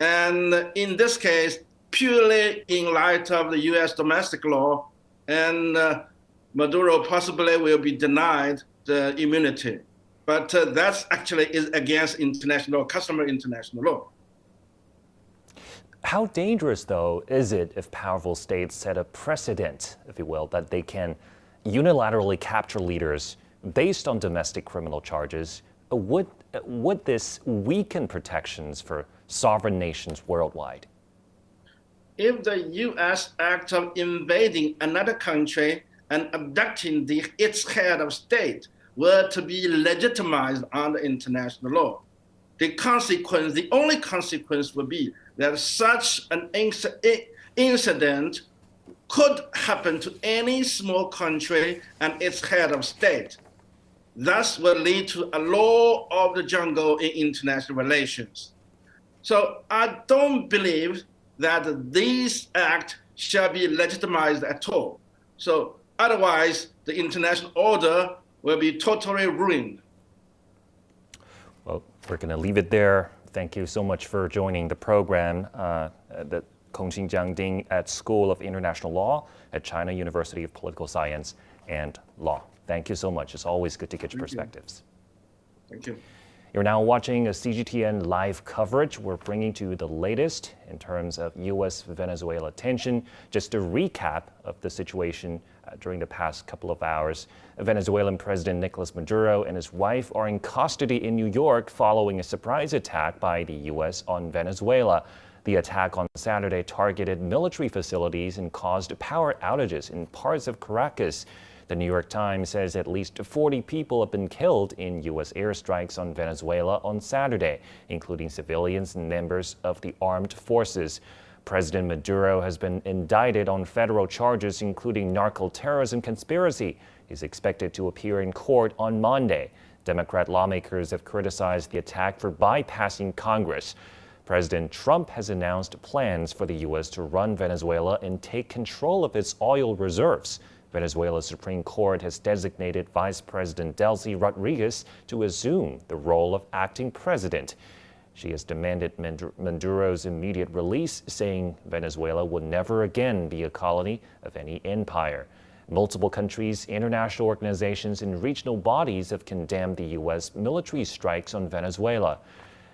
And in this case, purely in light of the U.S. domestic law, and Maduro possibly will be denied the immunity. But that's actually is against customary international law. How dangerous, though, is it if powerful states set a precedent, if you will, that they can unilaterally capture leaders based on domestic criminal charges? Would this weaken protections for sovereign nations worldwide? If the U.S. act of invading another country and abducting its head of state were to be legitimized under international law, the only consequence would be that such an incident could happen to any small country and its head of state. Thus will lead to a law of the jungle in international relations. So I don't believe that this act shall be legitimized at all. So otherwise, the international order will be totally ruined. Well, we're going to leave it there. Thank you so much for joining the program. The Kongqing Jiang Ding at School of International Law at China University of Political Science and Law. Thank you so much. It's always good to get your perspectives. Thank you. You're now watching a CGTN live coverage. We're bringing to you the latest in terms of U.S.-Venezuela tension. Just a recap of the situation during the past couple of hours. Venezuelan President Nicolas Maduro and his wife are in custody in New York following a surprise attack by the U.S. on Venezuela. The attack on Saturday targeted military facilities and caused power outages in parts of Caracas. The New York Times says at least 40 people have been killed in U.S. airstrikes on Venezuela on Saturday, including civilians and members of the armed forces. President Maduro has been indicted on federal charges, including narco-terrorism conspiracy. He's expected to appear in court on Monday. Democrat lawmakers have criticized the attack for bypassing Congress. President Trump has announced plans for the U.S. to run Venezuela and take control of its oil reserves. Venezuela's Supreme Court has designated Vice President Delcy Rodriguez to assume the role of acting president. She has demanded Maduro's immediate release, saying Venezuela will never again be a colony of any empire. Multiple countries, international organizations, and regional bodies have condemned the U.S. military strikes on Venezuela.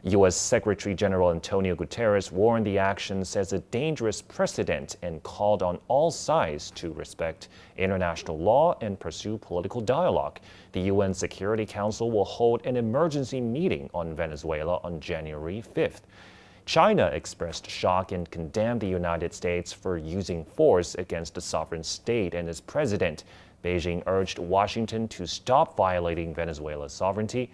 U.S. Secretary General Antonio Guterres warned the actions as a dangerous precedent and called on all sides to respect international law and pursue political dialogue. The UN Security Council will hold an emergency meeting on Venezuela on January 5th. China expressed shock and condemned the United States for using force against a sovereign state and its president. Beijing urged Washington to stop violating Venezuela's sovereignty.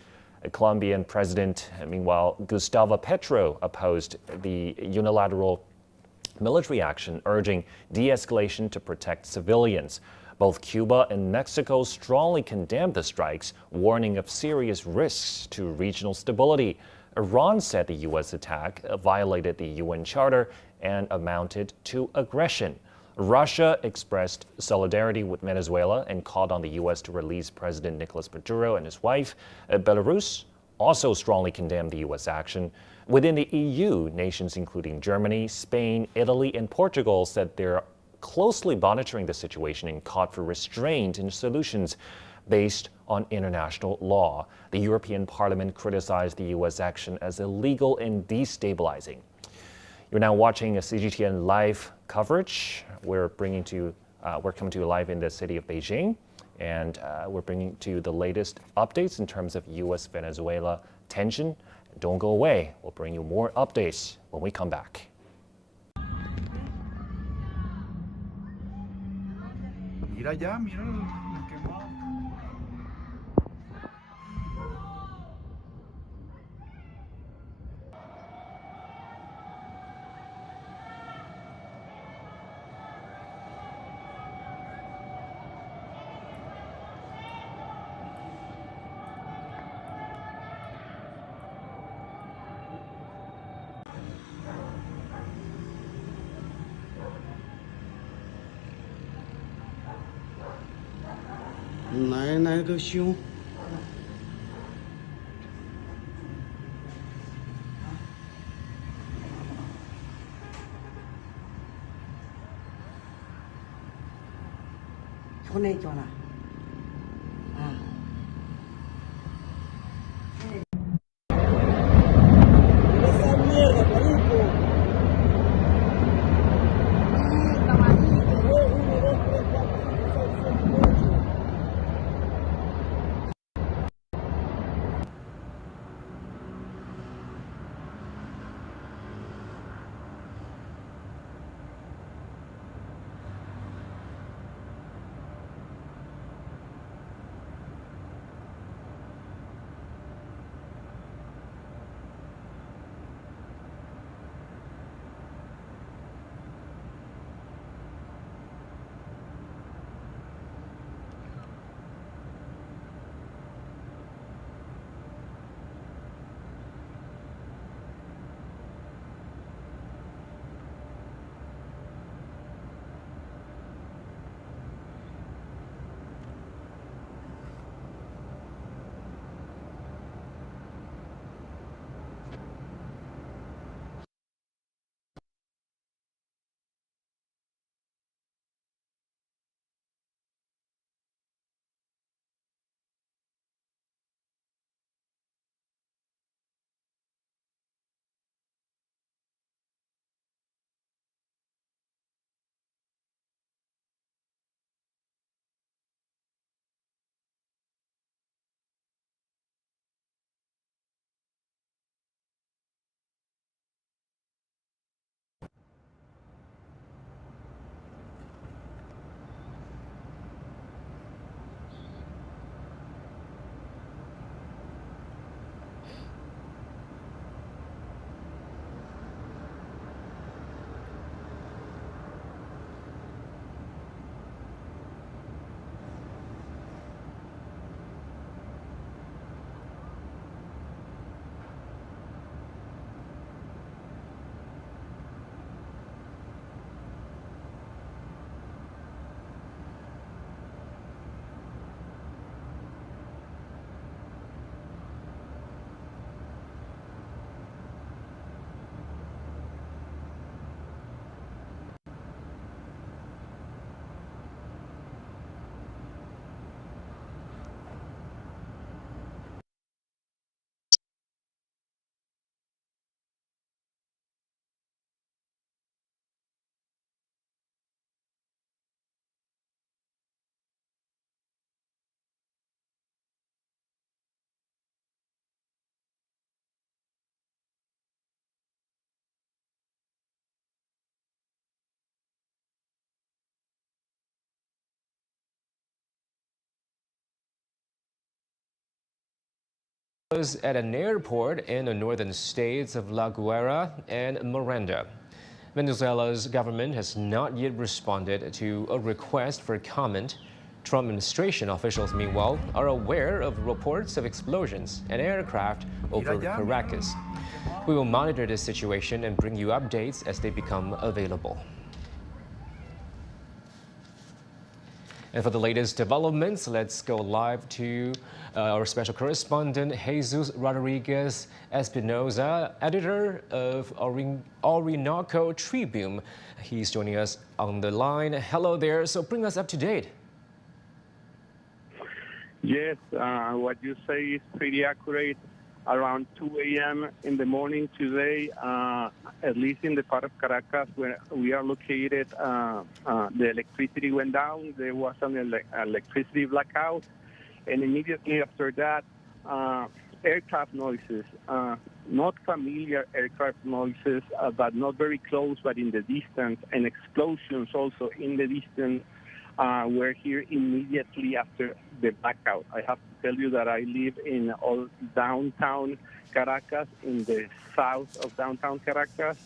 Colombian President, meanwhile, Gustavo Petro opposed the unilateral military action, urging de-escalation to protect civilians. Both Cuba and Mexico strongly condemned the strikes, warning of serious risks to regional stability. Iran said the U.S. attack violated the UN Charter and amounted to aggression. Russia expressed solidarity with Venezuela and called on the U.S. to release President Nicolas Maduro and his wife. Belarus also strongly condemned the U.S. action. Within the EU, nations including Germany, Spain, Italy, and Portugal said they're closely monitoring the situation and called for restraint and solutions based on international law. The European Parliament criticized the U.S. action as illegal and destabilizing. You're now watching a CGTN live coverage. We're coming to you live in the city of Beijing, and we're bringing to you the latest updates in terms of U.S.-Venezuela tension. Don't go away. We'll bring you more updates when we come back. Mira ya, mira lo quemado. 那个熊。con này cho nào à. Esa mierda, marico. Mierda, marico. 1, 2, 3, 4, 5, 6, 7, 8. Was at an airport in the northern states of La Guaira and Miranda. Venezuela's government has not yet responded to a request for comment. Trump administration officials, meanwhile, are aware of reports of explosions and aircraft over Caracas. We will monitor this situation and bring you updates as they become available. And for the latest developments, let's go live to our special correspondent, Jesus Rodriguez Espinoza, editor of Orinoco Tribune. He's joining us on the line. Hello there. So bring us up to date. Yes, what you say is pretty accurate. Around 2 a.m. in the morning today, at least in the part of Caracas where we are located, the electricity went down. There was an electricity blackout. And immediately after that, aircraft noises, not familiar aircraft noises, but not very close, but in the distance, and explosions also in the distance were here immediately after the blackout. I have to tell you that I live in downtown Caracas, in the south of downtown Caracas,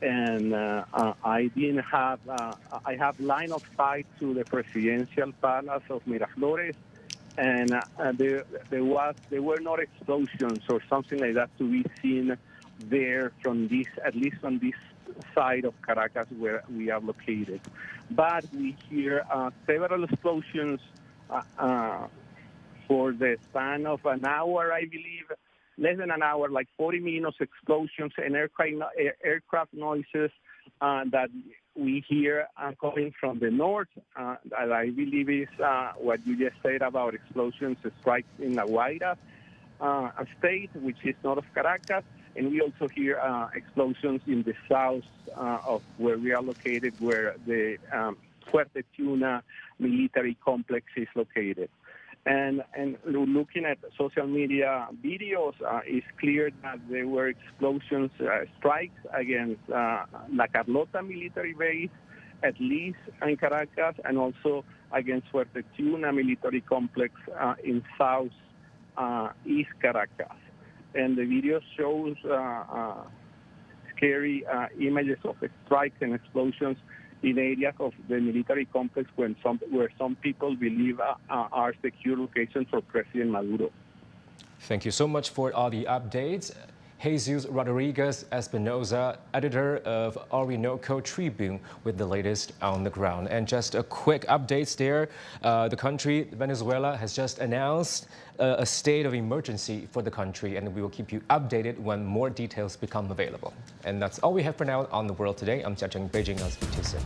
and I didn't have, I have line of sight to the presidential palace of Miraflores, and there were not explosions or something like that to be seen there from this, at least on this side of Caracas where we are located. But we hear several explosions for the span of an hour, I believe, less than an hour, like 40 minutes, explosions and aircraft noises that we hear coming from the north. That I believe is what you just said about explosions, strikes in La Guaira state, which is north of Caracas. And we also hear explosions in the south of where we are located, where the Fuerte Tuna military complex is located. And looking at social media videos, it's clear that there were explosions, strikes against La Carlota military base, at least in Caracas, and also against Fuerte Tuna military complex in south east Caracas. And the video shows scary images of strikes and explosions in areas of the military complex where some people believe are secure locations for President Maduro. Thank you so much for all the updates. Jesus Rodriguez Espinoza, editor of Orinoco Tribune, with the latest on the ground. And just a quick updates there. The country, Venezuela, has just announced a state of emergency for the country, and we will keep you updated when more details become available. And that's all we have for now on The World Today. I'm Jia Cheng in Beijing. I'll speak to you soon.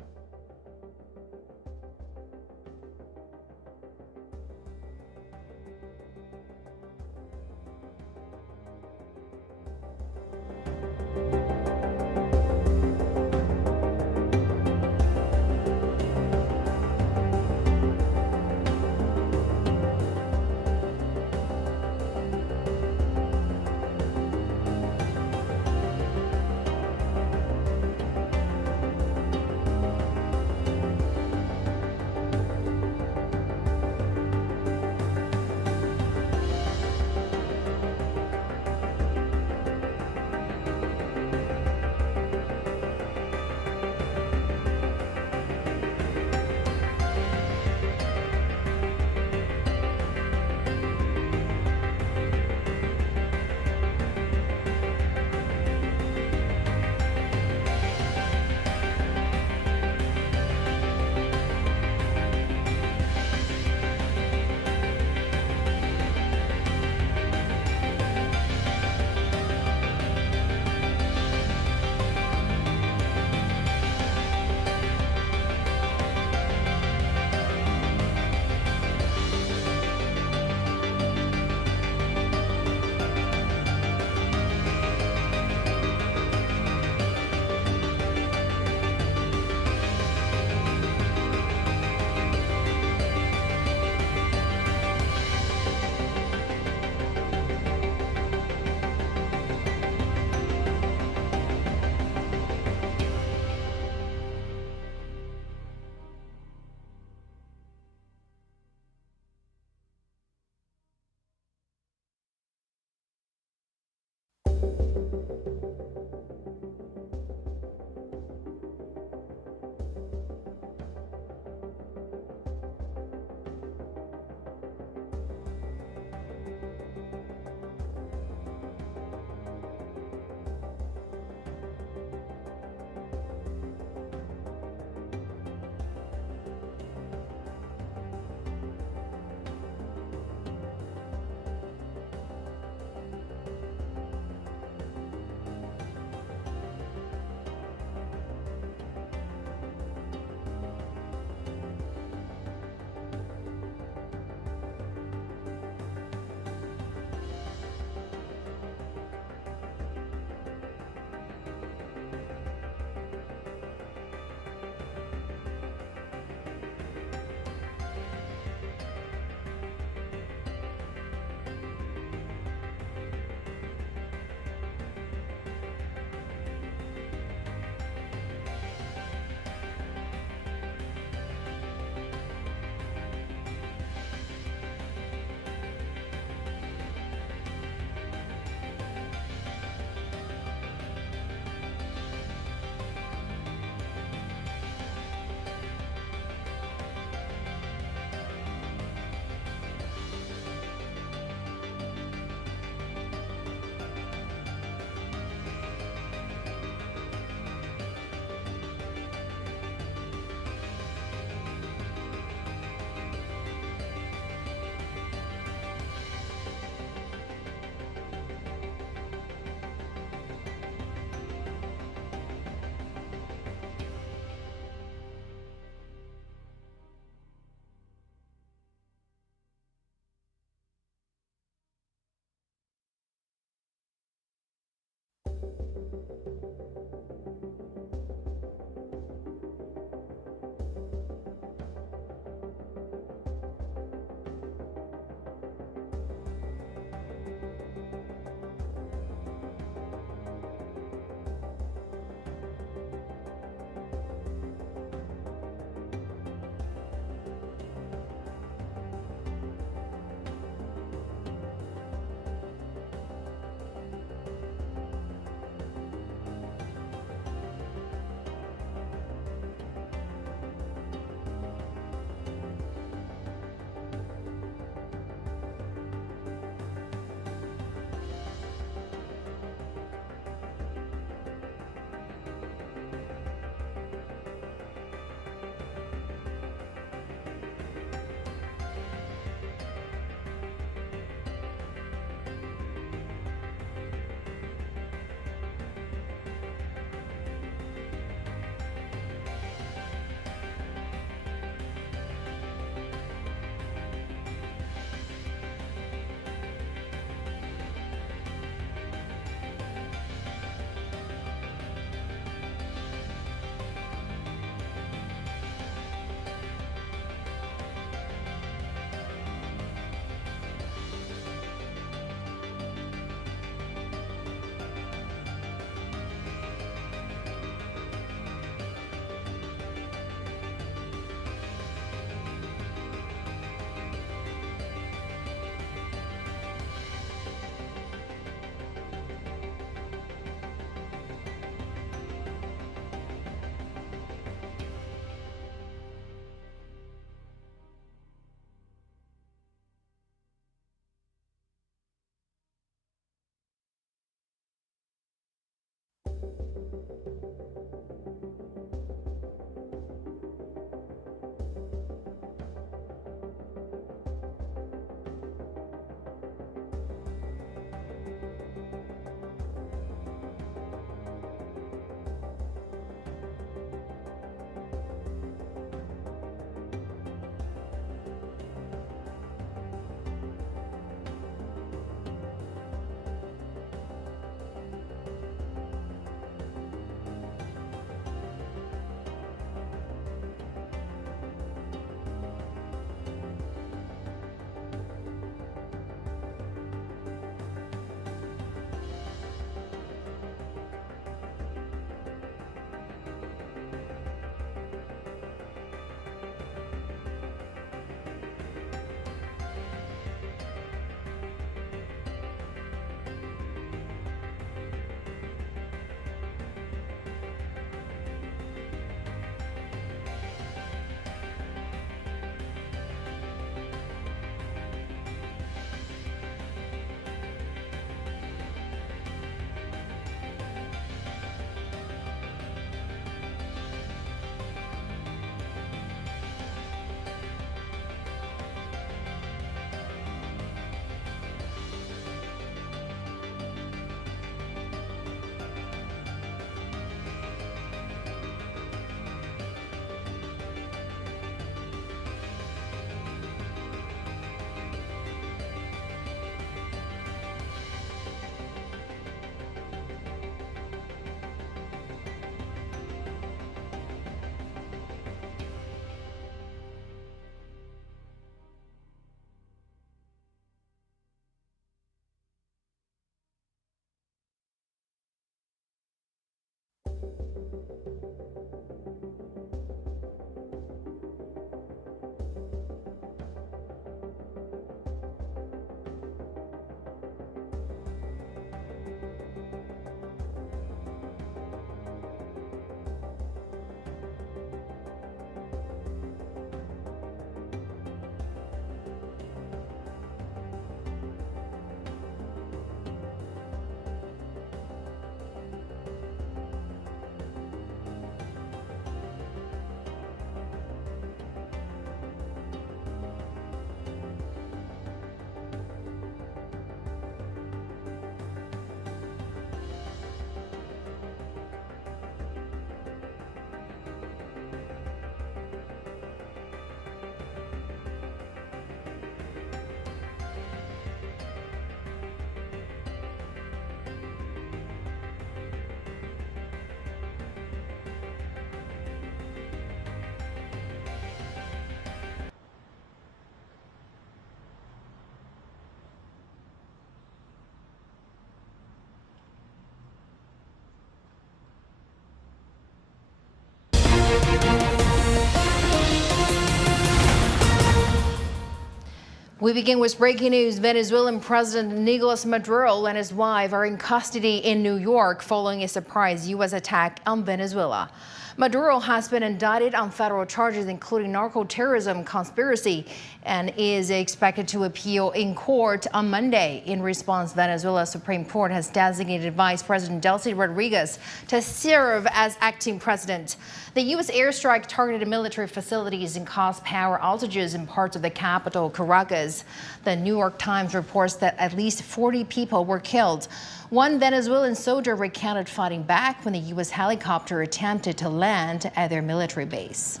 We begin with breaking news. Venezuelan President Nicolas Maduro and his wife are in custody in New York following a surprise U.S. attack on Venezuela. Maduro has been indicted on federal charges including narco-terrorism conspiracy and is expected to appeal in court on Monday. In response, Venezuela's Supreme Court has designated Vice President Delcy Rodriguez to serve as acting president. The U.S. airstrike targeted military facilities and caused power outages in parts of the capital, Caracas. The New York Times reports that at least 40 people were killed. One Venezuelan soldier recounted fighting back when the U.S. helicopter attempted to land at their military base.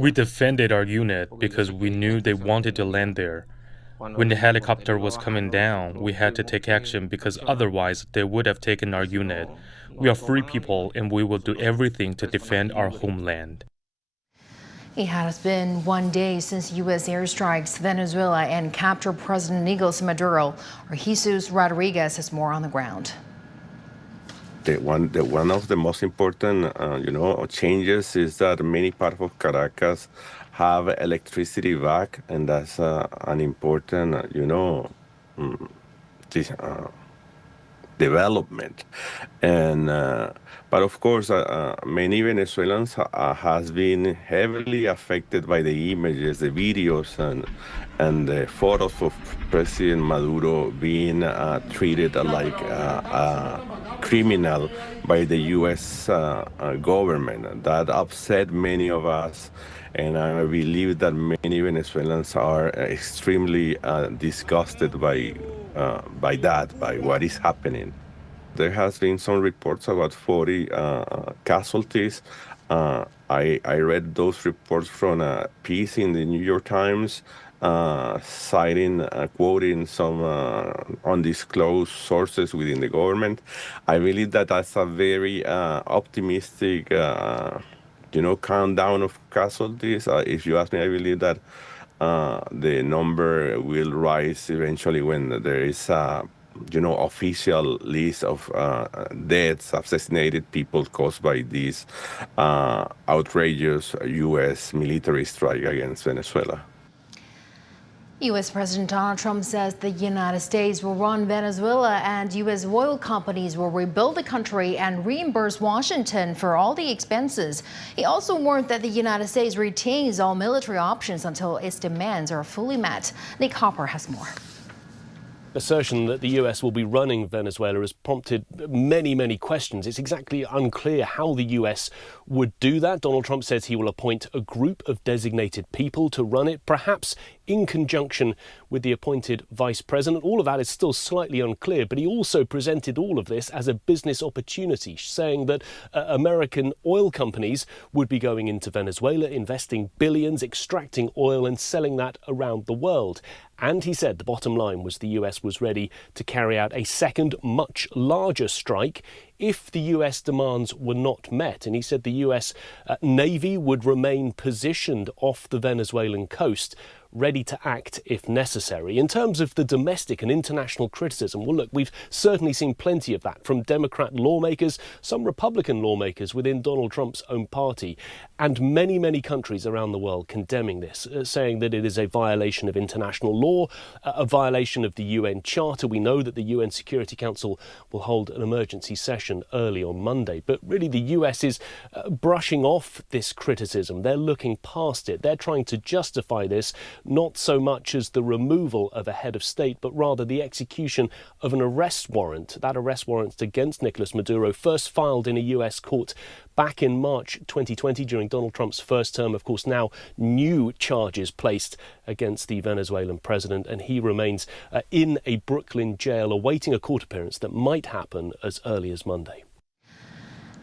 We defended our unit because we knew they wanted to land there. When the helicopter was coming down, we had to take action because otherwise they would have taken our unit. We are free people and we will do everything to defend our homeland. It has been 1 day since U.S. airstrikes Venezuela and captured President Nicolas Maduro. Our Jesus Rodriguez has more on the ground. One of the most important, changes is that many parts of Caracas have electricity back, and that's an important, development. And but of course, many Venezuelans has been heavily affected by the images, the videos, and the photos of President Maduro being treated like a criminal by the U.S. government. That upset many of us, and I believe that many Venezuelans are extremely disgusted by what is happening. There has been some reports about 40 casualties. I read those reports from a piece in the New York Times, quoting some undisclosed sources within the government. I believe that that's a very optimistic, countdown of casualties. If you ask me, I believe that the number will rise eventually when there is official list of deaths, assassinated people caused by this outrageous U.S. military strike against Venezuela. U.S. President Donald Trump says the United States will run Venezuela and U.S. oil companies will rebuild the country and reimburse Washington for all the expenses. He also warned that the United States retains all military options until its demands are fully met. Nick Hopper has more. Assertion that the US will be running Venezuela has prompted many questions. It's exactly unclear how the US would do that. Donald Trump says he will appoint a group of designated people to run it, perhaps in conjunction with the appointed vice president. All of that is still slightly unclear, but he also presented all of this as a business opportunity, saying that American oil companies would be going into Venezuela, investing billions, extracting oil and selling that around the world. And he said the bottom line was the US was ready to carry out a second, much larger strike if the US demands were not met. And he said the US Navy would remain positioned off the Venezuelan coast, ready to act if necessary. In terms of the domestic and international criticism, well, look, we've certainly seen plenty of that from Democrat lawmakers, some Republican lawmakers within Donald Trump's own party, and many countries around the world condemning this, saying that it is a violation of international law, a violation of the UN Charter. We know that the UN Security Council will hold an emergency session early on Monday, but really the US is brushing off this criticism. They're looking past it. They're trying to justify this not so much as the removal of a head of state, but rather the execution of an arrest warrant. That arrest warrant against Nicolas Maduro, first filed in a US court back in March 2020 during Donald Trump's first term. Of course, now new charges placed against the Venezuelan president, and he remains in a Brooklyn jail awaiting a court appearance that might happen as early as Monday.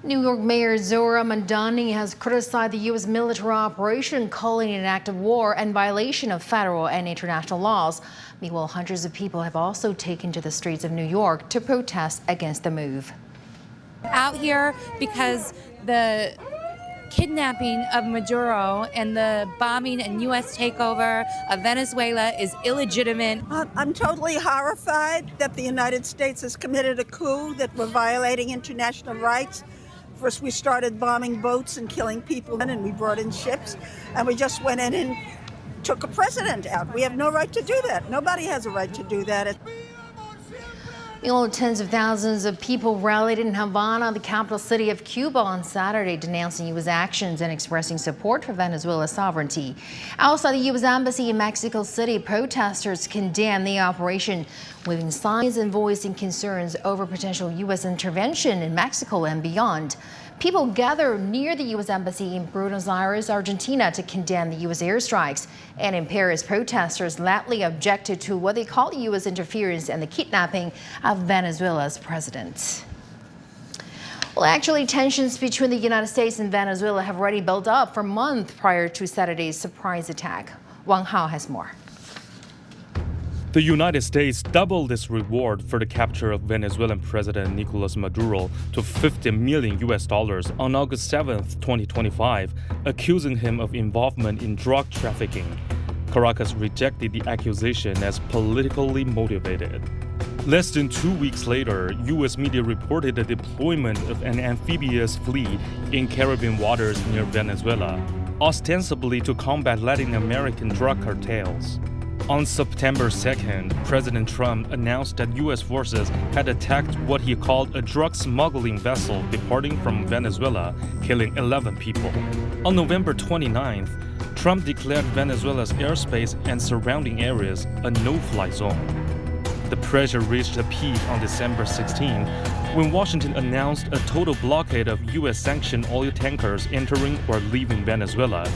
New York Mayor Zohran Mamdani has criticized the U.S. military operation, calling it an act of war and violation of federal and international laws. Meanwhile, hundreds of people have also taken to the streets of New York to protest against the move. Out here because the kidnapping of Maduro and the bombing and U.S. takeover of Venezuela is illegitimate. I'm totally horrified that the United States has committed a coup, that we're violating international rights. First, we started bombing boats and killing people, and we brought in ships, and we just went in and took a president out. We have no right to do that. Nobody has a right to do that. Tens of thousands of people rallied in Havana, the capital city of Cuba, on Saturday, denouncing U.S. actions and expressing support for Venezuela's sovereignty. Outside the U.S. Embassy in Mexico City, protesters condemned the operation, waving signs and voicing concerns over potential U.S. intervention in Mexico and beyond. People gathered near the U.S. Embassy in Buenos Aires, Argentina, to condemn the U.S. airstrikes. And in Paris, protesters loudly objected to what they call U.S. interference and the kidnapping of Venezuela's president. Well, actually, tensions between the United States and Venezuela have already built up for months prior to Saturday's surprise attack. Wang Hao has more. The United States doubled its reward for the capture of Venezuelan President Nicolas Maduro to $50 million on August 7, 2025, accusing him of involvement in drug trafficking. Caracas rejected the accusation as politically motivated. Less than 2 weeks later, U.S. media reported the deployment of an amphibious fleet in Caribbean waters near Venezuela, ostensibly to combat Latin American drug cartels. On September 2nd, President Trump announced that U.S. forces had attacked what he called a drug smuggling vessel departing from Venezuela, killing 11 people. On November 29th, Trump declared Venezuela's airspace and surrounding areas a no-fly zone. The pressure reached a peak on December 16th, when Washington announced a total blockade of U.S.-sanctioned oil tankers entering or leaving Venezuela,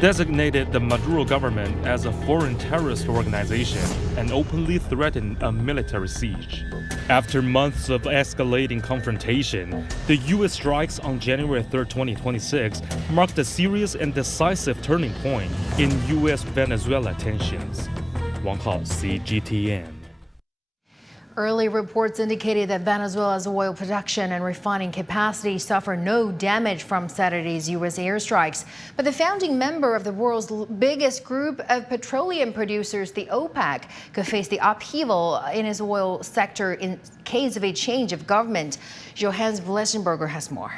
designated the Maduro government as a foreign terrorist organization, and openly threatened a military siege. After months of escalating confrontation, the U.S. strikes on January 3, 2026 marked a serious and decisive turning point in U.S.-Venezuela tensions. Wang Hao, CGTN. Early reports indicated that Venezuela's oil production and refining capacity suffered no damage from Saturday's U.S. airstrikes. But the founding member of the world's biggest group of petroleum producers, the OPEC, could face the upheaval in its oil sector in case of a change of government. Johannes Blesenberger has more.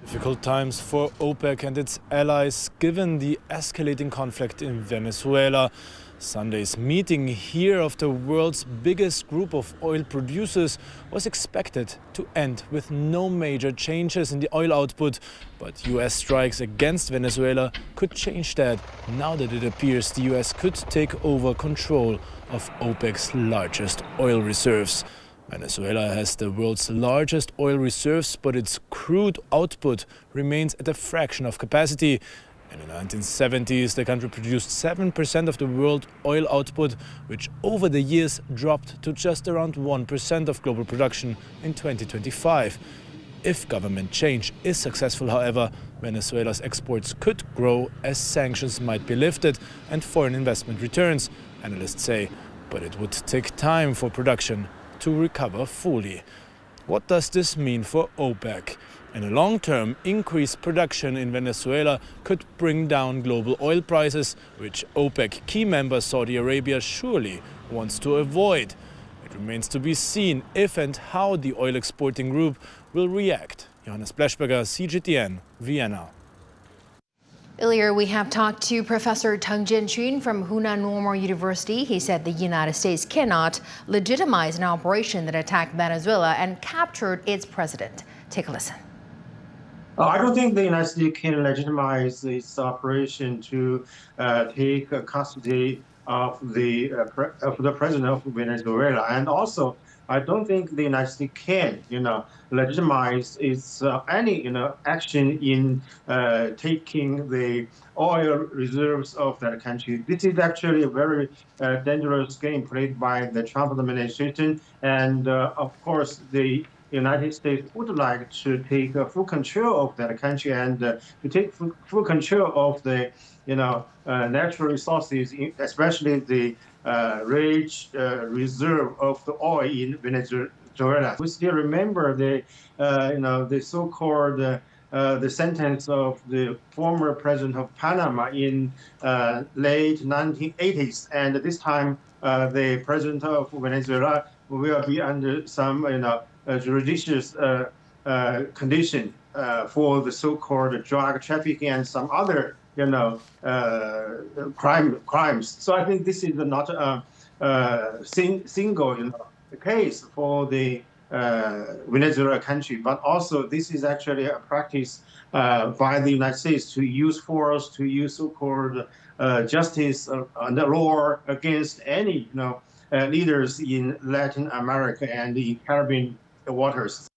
Difficult times for OPEC and its allies given the escalating conflict in Venezuela. Sunday's meeting here of the world's biggest group of oil producers was expected to end with no major changes in the oil output. But US strikes against Venezuela could change that, now that it appears the US could take over control of OPEC's largest oil reserves. Venezuela has the world's largest oil reserves, but its crude output remains at a fraction of capacity. In the 1970s, the country produced 7% of the world oil output, which over the years dropped to just around 1% of global production in 2025. If government change is successful, however, Venezuela's exports could grow as sanctions might be lifted and foreign investment returns, analysts say. But it would take time for production to recover fully. What does this mean for OPEC? In the long term, increased production in Venezuela could bring down global oil prices, which OPEC key member Saudi Arabia surely wants to avoid. It remains to be seen if and how the oil exporting group will react. Johannes Blesenberger, CGTN, Vienna. Earlier, we have talked to Professor Teng Jianqun from Hunan Normal University. He said the United States cannot legitimize an operation that attacked Venezuela and captured its president. Take a listen. I don't think the United States can legitimize its operation to take custody of the president of Venezuela, and also I don't think the United States can, legitimize its any action in taking the oil reserves of that country. This is actually a very dangerous game played by the Trump administration, and of course the United States would like to take full control of that country and to take full control of the natural resources, especially the rich reserve of the oil in Venezuela. We still remember the so-called the sentence of the former president of Panama in late 1980s, and this time the president of Venezuela will be under some judicious condition for the so-called drug trafficking and some other crimes. So I think this is not a single case for the Venezuela country, but also this is actually a practice by the United States to use force, to use so-called justice and the law against any leaders in Latin America and the Caribbean waters.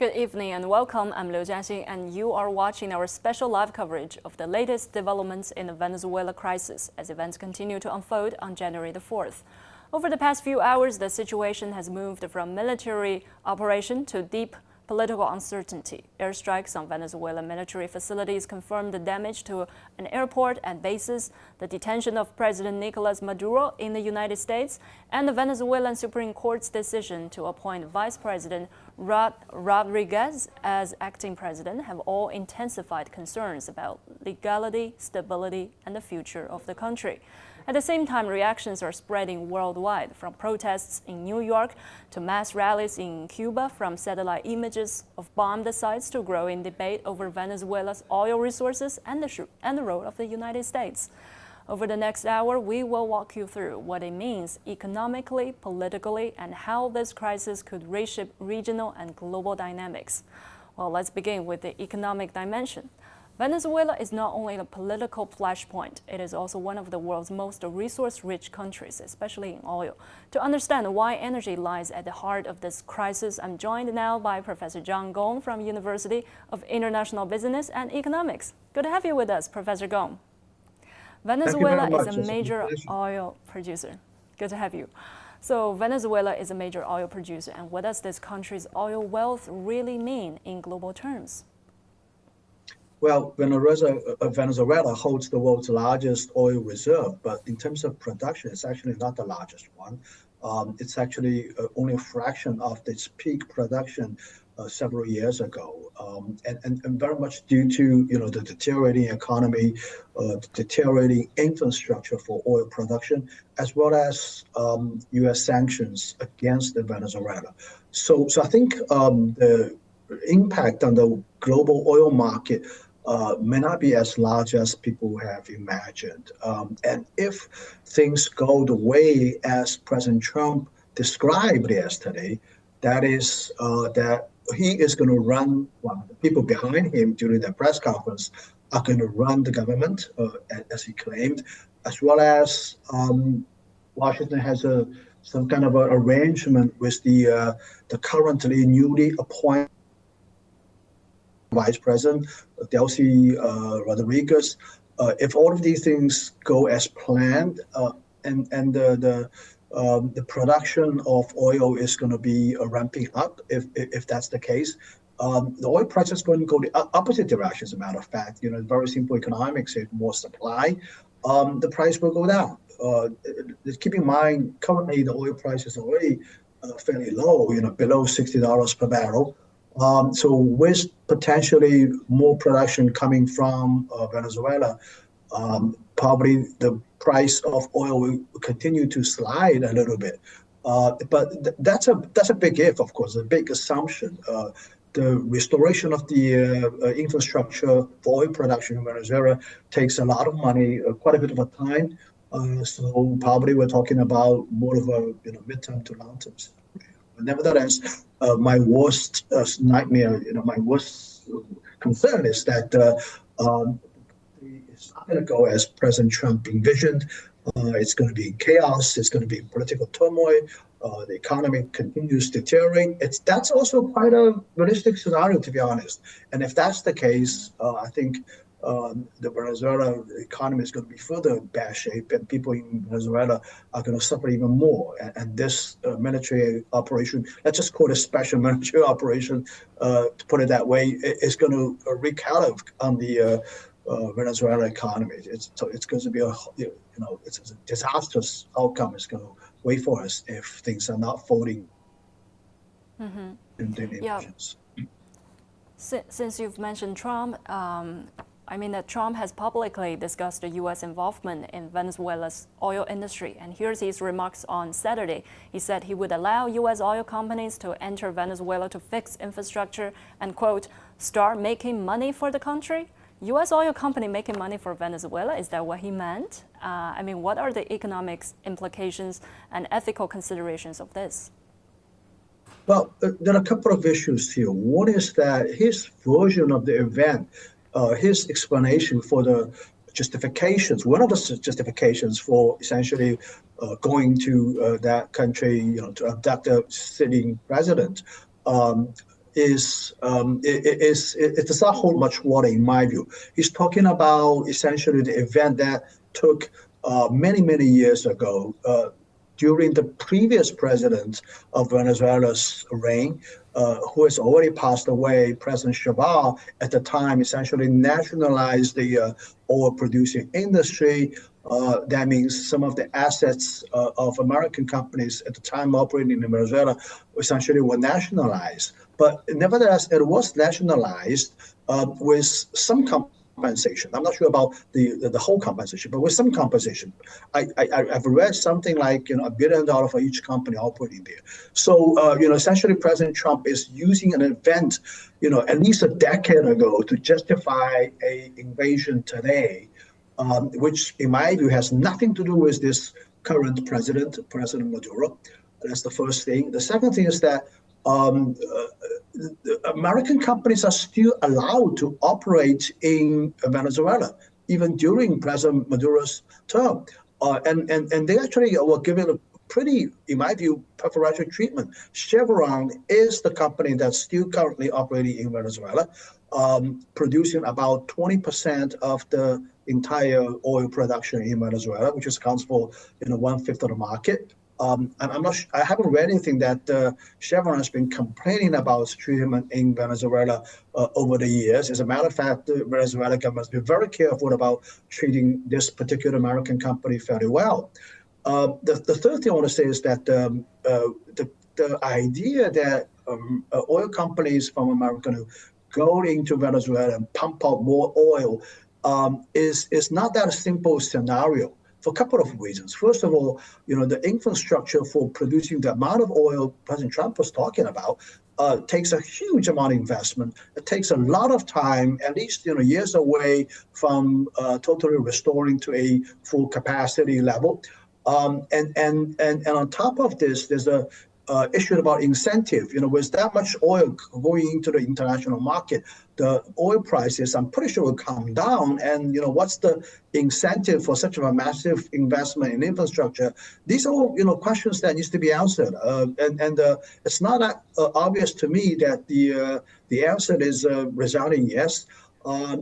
Good evening and welcome. I'm Liu Jiaxing, and you are watching our special live coverage of the latest developments in the Venezuela crisis as events continue to unfold on January the 4th. Over the past few hours, the situation has moved from military operation to deep political uncertainty. Airstrikes on Venezuelan military facilities confirmed the damage to an airport and bases, the detention of President Nicolas Maduro in the United States, and the Venezuelan Supreme Court's decision to appoint Vice President Rodriguez as acting president have all intensified concerns about legality, stability, and the future of the country. At the same time, reactions are spreading worldwide, from protests in New York to mass rallies in Cuba, from satellite images of bombed sites to growing debate over Venezuela's oil resources and the role of the United States. Over the next hour, we will walk you through what it means economically, politically, and how this crisis could reshape regional and global dynamics. Well, let's begin with the economic dimension. Venezuela is not only a political flashpoint, it is also one of the world's most resource-rich countries, especially in oil. To understand why energy lies at the heart of this crisis, I'm joined now by Professor Zhang Gong from University of International Business and Economics. Good to have you with us, Professor Gong. Venezuela is a major oil producer. Good to have you. So Venezuela is a major oil producer, and what does this country's oil wealth really mean in global terms? Well, Venezuela holds the world's largest oil reserve, but in terms of production, it's actually not the largest one. It's actually only a fraction of its peak production several years ago, and very much due to the deteriorating economy, deteriorating infrastructure for oil production, as well as U.S. sanctions against Venezuela. So I think the impact on the global oil market may not be as large as people have imagined. And if things go the way as President Trump described yesterday, that is that he is going to run, the people behind him during the press conference are going to run the government, as he claimed, as well as Washington has some kind of an arrangement with the currently newly appointed Vice President Delcy Rodriguez. If all of these things go as planned, and the production of oil is going to be ramping up, if that's the case, the oil price is going to go the opposite direction. As a matter of fact, very simple economics: if more supply, the price will go down. Keep in mind, currently the oil price is already fairly low, below $60 per barrel. So with potentially more production coming from Venezuela, probably the price of oil will continue to slide a little bit. But that's a big if, of course, a big assumption. The restoration of the infrastructure for oil production in Venezuela takes a lot of money, quite a bit of a time. So probably we're talking about more of a midterm to long term. Nevertheless, my worst nightmare, my worst concern is that it's not going to go as President Trump envisioned. It's going to be chaos. It's going to be political turmoil. The economy continues to deteriorate. That's also quite a realistic scenario, to be honest. And if that's the case, I think the Venezuela economy is going to be further in bad shape, and people in Venezuela are going to suffer even more. And this military operation, let's just call it a special military operation, to put it that way, is going to wreak havoc on the Venezuela economy. It's going to be it's a disastrous outcome. It's going to wait for us if things are not folding in the elections. Since you've mentioned Trump, that Trump has publicly discussed the U.S. involvement in Venezuela's oil industry. And here's his remarks on Saturday. He said he would allow U.S. oil companies to enter Venezuela to fix infrastructure and, quote, start making money for the country. U.S. oil company making money for Venezuela, is that what he meant? What are the economic implications and ethical considerations of this? Well, there are a couple of issues here. One is that his version of the event, his explanation for the justifications, one of the justifications for essentially going to that country, to abduct a sitting president, it does not hold much water in my view. He's talking about essentially the event that took many years ago during the previous president of Venezuela's reign, who has already passed away, President Chaval, at the time essentially nationalized the oil-producing industry. That means some of the assets of American companies at the time operating in Venezuela essentially were nationalized. But nevertheless, it was nationalized with some compensation. I'm not sure about the whole compensation, but with some compensation. I've read something like $1 billion for each company operating there. So essentially, President Trump is using an event, at least a decade ago, to justify an invasion today, which in my view has nothing to do with this current president, President Maduro. That's the first thing. The second thing is that American companies are still allowed to operate in Venezuela, even during President Maduro's term. And they actually were given a pretty, in my view, preferential treatment. Chevron is the company that's still currently operating in Venezuela, producing about 20% of the entire oil production in Venezuela, which accounts for 1/5 of the market. I haven't read anything that Chevron has been complaining about treatment in Venezuela over the years. As a matter of fact, the Venezuelan government has been very careful about treating this particular American company fairly well. The third thing I want to say is that the idea that oil companies from America go into Venezuela and pump out more oil is not that simple scenario, for a couple of reasons. First of all, the infrastructure for producing the amount of oil President Trump was talking about takes a huge amount of investment. It takes a lot of time, at least years away from totally restoring to a full capacity level. And on top of this, there's a issue about incentive. With that much oil going into the international market, the oil prices, I'm pretty sure, will come down. And what's the incentive for such a massive investment in infrastructure? These are all questions that needs to be answered. And it's not that obvious to me that the answer is resounding yes.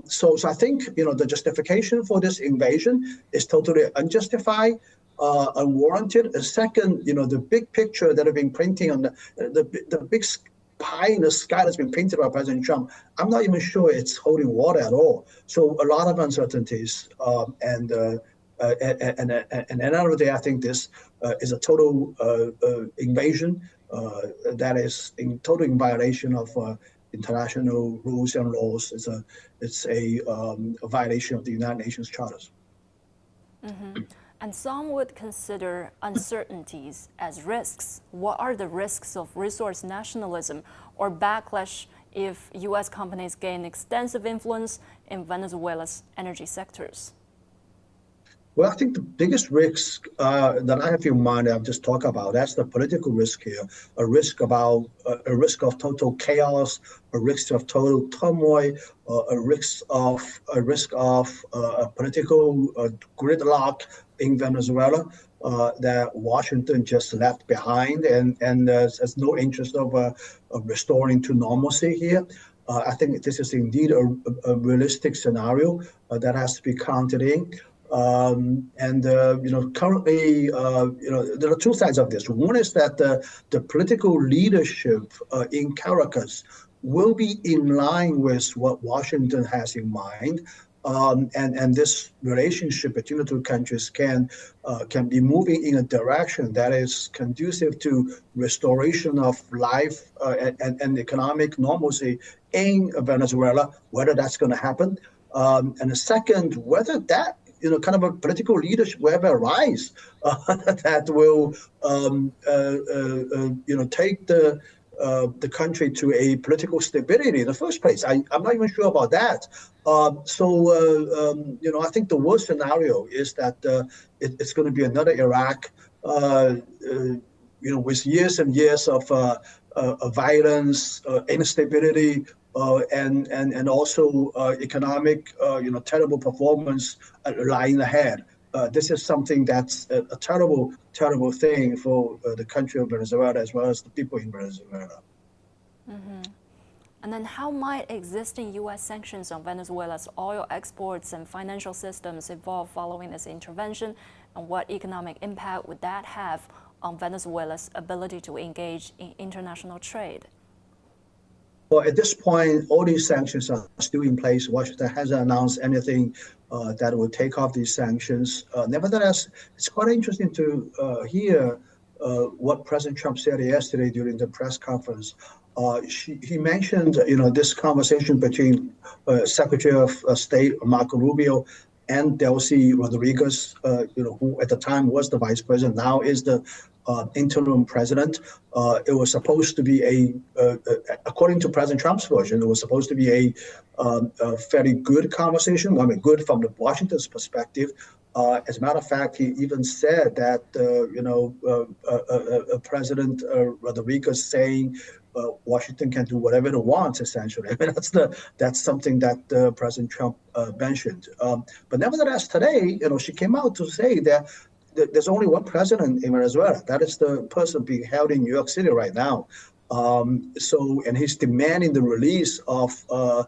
So I think the justification for this invasion is totally unjustified. Unwarranted. Second, the big picture that have been printing on the big pie in the sky that's been painted by President Trump, I'm not even sure it's holding water at all. So a lot of uncertainties, and at the end of the day, I think this is a total invasion that is in total violation of international rules and laws. It's a violation of the United Nations charters. Mm-hmm. And some would consider uncertainties as risks. What are the risks of resource nationalism or backlash if U.S. companies gain extensive influence in Venezuela's energy sectors? Well, I think the biggest risk that I have in mind, I've just talked about, that's the political risk here. A risk of total chaos, a risk of total turmoil, a risk of political gridlock in Venezuela that Washington just left behind, and there's no interest of restoring to normalcy here. I think this is indeed a realistic scenario that has to be counted in. Currently, there are two sides of this. One is that the political leadership in Caracas will be in line with what Washington has in mind. And this relationship between the two countries can be moving in a direction that is conducive to restoration of life and economic normalcy in Venezuela, whether that's going to happen. And the second, whether that kind of a political leadership will ever arise that will take the country to a political stability in the first place. I'm not even sure about that. I think the worst scenario is that it's going to be another Iraq, with years and years of violence, instability, and also economic, terrible performance lying ahead. This is something that's a terrible, terrible thing for the country of Venezuela as well as the people in Venezuela. Mm-hmm. And then how might existing U.S. sanctions on Venezuela's oil exports and financial systems evolve following this intervention? And what economic impact would that have on Venezuela's ability to engage in international trade? Well, at this point, all these sanctions are still in place. Washington hasn't announced anything that will take off these sanctions. Nevertheless, it's quite interesting to hear what President Trump said yesterday during the press conference. He mentioned, this conversation between Secretary of State Marco Rubio and Delcy Rodriguez, who at the time was the vice president, now is the interim president. It was supposed to be according to President Trump's version, it was supposed to be a fairly good conversation. I mean, good from the Washington's perspective. As a matter of fact, he even said that, President Rodriguez saying Washington can do whatever it wants, essentially. I mean, that's something that President Trump mentioned. But nevertheless, today, she came out to say that there's only one president in Venezuela. That is the person being held in New York City right now. And he's demanding the release of her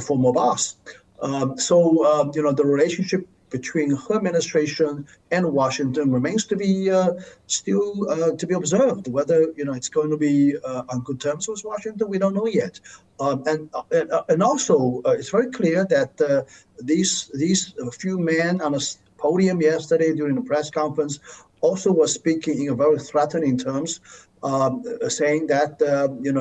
former boss. The relationship between her administration and Washington remains to be still to be observed. Whether it's going to be on good terms with Washington, we don't know yet. And also, it's very clear that these few men on a podium yesterday during the press conference also was speaking in a very threatening terms, saying that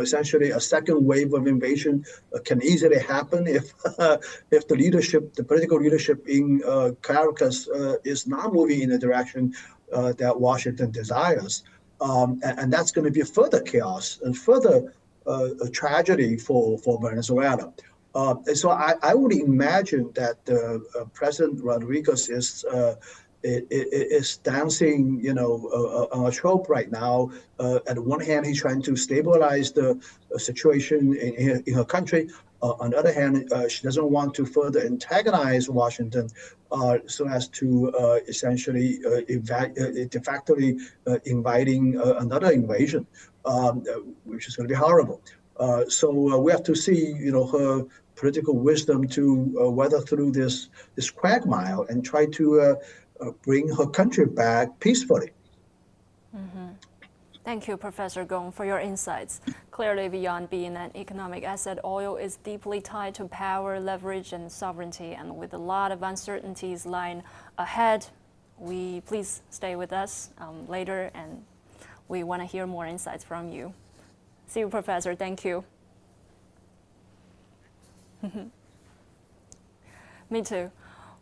essentially a second wave of invasion can easily happen if the political leadership in Caracas is not moving in the direction that Washington desires, and that's going to be further chaos and further tragedy for Venezuela. And so I would imagine that President Rodriguez is dancing, on a trope right now. At one hand, he's trying to stabilize the situation in her country. On the other hand, she doesn't want to further antagonize Washington, so as to essentially de facto inviting another invasion, which is going to be horrible. So we have to see, her political wisdom to weather through this quagmire and try to bring her country back peacefully. Mm-hmm. Thank you, Professor Gong, for your insights. Clearly, beyond being an economic asset, oil is deeply tied to power, leverage, and sovereignty. And with a lot of uncertainties lying ahead, please stay with us later, and we want to hear more insights from you. See you, Professor. Thank you. Me too.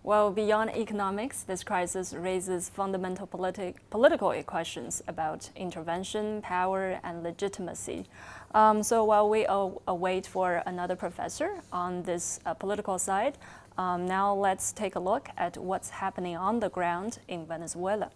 Well, beyond economics, this crisis raises fundamental political questions about intervention, power, and legitimacy. So while we await for another professor on this political side, now let's take a look at what's happening on the ground in Venezuela.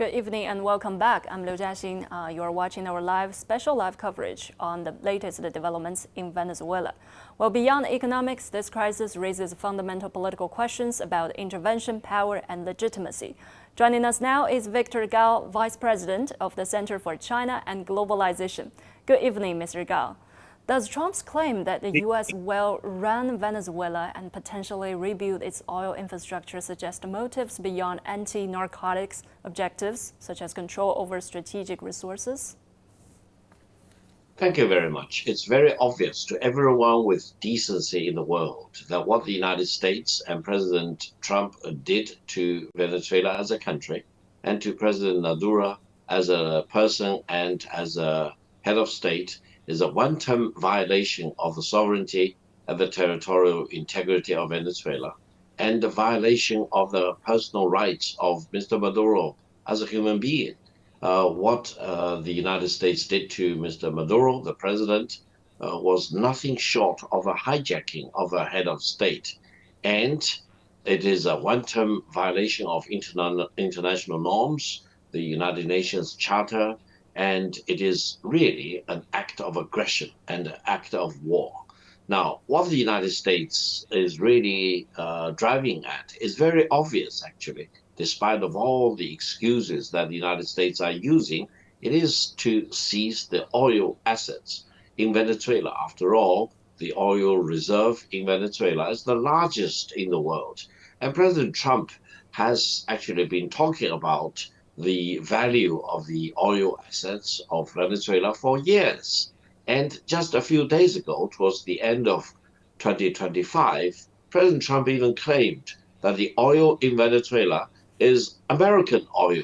Good evening and welcome back. I'm Liu Jiaxin. You are watching our special live coverage on the latest developments in Venezuela. Well, beyond economics, this crisis raises fundamental political questions about intervention, power, and legitimacy. Joining us now is Victor Gao, Vice President of the Center for China and Globalization. Good evening, Mr. Gao. Does Trump's claim that the U.S. will run Venezuela and potentially rebuild its oil infrastructure suggest motives beyond anti-narcotics objectives, such as control over strategic resources? Thank you very much. It's very obvious to everyone with decency in the world that what the United States and President Trump did to Venezuela as a country and to President Maduro as a person and as a head of state is a one-time violation of the sovereignty and the territorial integrity of Venezuela and a violation of the personal rights of Mr. Maduro as a human being. What the United States did to Mr. Maduro, the president, was nothing short of a hijacking of a head of state. And it is a one-time violation of international norms, the United Nations Charter, and it is really an act of aggression and an act of war. Now, what the United States is really driving at is very obvious, actually. Despite of all the excuses that the United States are using, it is to seize the oil assets in Venezuela. After all, the oil reserve in Venezuela is the largest in the world. And President Trump has actually been talking about the value of the oil assets of Venezuela for years. And just a few days ago, towards the end of 2025, President Trump even claimed that the oil in Venezuela is American oil.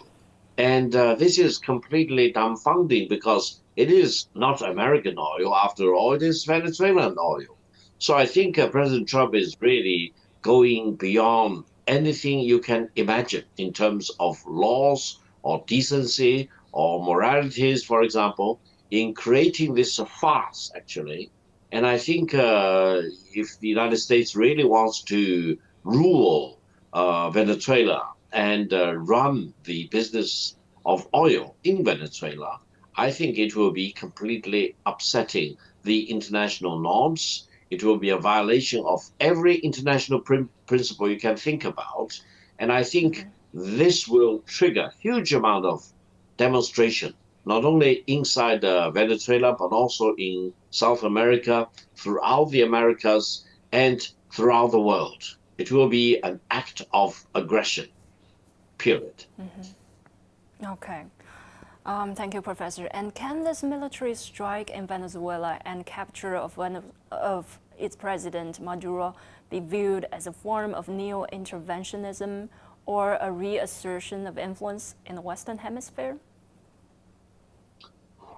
And this is completely dumbfounding because it is not American oil. After all, it is Venezuelan oil. So I think President Trump is really going beyond anything you can imagine in terms of laws or decency or moralities, for example, in creating this farce, actually. And I think if the United States really wants to rule Venezuela and run the business of oil in Venezuela, I think it will be completely upsetting the international norms. It will be a violation of every international principle you can think about. And I think this will trigger a huge amount of demonstration, not only inside Venezuela, but also in South America, throughout the Americas, and throughout the world. It will be an act of aggression, period. Okay. Thank you, Professor. And can this military strike in Venezuela and capture of its president, Maduro, be viewed as a form of neo-interventionism or a reassertion of influence in the Western Hemisphere?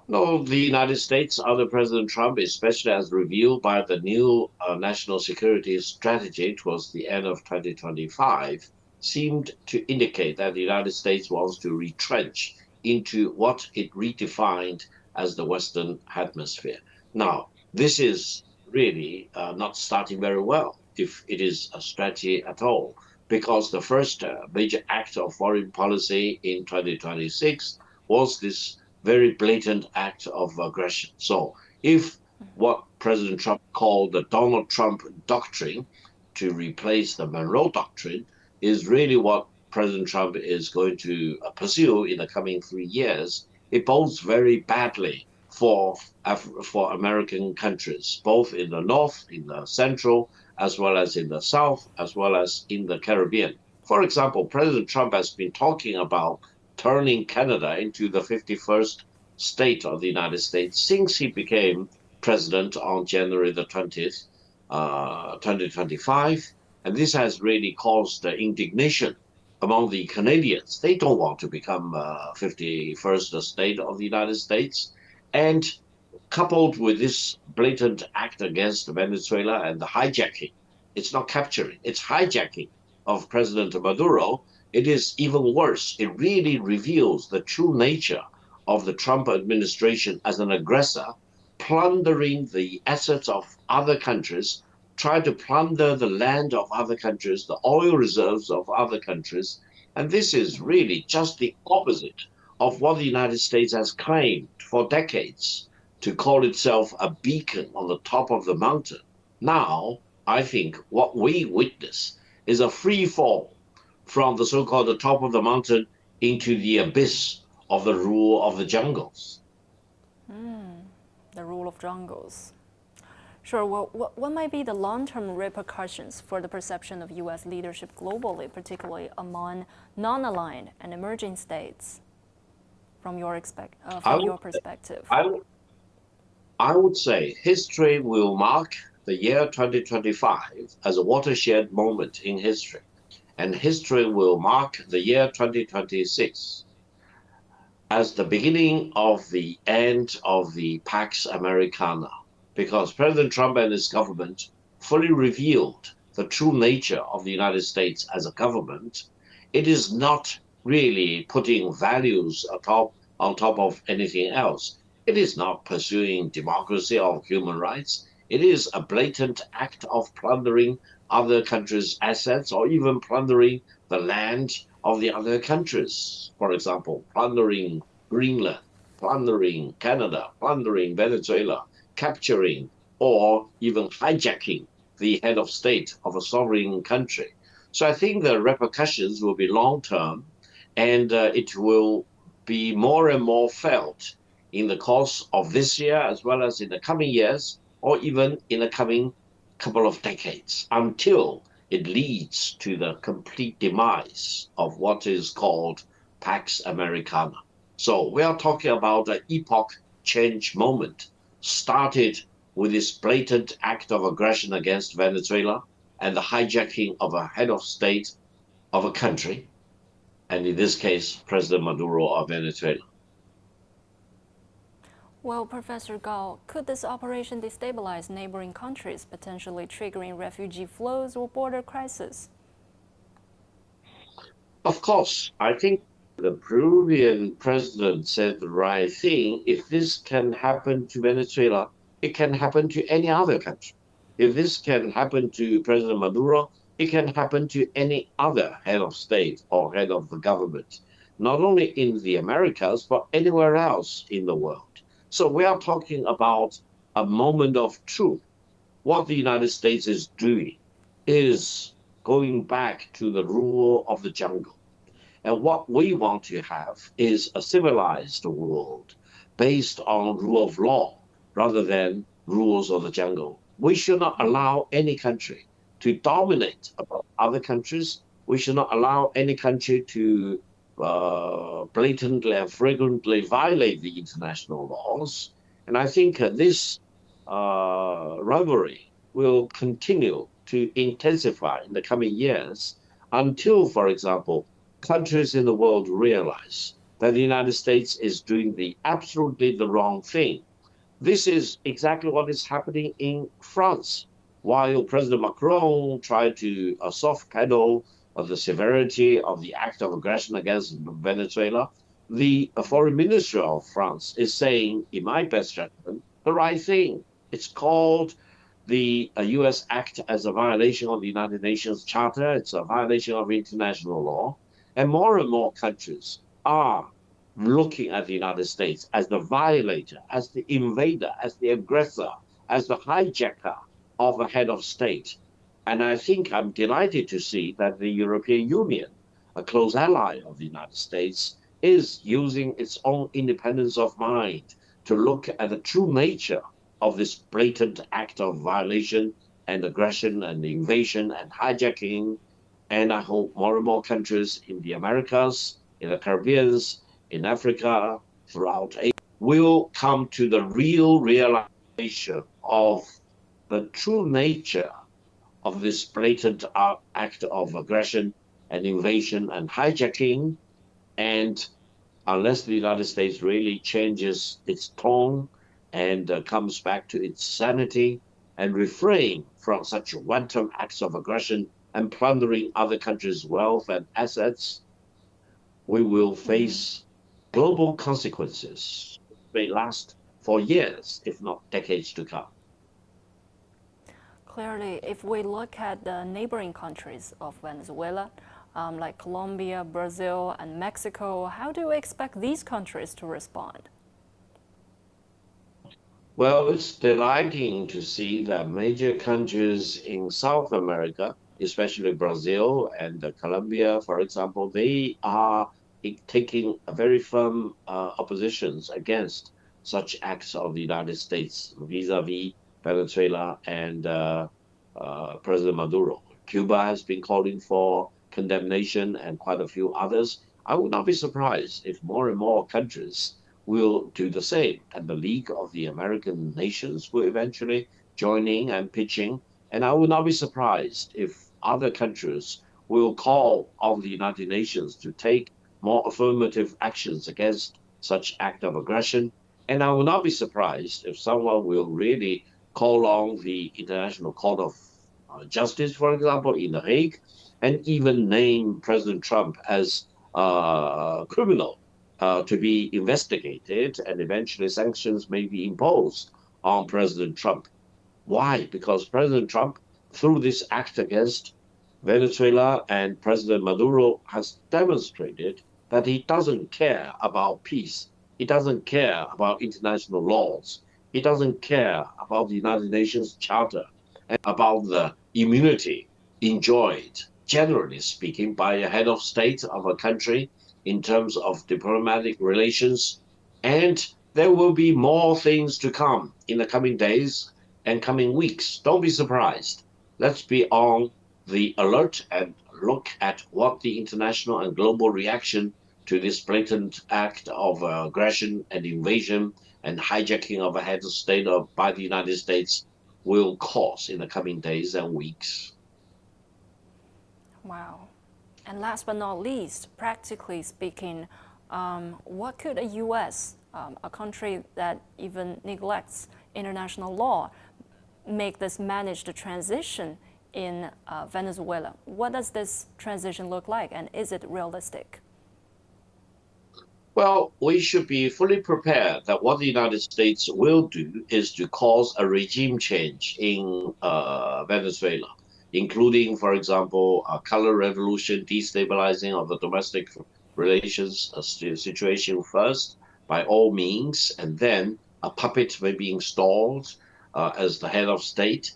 No, the United States under President Trump, especially as revealed by the new national security strategy towards the end of 2025, seemed to indicate that the United States wants to retrench into what it redefined as the Western Hemisphere. Now, this is really not starting very well, if it is a strategy at all, because the first major act of foreign policy in 2026 was this very blatant act of aggression. So if what President Trump called the Donald Trump doctrine to replace the Monroe Doctrine is really what President Trump is going to pursue in the coming 3 years, it bodes very badly for American countries, both in the North, in the Central, as well as in the South, as well as in the Caribbean. For example, President Trump has been talking about turning Canada into the 51st state of the United States since he became president on January the 20th, 2025. And this has really caused indignation among the Canadians. They don't want to become 51st state of the United States. And coupled with this blatant act against Venezuela and the hijacking, it's not capturing, it's hijacking of President Maduro, it is even worse. It really reveals the true nature of the Trump administration as an aggressor, plundering the assets of other countries, trying to plunder the land of other countries, the oil reserves of other countries, And this is really just the opposite of what the United States has claimed for decades, to call itself a beacon on the top of the mountain. Now, I think what we witness is a free fall from the so-called the top of the mountain into the abyss of the rule of the jungles. The rule of jungles. Sure, well, what might be the long-term repercussions for the perception of U.S. leadership globally, particularly among non-aligned and emerging states, from your perspective? I would say history will mark the year 2025 as a watershed moment in history, and history will mark the year 2026 as the beginning of the end of the Pax Americana, because President Trump and his government fully revealed the true nature of the United States as a government. It is not really putting values on top of anything else. It is not pursuing democracy or human rights. It is a blatant act of plundering other countries' assets, or even plundering the land of the other countries. For example, plundering Greenland, plundering Canada, plundering Venezuela, capturing or even hijacking the head of state of a sovereign country. So I think the repercussions will be long-term, and it will be more and more felt in the course of this year, as well as in the coming years, or even in the coming couple of decades, until it leads to the complete demise of what is called Pax Americana. So we are talking about an epoch change moment, started with this blatant act of aggression against Venezuela and the hijacking of a head of state of a country, and in this case, President Maduro of Venezuela. Well, Professor Gao, could this operation destabilize neighboring countries, potentially triggering refugee flows or border crisis? Of course, I think the Peruvian president said the right thing. If this can happen to Venezuela, it can happen to any other country. If this can happen to President Maduro, it can happen to any other head of state or head of the government, not only in the Americas, but anywhere else in the world. So we are talking about a moment of truth. What the United States is doing is going back to the rule of the jungle. And what we want to have is a civilized world based on rule of law rather than rules of the jungle. We should not allow any country to dominate about other countries. We should not allow any country to blatantly and frequently violate the international laws. And I think this rivalry will continue to intensify in the coming years until, for example, countries in the world realize that the United States is doing absolutely the wrong thing. This is exactly what is happening in France. While President Macron tried to soft pedal the severity of the act of aggression against Venezuela, the foreign minister of France is saying, in my best judgment, the right thing. It's called the U.S. act as a violation of the United Nations Charter. It's a violation of international law. And more countries are looking at the United States as the violator, as the invader, as the aggressor, as the hijacker of a head of state. And I think I'm delighted to see that the European Union, a close ally of the United States, is using its own independence of mind to look at the true nature of this blatant act of violation and aggression and invasion and hijacking. And I hope more and more countries in the Americas, in the Caribbean, in Africa, throughout Asia, will come to the real realization of the true nature of this blatant act of aggression and invasion and hijacking. And unless the United States really changes its tone and comes back to its sanity and refrain from such wanton acts of aggression and plundering other countries' wealth and assets, we will face global consequences that may last for years, if not decades to come. Clearly, if we look at the neighboring countries of Venezuela, like Colombia, Brazil, and Mexico. How do you expect these countries to respond? Well, it's delighting to see that major countries in South America, especially Brazil and Colombia, for example, they are taking a very firm oppositions against such acts of the United States vis-a-vis Venezuela and President Maduro. Cuba has been calling for condemnation and quite a few others. I would not be surprised if more and more countries will do the same. And the League of the American Nations will eventually join in and pitching. And I would not be surprised if other countries will call on the United Nations to take more affirmative actions against such act of aggression. And I will not be surprised if someone will really call on the International Court of Justice, for example, in The Hague, and even name President Trump as a criminal to be investigated, and eventually sanctions may be imposed on President Trump. Why? Because President Trump, through this act against Venezuela and President Maduro, has demonstrated that he doesn't care about peace. He doesn't care about international laws. He doesn't care about the United Nations Charter and about the immunity enjoyed, generally speaking, by a head of state of a country in terms of diplomatic relations. And there will be more things to come in the coming days and coming weeks. Don't be surprised. Let's be on the alert and look at what the international and global reaction to this blatant act of aggression and invasion and hijacking of a head of state by the United States will cause in the coming days and weeks. Wow. And last but not least, practically speaking, what could a U.S., a country that even neglects international law, make this managed transition in Venezuela? What does this transition look like, and is it realistic? Well, we should be fully prepared that what the United States will do is to cause a regime change in Venezuela, including, for example, a color revolution, destabilizing of the domestic relations situation first, by all means, and then a puppet may be installed as the head of state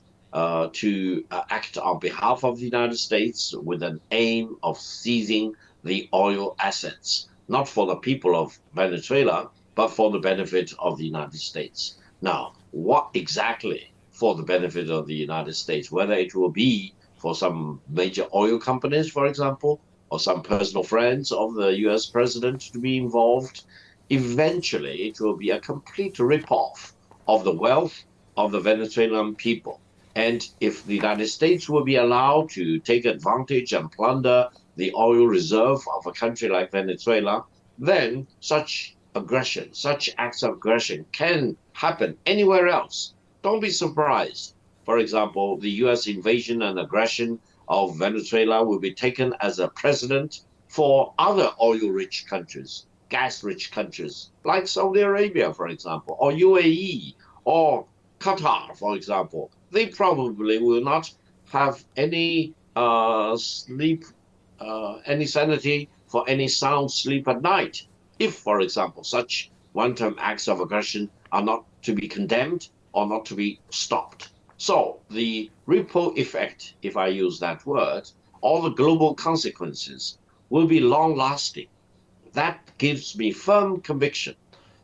to act on behalf of the United States with an aim of seizing the oil assets, not for the people of Venezuela, but for the benefit of the United States. Now, what exactly for the benefit of the United States, whether it will be for some major oil companies, for example, or some personal friends of the US president to be involved, eventually it will be a complete ripoff of the wealth of the Venezuelan people. And if the United States will be allowed to take advantage and plunder the oil reserve of a country like Venezuela, then such aggression, such acts of aggression can happen anywhere else. Don't be surprised. For example, the US invasion and aggression of Venezuela will be taken as a precedent for other oil-rich countries, gas-rich countries, like Saudi Arabia, for example, or UAE, or Qatar, for example. They probably will not have any any sanity for any sound sleep at night if, for example, such one-time acts of aggression are not to be condemned or not to be stopped. So the ripple effect, if I use that word, all the global consequences will be long-lasting. That gives me firm conviction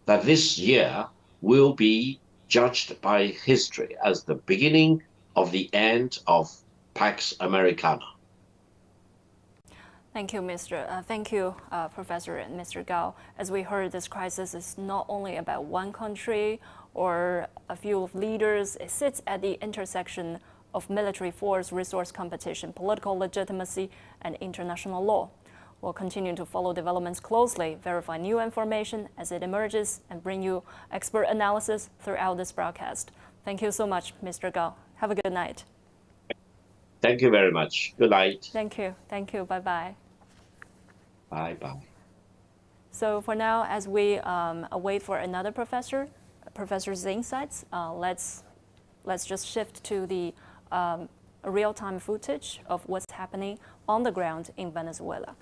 that this year will be judged by history as the beginning of the end of Pax Americana. Thank you, Professor and Mr. Gao. As we heard, this crisis is not only about one country or a few of leaders. It sits at the intersection of military force, resource competition, political legitimacy, and international law. We'll continue to follow developments closely, verify new information as it emerges, and bring you expert analysis throughout this broadcast. Thank you so much, Mr. Gao. Have a good night. Thank you very much. Good night. Thank you. Thank you. Bye-bye. Bye-bye. So for now, as we await for another professor's insights, let's just shift to the a real-time footage of what's happening on the ground in Venezuela.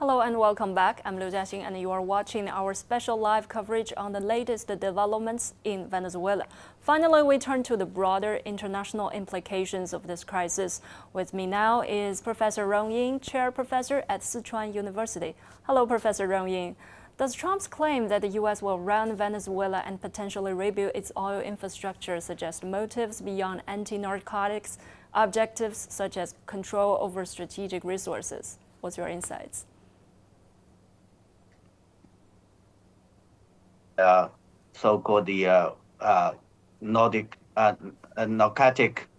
Hello and welcome back. I'm Liu Jiaxing and you are watching our special live coverage on the latest developments in Venezuela. Finally, we turn to the broader international implications of this crisis. With me now is Professor Rong Ying, Chair Professor at Sichuan University. Hello, Professor Rong Ying. Does Trump's claim that the U.S. will run Venezuela and potentially rebuild its oil infrastructure suggest motives beyond anti-narcotics, objectives such as control over strategic resources? What's your insights? So-called the narcotic,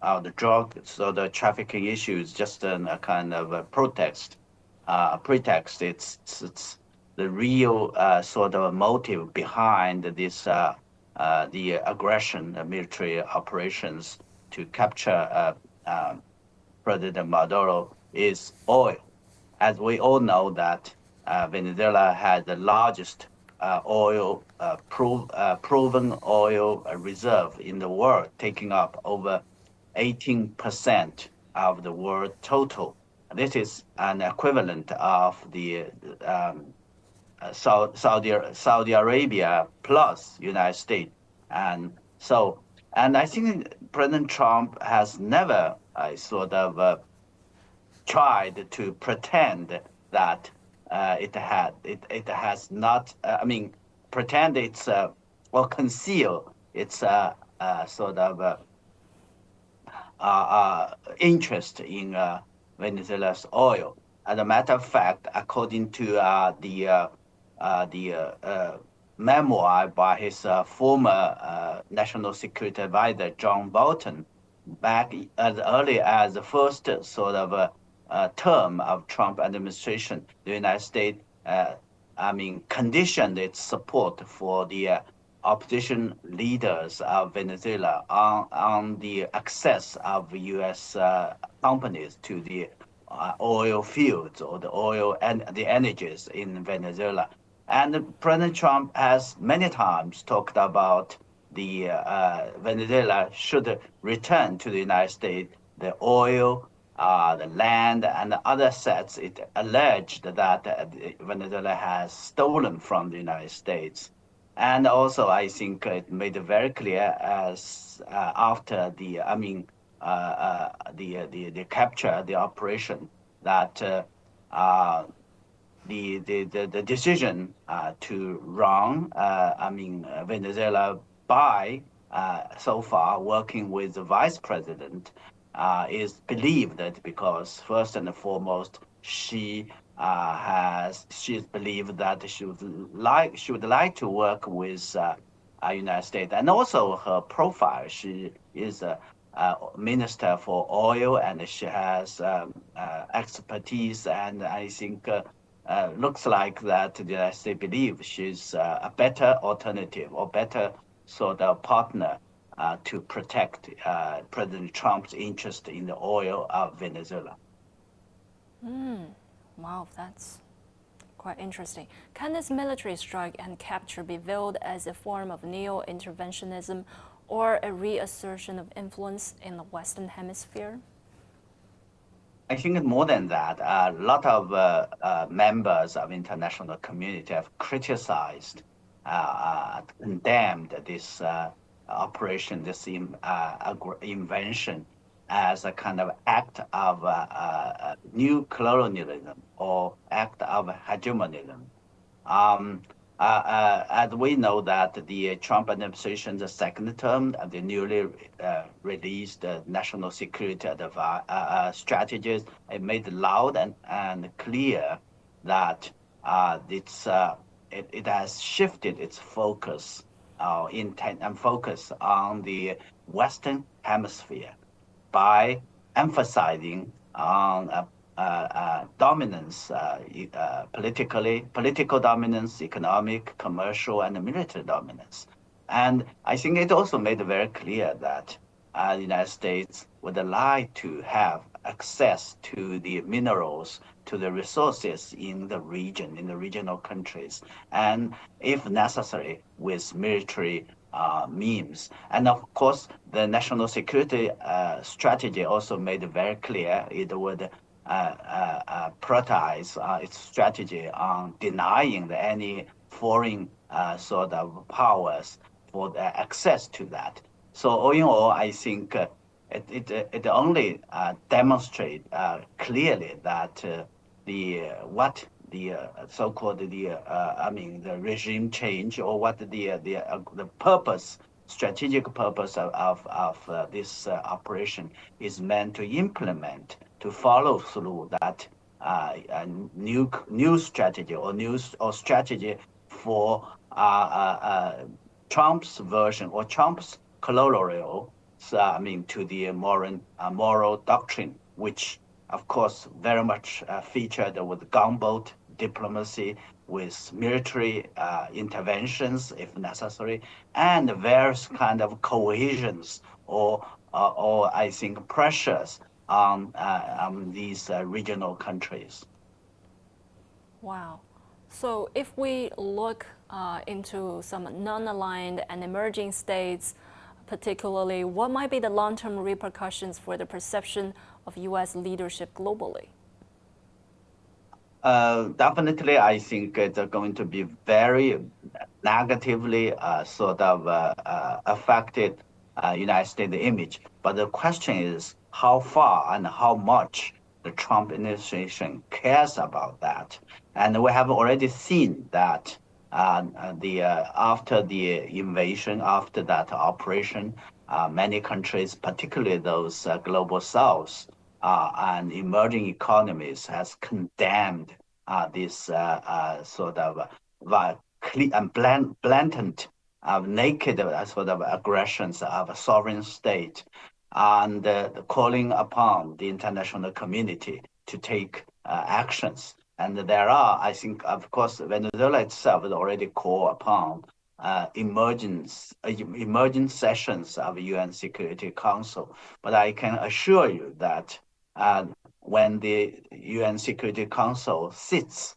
the drug, so the trafficking issue is just a kind of a pretext. It's the real sort of motive behind this the aggression, the military operations to capture President Maduro is oil. As we all know that Venezuela has the largest proven oil reserve in the world, taking up over 18% of the world total. This is an equivalent of the Saudi Arabia plus United States. And I think President Trump has never tried to pretend that it has not. Pretend it's or conceal its interest in Venezuela's oil. As a matter of fact, according to the memoir by his former National Security Advisor, John Bolton, back as early as the first term of Trump administration, the United States, conditioned its support for the opposition leaders of Venezuela on the access of U.S. companies to the oil fields or the oil and the energies in Venezuela. And President Trump has many times talked about the Venezuela should return to the United States the oil, the land, and the other assets it alleged that Venezuela has stolen from the United States. And also, I think it made it very clear as after the capture, the operation, that the decision to run Venezuela by so far working with the vice president is believed that because first and foremost she's believed that she would like to work with United States, and also her profile. She is a minister for oil, and she has expertise, and I think looks like that the United States believes she's a better alternative or better sort of partner to protect President Trump's interest in the oil of Venezuela. Wow, that's quite interesting. Can this military strike and capture be viewed as a form of neo-interventionism or a reassertion of influence in the Western Hemisphere? I think more than that, a lot of members of international community have criticized, condemned this operation, this invention, as a kind of act of new colonialism or act of hegemonism. As we know that the Trump administration's second term, the newly released national security strategies, it made loud and clear that it has shifted its focus, intent and focus on the Western Hemisphere by emphasizing on dominance, political dominance, economic, commercial, and military dominance. And I think it also made it very clear that the United States would like to have access to the minerals, to the resources in the region, in the regional countries, and if necessary, with military means. And of course, the national security strategy also made it very clear it would prioritize its strategy on denying any foreign sort of powers for the access to that. So all in all, I think it only demonstrates clearly that the so-called the regime change, or what the purpose, strategic purpose of this operation is meant to implement, to follow through that new strategy or strategy for Trump's version or Trump's colonial to the moral doctrine, which of course very much featured with gunboat diplomacy, with military interventions if necessary, and various kind of cohesions or I think pressures on these regional countries. Wow. So if we look into some non-aligned and emerging states, particularly, what might be the long-term repercussions for the perception of U.S. leadership globally? Definitely, I think it's going to be very negatively affected United States image. But the question is how far and how much the Trump administration cares about that. And we have already seen that after the invasion, after that operation, many countries, particularly those global south and emerging economies, has condemned this sort of blatant, naked sort of aggressions of a sovereign state, and calling upon the international community to take actions. And there are, I think, of course, Venezuela itself has already called upon emergent sessions of UN Security Council. But I can assure you that when the UN Security Council sits,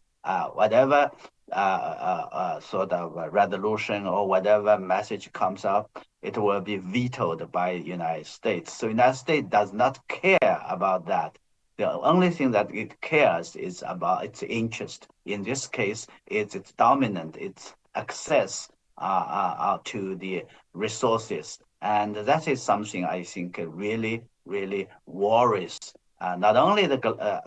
whatever sort of resolution or whatever message comes up, it will be vetoed by the United States. So the United States does not care about that. The only thing that it cares is about its interest. In this case, it's its dominant, its access to the resources. And that is something I think really, really worries not only the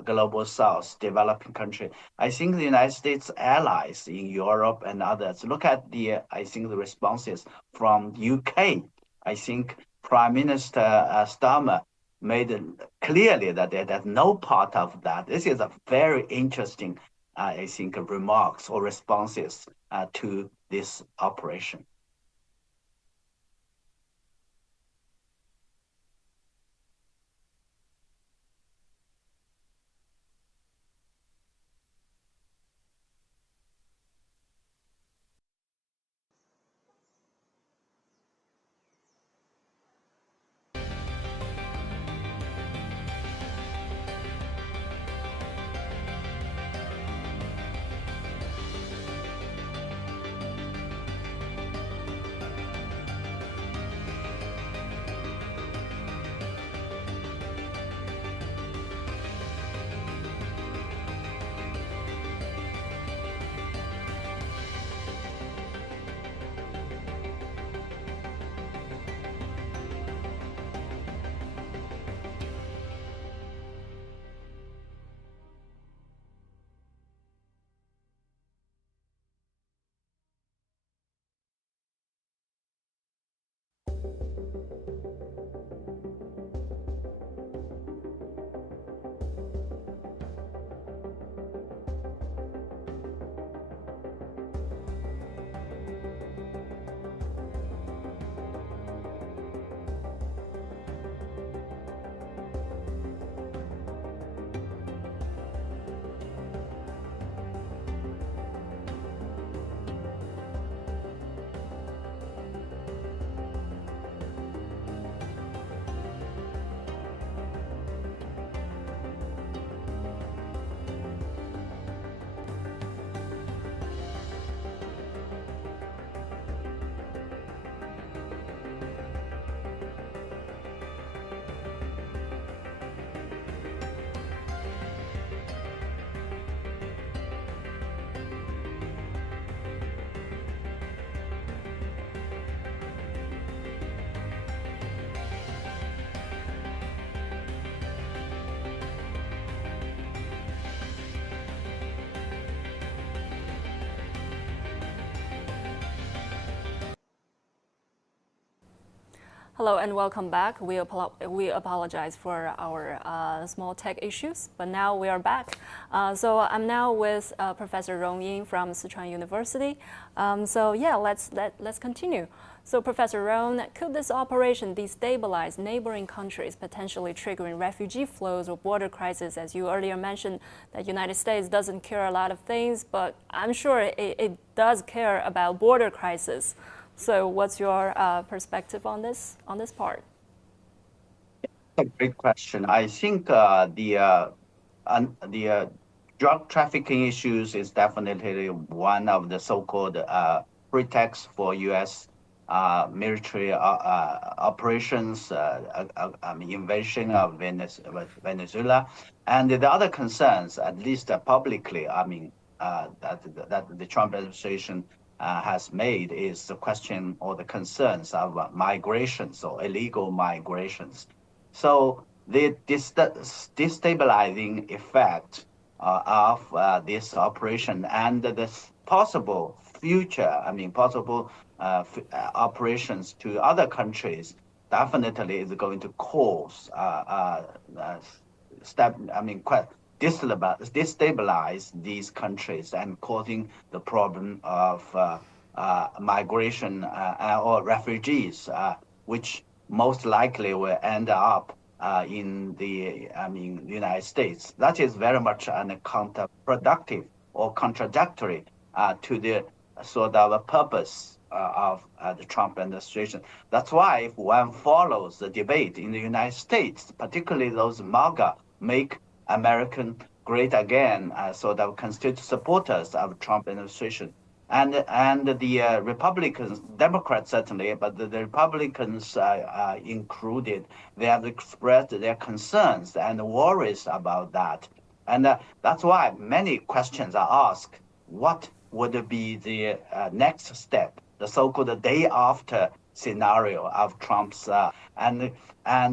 global south, developing country. I think the United States allies in Europe and others. Look at the responses from UK. I think Prime Minister Starmer made it clearly that there's no part of that. This is a very interesting, remarks or responses to this operation. Hello and welcome back. We apologize for our small tech issues, but now we are back. So I'm now with Professor Rong Ying from Sichuan University. Let's continue. So Professor Rong, could this operation destabilize neighboring countries, potentially triggering refugee flows or border crisis? As you earlier mentioned, that United States doesn't care a lot of things, but I'm sure it does care about border crisis. So what's your perspective on this part? A great question. I think the drug trafficking issues is definitely one of the so-called pretexts for U.S. Military operations, invasion of Venezuela, and the other concerns, at least publicly, that the Trump administration has made is the question or the concerns of migrations or illegal migrations. So the destabilizing effect of this operation and the possible future, possible operations to other countries definitely is going to cause quite destabilize these countries and causing the problem of migration or refugees, which most likely will end up in the United States. That is very much counterproductive or contradictory to the sort of purpose of the Trump administration. That's why if one follows the debate in the United States, particularly those MAGA, Make American Great Again, sort of constituent supporters of Trump administration, and the Republicans, Democrats certainly, but the Republicans included, they have expressed their concerns and worries about that. And that's why many questions are asked. What would be the next step, the so-called day after scenario of Trump's, and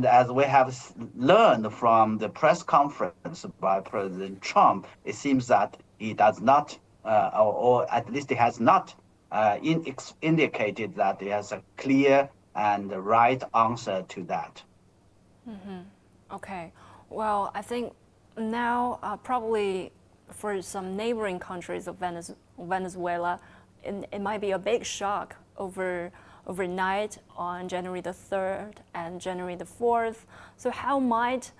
as we have learned from the press conference by President Trump, it seems that he does not, or at least he has not indicated that he has a clear and right answer to that. Okay, well, I think now probably for some neighboring countries of Venezuela, it might be a big shock overnight on January the 3rd and January the 4th. So how might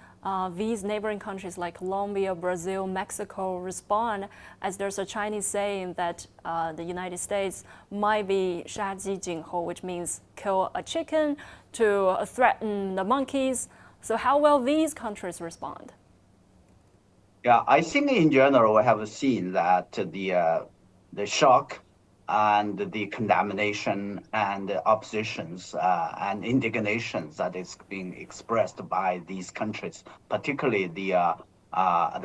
these neighboring countries like Colombia, Brazil, Mexico respond, as there's a Chinese saying that the United States might be 杀鸡儆猴, which means kill a chicken to threaten the monkeys. So how will these countries respond? Yeah, I think in general we have seen that the shock and the condemnation and the oppositions and indignations that is being expressed by these countries, particularly the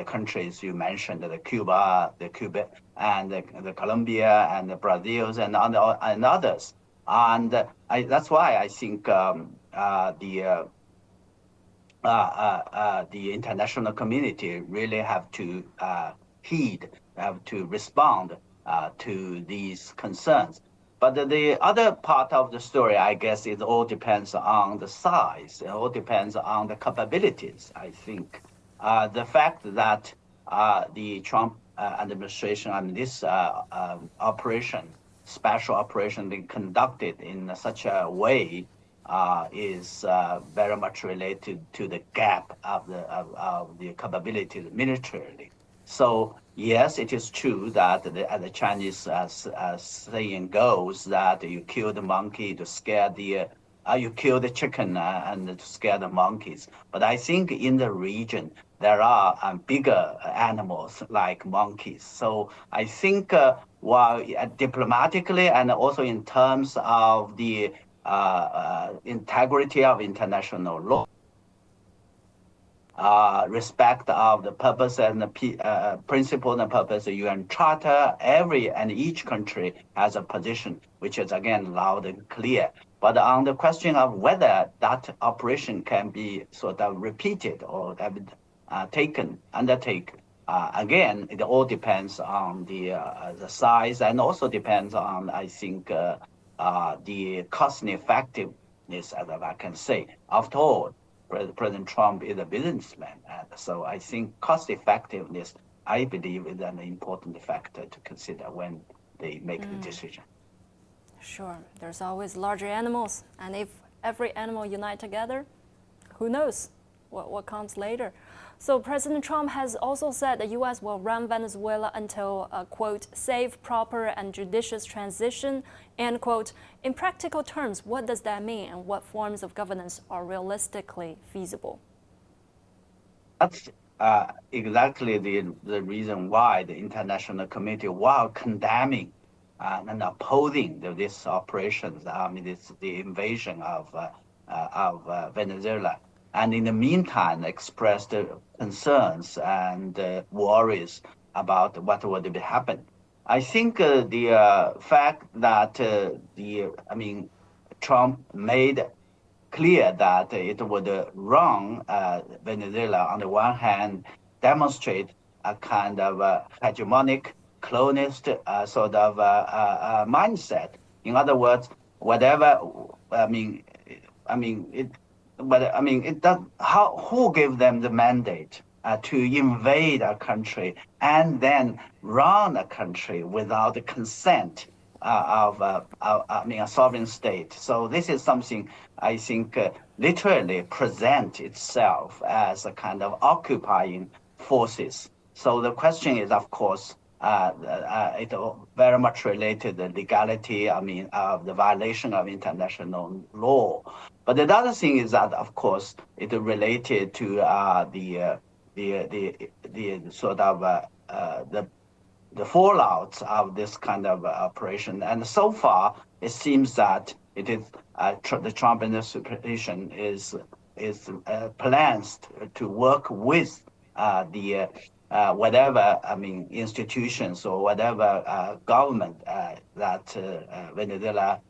countries you mentioned, the Cuba and the Colombia and the Brazil and others. And that's why I think the international community really have to have to respond to these concerns. But the other part of the story, I guess, it all depends on the size. It all depends on the capabilities, I think. The fact that the Trump administration and this operation, special operation being conducted in such a way is very much related to the gap of the capabilities militarily. So yes, it is true that the Chinese saying goes that you kill the monkey to scare you kill the chicken and to scare the monkeys. But I think in the region there are bigger animals like monkeys. So I think while diplomatically and also in terms of the integrity of international law, respect of the purpose and the principle and purpose of the UN Charter, every and each country has a position which is again loud and clear. But on the question of whether that operation can be sort of repeated or undertaken, again, it all depends on the size and also depends on, I think, the cost and effectiveness, as I can say. After all, President Trump is a businessman, and so I think cost effectiveness, I believe, is an important factor to consider when they make the decision. Sure, there's always larger animals, and if every animal unite together, who knows what comes later. So President Trump has also said the U.S. will run Venezuela until a, quote, safe, proper, and judicious transition, and, quote, in practical terms, what does that mean, and what forms of governance are realistically feasible? exactly the reason why the international community, while condemning and opposing these operations, the invasion of Venezuela, and in the meantime expressed concerns and worries about what would happen. I think the fact that Trump made clear that it would wrong Venezuela on the one hand, demonstrate a kind of hegemonic, colonialist sort of mindset. In other words, whatever who gave them the mandate to invade a country and then run a country without the consent of a sovereign state. So this is something I think literally present itself as a kind of occupying forces. So the question is, of course, it very much related to the legality, of the violation of international law. But the other thing is that, of course, it related to the sort of the fallout of this kind of operation. And so far, it seems that it is the Trump administration is plans to work with the whatever institutions or whatever government that Venezuela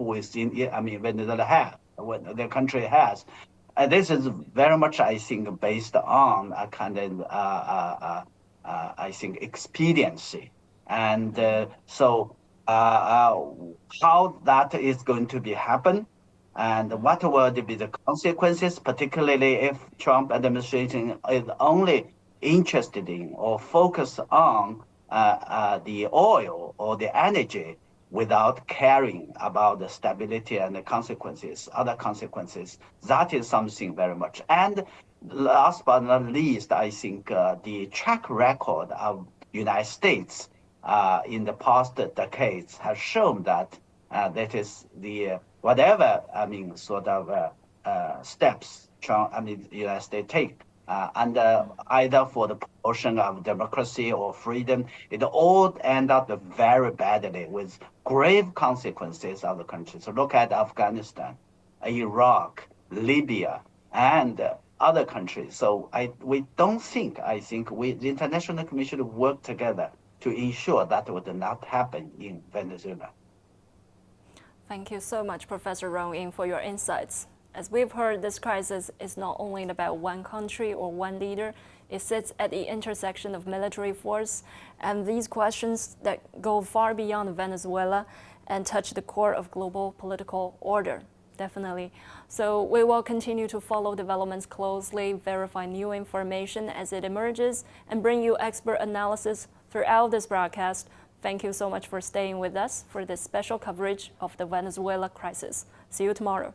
Venezuela has, what the country has. This is very much, I think, based on a kind of I think expediency, and so how that is going to be happen, and what will be the consequences, particularly if Trump administration is only interested in or focused on the oil or the energy without caring about the stability and the consequences, other consequences. That is something very much. And last but not least, I think the track record of United States in the past decades has shown that that is the whatever sort of steps the United States take either for the promotion of democracy or freedom, it all end up very badly with grave consequences of the country. So look at Afghanistan, Iraq, Libya, and other countries. So I think the international community should work together to ensure that would not happen in Venezuela. Thank you so much, Professor Rong Ying, for your insights. As we've heard, this crisis is not only about one country or one leader. It sits at the intersection of military force and these questions that go far beyond Venezuela and touch the core of global political order. Definitely. So we will continue to follow developments closely, verify new information as it emerges, and bring you expert analysis throughout this broadcast. Thank you so much for staying with us for this special coverage of the Venezuela crisis. See you tomorrow.